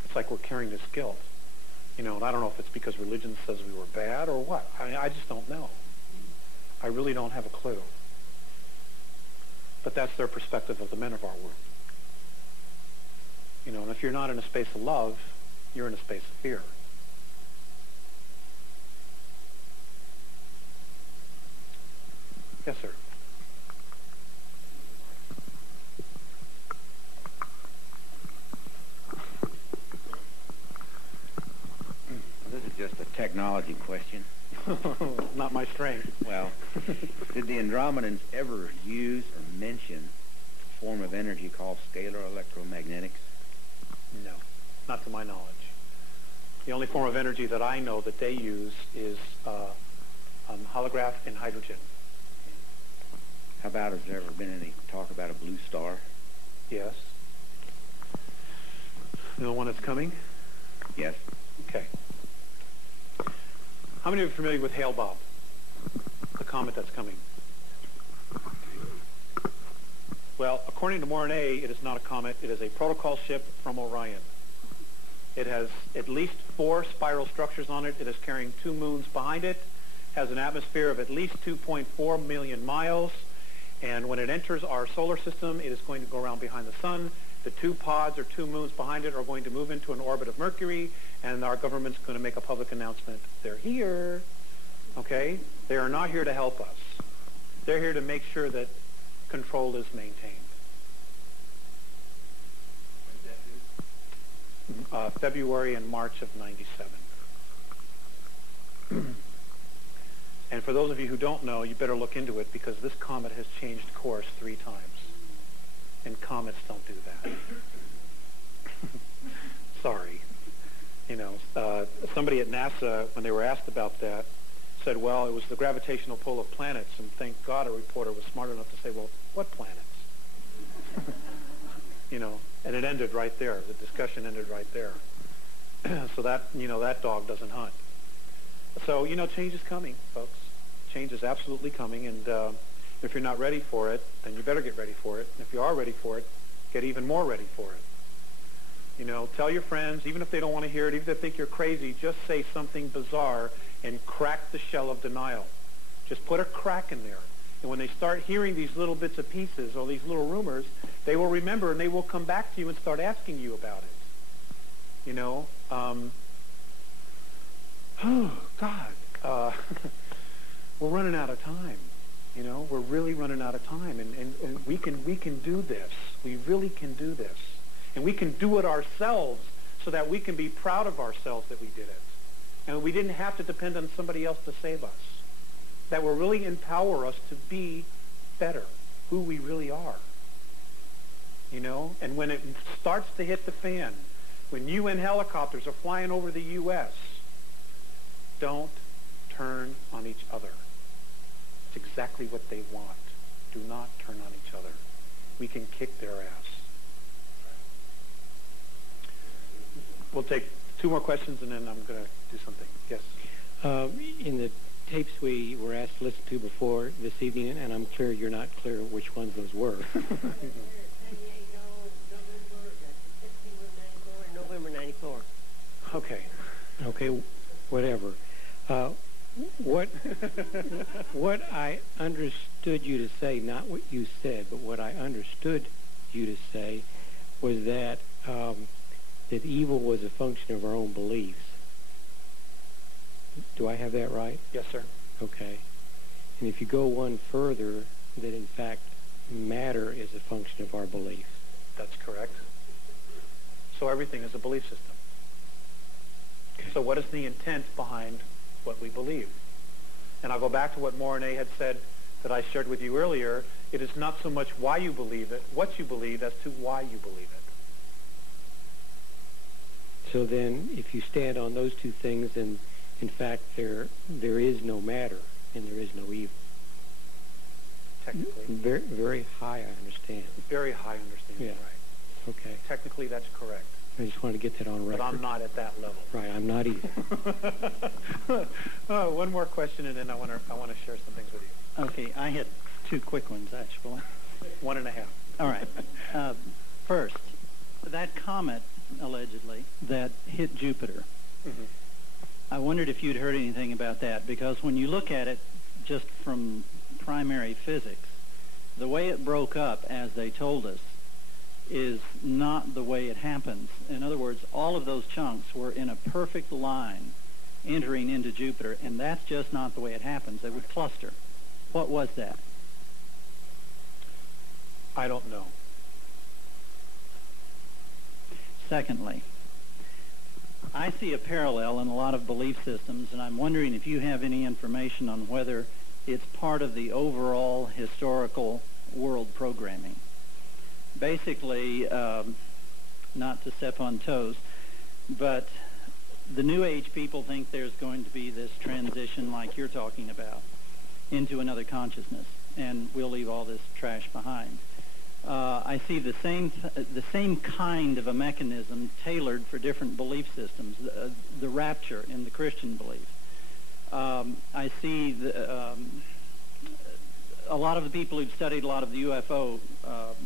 It's like we're carrying this guilt. You know, and I don't know if it's because religion says we were bad or what. I mean, I just don't know. I really don't have a clue. But that's their perspective of the men of our world. You know, and if you're not in a space of love, you're in a space of fear. Yes, sir. This is just a technology question. Not my strength. Well, did the Andromedans ever use or mention a form of energy called scalar electromagnetics? No, not to my knowledge. The only form of energy that I know that they use is holograph and hydrogen. How about, has there ever been any talk about a blue star? Yes. You know the one that's coming? Yes. Okay. How many of you are familiar with Hale-Bopp, the comet that's coming? Well, according to Mornay, it is not a comet. It is a protocol ship from Orion. It has at least 4 spiral structures on it. It is carrying 2 moons behind it, has an atmosphere of at least 2.4 million miles, and when it enters our solar system, it is going to go around behind the sun. The 2 pods or 2 moons behind it are going to move into an orbit of Mercury, and our government's going to make a public announcement. They're here, okay? They are not here to help us. They're here to make sure that control is maintained. February and March of '97. And for those of you who don't know, you better look into it, because this comet has changed course 3 times. And comets don't do that. Sorry. You know, somebody at NASA, when they were asked about that, said, well, it was the gravitational pull of planets, and thank God a reporter was smart enough to say, well, what planets? You know, and it ended right there. The discussion ended right there. So that, you know, that dog doesn't hunt. So, you know, change is coming, folks. Change is absolutely coming, and if you're not ready for it, then you better get ready for it. And if you are ready for it, get even more ready for it. You know, tell your friends, even if they don't want to hear it, even if they think you're crazy, just say something bizarre and crack the shell of denial. Just put a crack in there. And when they start hearing these little bits of pieces or these little rumors, they will remember, and they will come back to you and start asking you about it. You know, oh, God, we're running out of time. You know, we're really running out of time, and we can do this. We really can do this. And we can do it ourselves so that we can be proud of ourselves that we did it. And we didn't have to depend on somebody else to save us. That will really empower us to be better, who we really are. you know, and when it starts to hit the fan, when UN helicopters are flying over the U.S., don't turn on each other. It's exactly what they want. Do not turn on each other. We can kick their ass. We'll take 2 more questions, and then I'm going to do something. Yes? In the tapes we were asked to listen to before this evening, and I'm clear you're not clear which ones those were. November 94. Okay. Okay, whatever. What I understood you to say, not what you said, but what I understood you to say was that that evil was a function of our own beliefs. Do I have that right? Yes, sir. Okay. And if you go one further, that in fact matter is a function of our beliefs. That's correct. So everything is a belief system. Okay. So what is the intent behind what we believe? And I'll go back to what Morine had said that I shared with you earlier. It is not so much why you believe it, what you believe, as to why you believe it. So then, if you stand on those two things, then in fact there is no matter and there is no evil. Technically. Very, very high, I understand. Very high understanding, Yeah. right. Okay. Technically, that's correct. I just wanted to get that on record. But I'm not at that level. Right, I'm not either. One more question, and then I want to share some things with you. Okay, I had 2 quick ones, actually. 1.5. All right. First, that comet, allegedly, that hit Jupiter, Mm-hmm. I wondered if you'd heard anything about that, because when you look at it just from primary physics, the way it broke up, as they told us, is not the way it happens. In other words, all of those chunks were in a perfect line entering into Jupiter, and that's just not the way it happens. They would cluster. What was that? I don't know. Secondly, I see a parallel in a lot of belief systems, and I'm wondering if you have any information on whether it's part of the overall historical world programming. Basically, not to step on toes, but the New Age people think there's going to be this transition like you're talking about into another consciousness, and we'll leave all this trash behind. I see the same kind of a mechanism tailored for different belief systems, the rapture in the Christian belief. I see a lot of the people who've studied a lot of the UFO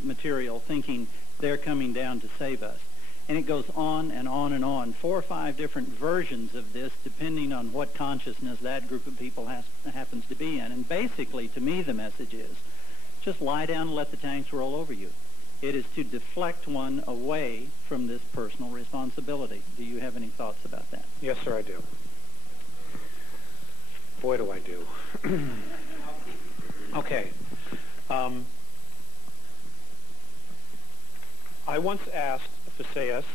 material thinking they're coming down to save us. And it goes on and on and on, 4 or 5 different versions of this, depending on what consciousness that group of people happens to be in. And basically, to me, the message is, just lie down and let the tanks roll over you. It is to deflect one away from this personal responsibility. Do you have any thoughts about that? Yes, sir, I do. Boy, do I do. Okay. I once asked Phaseus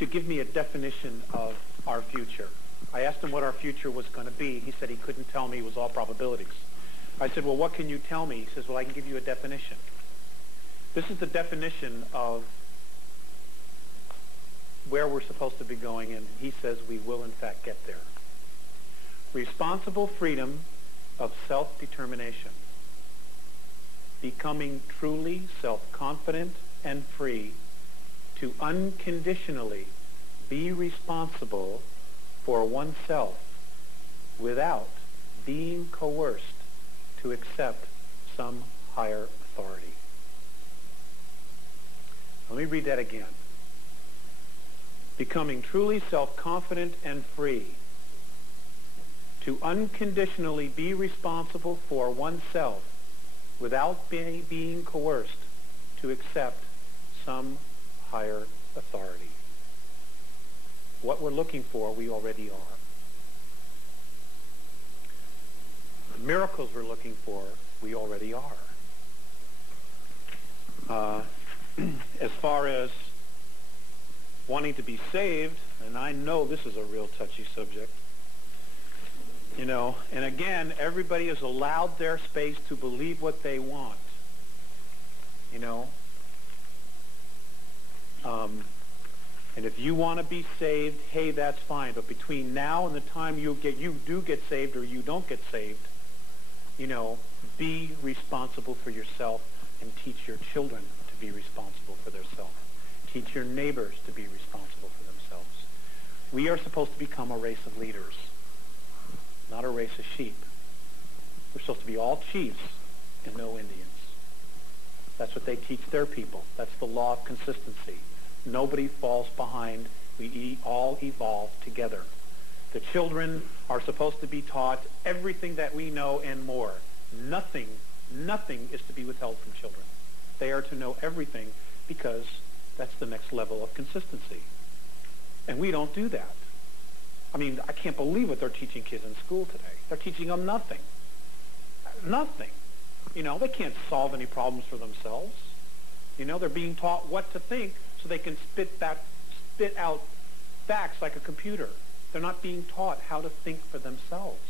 to give me a definition of our future. I asked him what our future was going to be. He said he couldn't tell me. It was all probabilities. I said, well, what can you tell me? He says, well, I can give you a definition. This is the definition of where we're supposed to be going, and he says we will, in fact, get there. Responsible freedom of self-determination. Becoming truly self-confident and free to unconditionally be responsible for oneself without being coerced to accept some higher authority. Let me read that again. Becoming truly self-confident and free to unconditionally be responsible for oneself without being coerced to accept some higher authority. What we're looking for, we already are. The miracles we're looking for, we already are. As far as wanting to be saved, and I know this is a real touchy subject, You know, and again, everybody is allowed their space to believe what they want. You know, and if you want to be saved, hey, that's fine. But between now and the time you do get saved or you don't get saved, you know, be responsible for yourself and teach your children to be responsible for themselves. Teach your neighbors to be responsible for themselves. We are supposed to become a race of leaders, not a race of sheep. We're supposed to be all chiefs and no Indians. That's what they teach their people. That's the law of consistency. Nobody falls behind. We all evolve together. The children are supposed to be taught everything that we know and more. Nothing is to be withheld from children. They are to know everything because that's the next level of consistency. And we don't do that. I mean, I can't believe what they're teaching kids in school today. They're teaching them nothing. Nothing. You know, they can't solve any problems for themselves. You know, they're being taught what to think so they can spit out facts like a computer. They're not being taught how to think for themselves.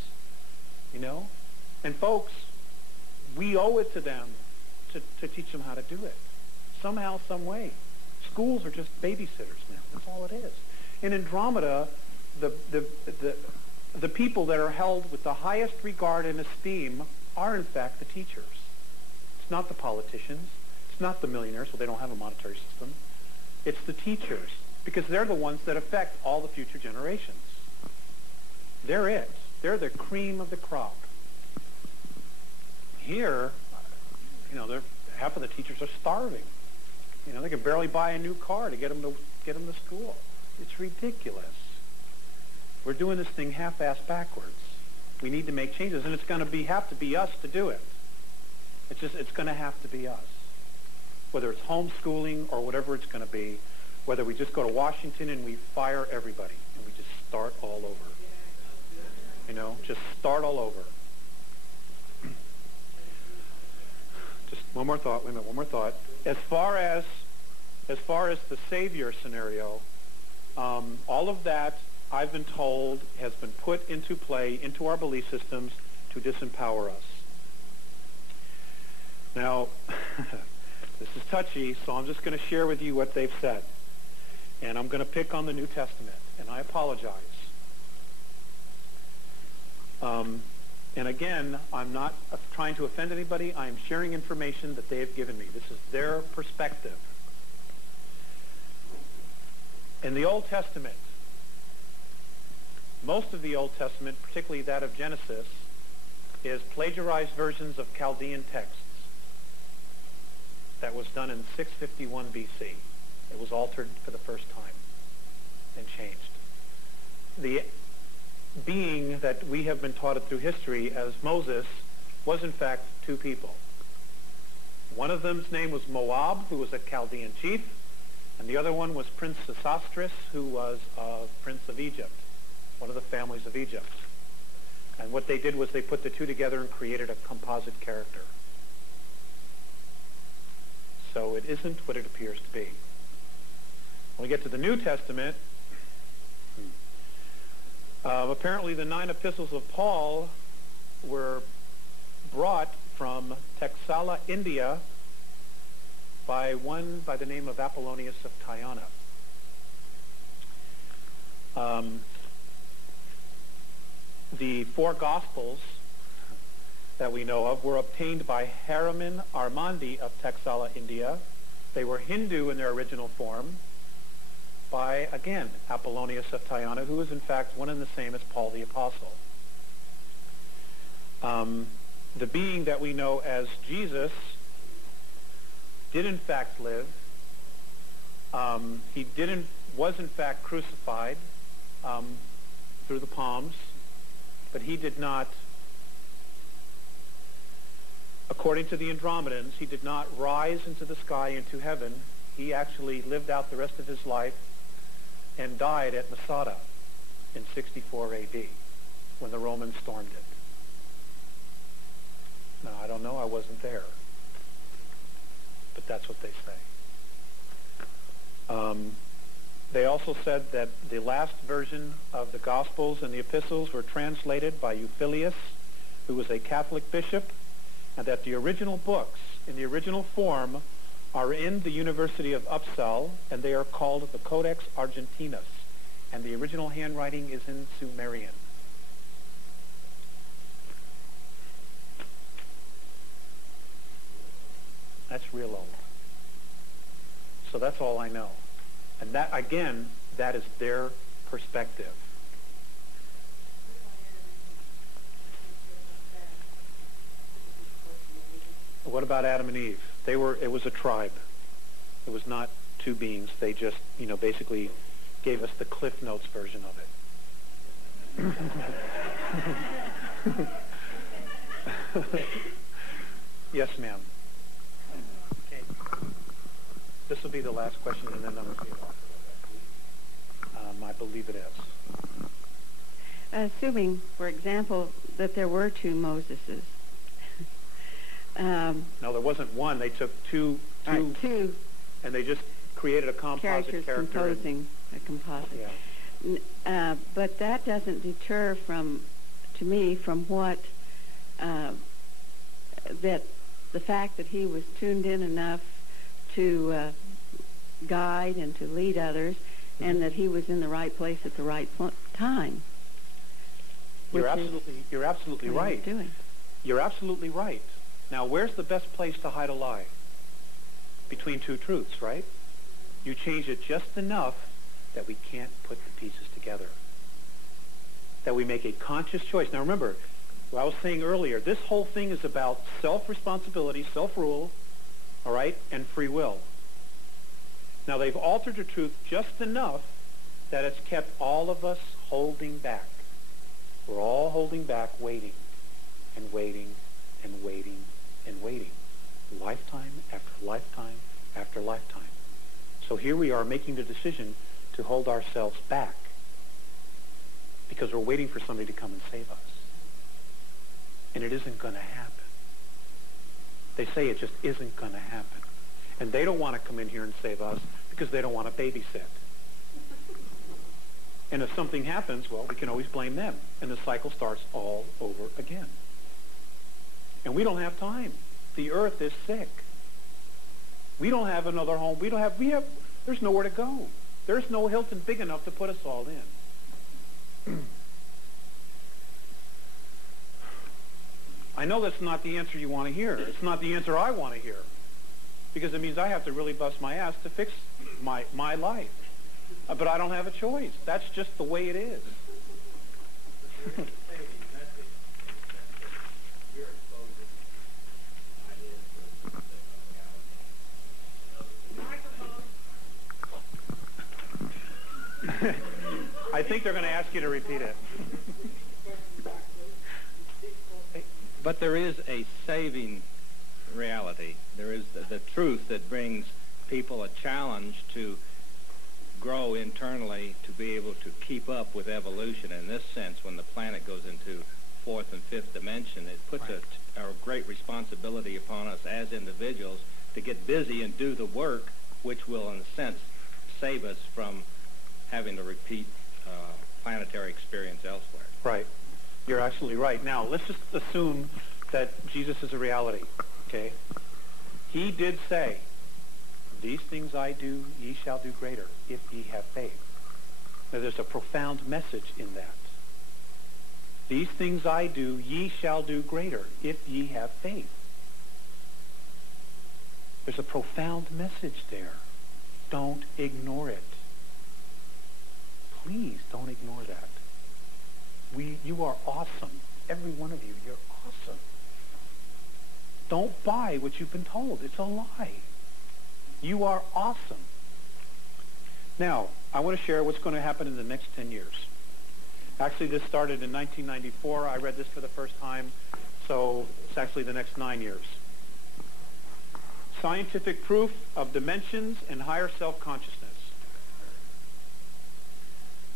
You know? And folks, we owe it to them to teach them how to do it. Somehow, some way. Schools are just babysitters now. That's all it is. In Andromeda, the people that are held with the highest regard and esteem are, in fact, the teachers. It's not the politicians. It's not the millionaires, well, they don't have a monetary system. It's the teachers, because they're the ones that affect all the future generations. They're it. They're the cream of the crop. Here, you know, half of the teachers are starving. You know, they can barely buy a new car to get them to school. It's ridiculous. We're doing this thing half-assed backwards. We need to make changes, and it's going to have to be us to do it. It's going to have to be us. Whether it's homeschooling or whatever it's going to be, whether we just go to Washington and we fire everybody and we just start all over. You know, just start all over. Just one more thought. Wait a minute, one more thought. As far as the Savior scenario, all of that, I've been told, has been put into play into our belief systems to disempower us. Now, this is touchy, so I'm just going to share with you what they've said. And I'm going to pick on the New Testament, and I apologize. And again, I'm not trying to offend anybody. I am sharing information that they have given me. This is their perspective. In the Old Testament, most of the Old Testament, particularly that of Genesis, is plagiarized versions of Chaldean texts. That was done in 651 BC. It was altered for the first time and changed. The being that we have been taught it through history as Moses was in fact two people. One of them's name was Moab, who was a Chaldean chief, and the other one was Prince Sesostris, who was a prince of Egypt, one of the families of Egypt. And what they did was they put the two together and created a composite character. So it isn't what it appears to be. When we get to the New Testament, apparently the 9 epistles of Paul were brought from Texala, India, by one by the name of Apollonius of Tyana. The 4 Gospels that we know of were obtained by Hariman Armandi of Texala, India. They were Hindu in their original form by, again, Apollonius of Tyana, who is in fact one and the same as Paul the Apostle. The being that we know as Jesus did in fact live. He was in fact crucified through the palms, but he did not, according to the Andromedans, he did not rise into the sky into heaven. He actually lived out the rest of his life and died at Masada in 64 AD when the Romans stormed it. Now, I don't know. I wasn't there. But that's what they say. They also said that the last version of the Gospels and the epistles were translated by Euphilius, who was a Catholic bishop, and that the original books in the original form are in the University of Uppsala, and they are called the Codex Argentinus, and the original handwriting is in Sumerian. That's real old. So that's all I know. And that, again, that is their perspective. What about Adam and Eve? It was a tribe. It was not two beings. They just, basically gave us the Cliff Notes version of it. Yes, ma'am. Okay. This will be the last question, and then I'm going to be off. I believe it is. Assuming, for example, that there were two Moseses. No, there wasn't one. They took two, and they just created a composite character. Composing a composite. Yeah. But that doesn't deter from what that the fact that he was tuned in enough to guide and to lead others, and that he was in the right place at the right time. You're absolutely right. You're absolutely right. Now, where's the best place to hide a lie? Between two truths, right? You change it just enough that we can't put the pieces together. That we make a conscious choice. Now, remember, what I was saying earlier, this whole thing is about self-responsibility, self-rule, all right, and free will. Now, they've altered the truth just enough that it's kept all of us holding back. We're all holding back, waiting and waiting and waiting and waiting, lifetime after lifetime after lifetime. So here we are making the decision to hold ourselves back because we're waiting for somebody to come and save us. And it isn't going to happen. They say it just isn't going to happen. And they don't want to come in here and save us because they don't want to babysit. And if something happens, well, we can always blame them. And the cycle starts all over again. And we don't have time. The earth is sick. We don't have another home. There's nowhere to go. There's no Hilton big enough to put us all in. I know that's not the answer you want to hear. It's not the answer I want to hear. Because it means I have to really bust my ass to fix my life. But I don't have a choice. That's just the way it is. I think they're going to ask you to repeat it. But there is a saving reality. There is the truth that brings people a challenge to grow internally to be able to keep up with evolution. In this sense, when the planet goes into fourth and fifth dimension, it puts a great responsibility upon us as individuals to get busy and do the work, which will, in a sense, save us from having to repeat planetary experience elsewhere. Right. You're absolutely right. Now, let's just assume that Jesus is a reality, okay? He did say, "These things I do, ye shall do greater, if ye have faith." Now, there's a profound message in that. These things I do, ye shall do greater, if ye have faith. There's a profound message there. Don't ignore it. Please don't ignore that. You are awesome. Every one of you, you're awesome. Don't buy what you've been told. It's a lie. You are awesome. Now, I want to share what's going to happen in the next 10 years. Actually, this started in 1994. I read this for the first time, so it's actually the next 9 years. Scientific proof of dimensions and higher self-consciousness.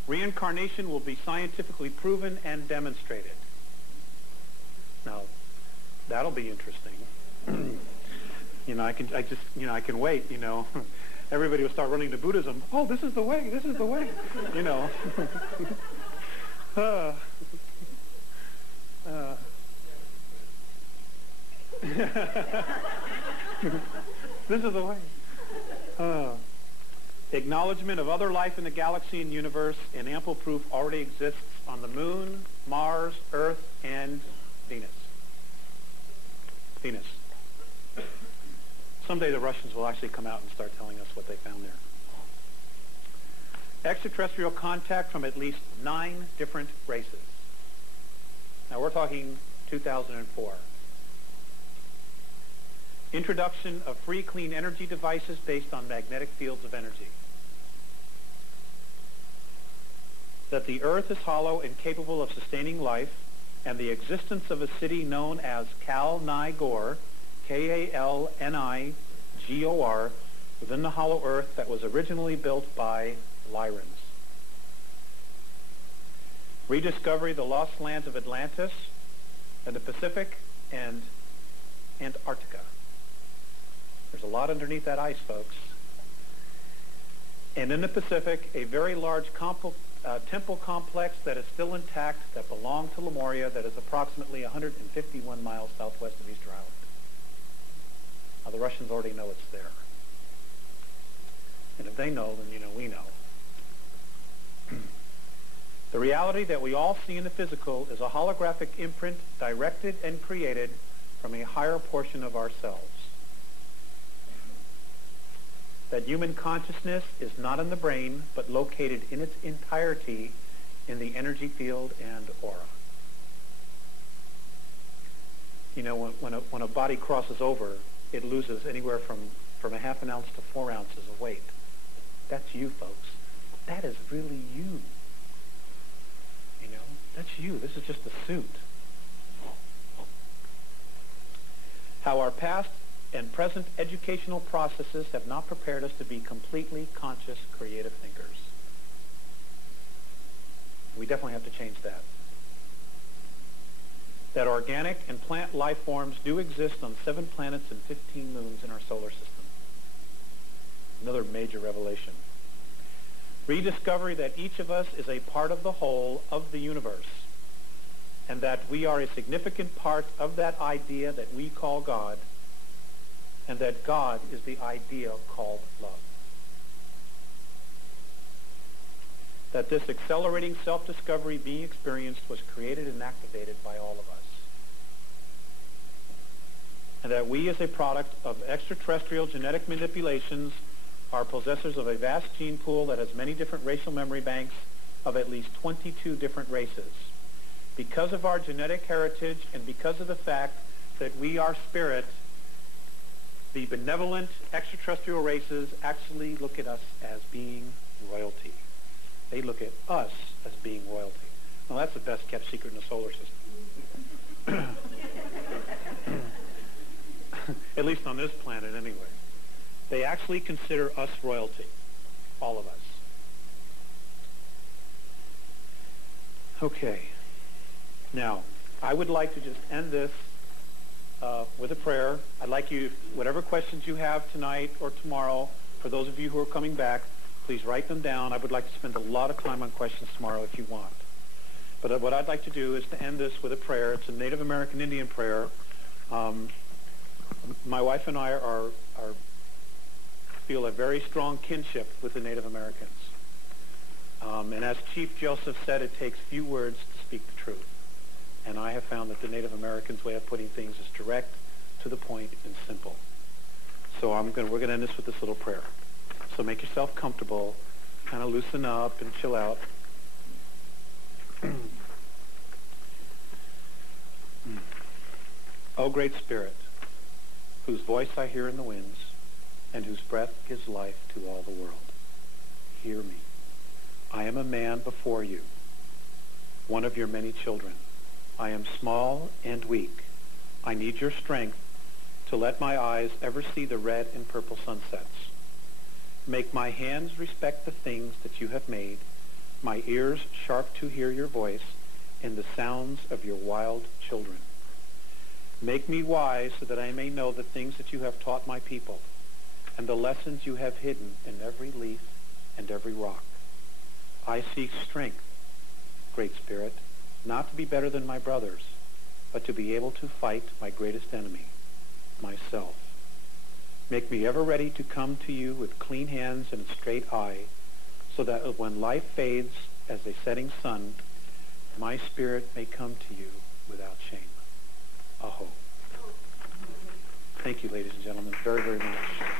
Reincarnation will be scientifically proven and demonstrated. Now, that'll be interesting. I can wait, everybody would start running to Buddhism. Oh, this is the way. This is the way. You know. This is the way. Acknowledgement of other life in the galaxy and universe, and ample proof already exists on the Moon, Mars, Earth, and Venus. Venus. Someday the Russians will actually come out and start telling us what they found there. Extraterrestrial contact from at least 9 different races. Now we're talking 2004. Introduction of free clean energy devices based on magnetic fields of energy. That the Earth is hollow and capable of sustaining life, and the existence of a city known as Kal-Ni-Gor, K-A-L-N-I-G-O-R, within the hollow Earth that was originally built by Lyrans. Rediscovery of the lost lands of Atlantis and the Pacific and Antarctica. There's a lot underneath that ice, folks. And in the Pacific, a very large temple complex that is still intact that belonged to Lemuria that is approximately 151 miles southwest of Easter Island. Now, the Russians already know it's there. And if they know, then, we know. The reality that we all see in the physical is a holographic imprint directed and created from a higher portion of ourselves. That human consciousness is not in the brain, but located in its entirety in the energy field and aura. When a body crosses over, it loses anywhere from a half an ounce to 4 ounces of weight. That's you, folks. That is really you. That's you. This is just a suit. How our past and present educational processes have not prepared us to be completely conscious, creative thinkers. We definitely have to change that. That organic and plant life forms do exist on 7 planets and 15 moons in our solar system. Another major revelation. Rediscovery that each of us is a part of the whole of the universe, and that we are a significant part of that idea that we call God, and that God is the idea called love. That this accelerating self-discovery being experienced was created and activated by all of us. And that we, as a product of extraterrestrial genetic manipulations, are possessors of a vast gene pool that has many different racial memory banks of at least 22 different races. Because of our genetic heritage and because of the fact that we are spirit, the benevolent extraterrestrial races actually look at us as being royalty. They look at us as being royalty. Well, that's the best kept secret in the solar system. At least on this planet, anyway. They actually consider us royalty, all of us. Okay. Now, I would like to just end this with a prayer. I'd like you, whatever questions you have tonight or tomorrow, for those of you who are coming back, please write them down. I would like to spend a lot of time on questions tomorrow if you want. But what I'd like to do is to end this with a prayer. It's a Native American Indian prayer. My wife and I feel a very strong kinship with the Native Americans. And as Chief Joseph said, it takes few words to speak the truth. And I have found that the Native Americans' way of putting things is direct, to the point, and simple. So we're going to end this with this little prayer. So make yourself comfortable, kind of loosen up and chill out. O Great Spirit, whose voice I hear in the winds, and whose breath gives life to all the world, hear me. I am a man before you, one of your many children. I am small and weak. I need your strength to let my eyes ever see the red and purple sunsets. Make my hands respect the things that you have made, my ears sharp to hear your voice and the sounds of your wild children. Make me wise so that I may know the things that you have taught my people. and the lessons you have hidden in every leaf and every rock. I seek strength, Great Spirit, not to be better than my brothers, but to be able to fight my greatest enemy, myself. Make me ever ready to come to you with clean hands and a straight eye, so that when life fades as a setting sun, my spirit may come to you without shame. Aho. Thank you, ladies and gentlemen, very, very much.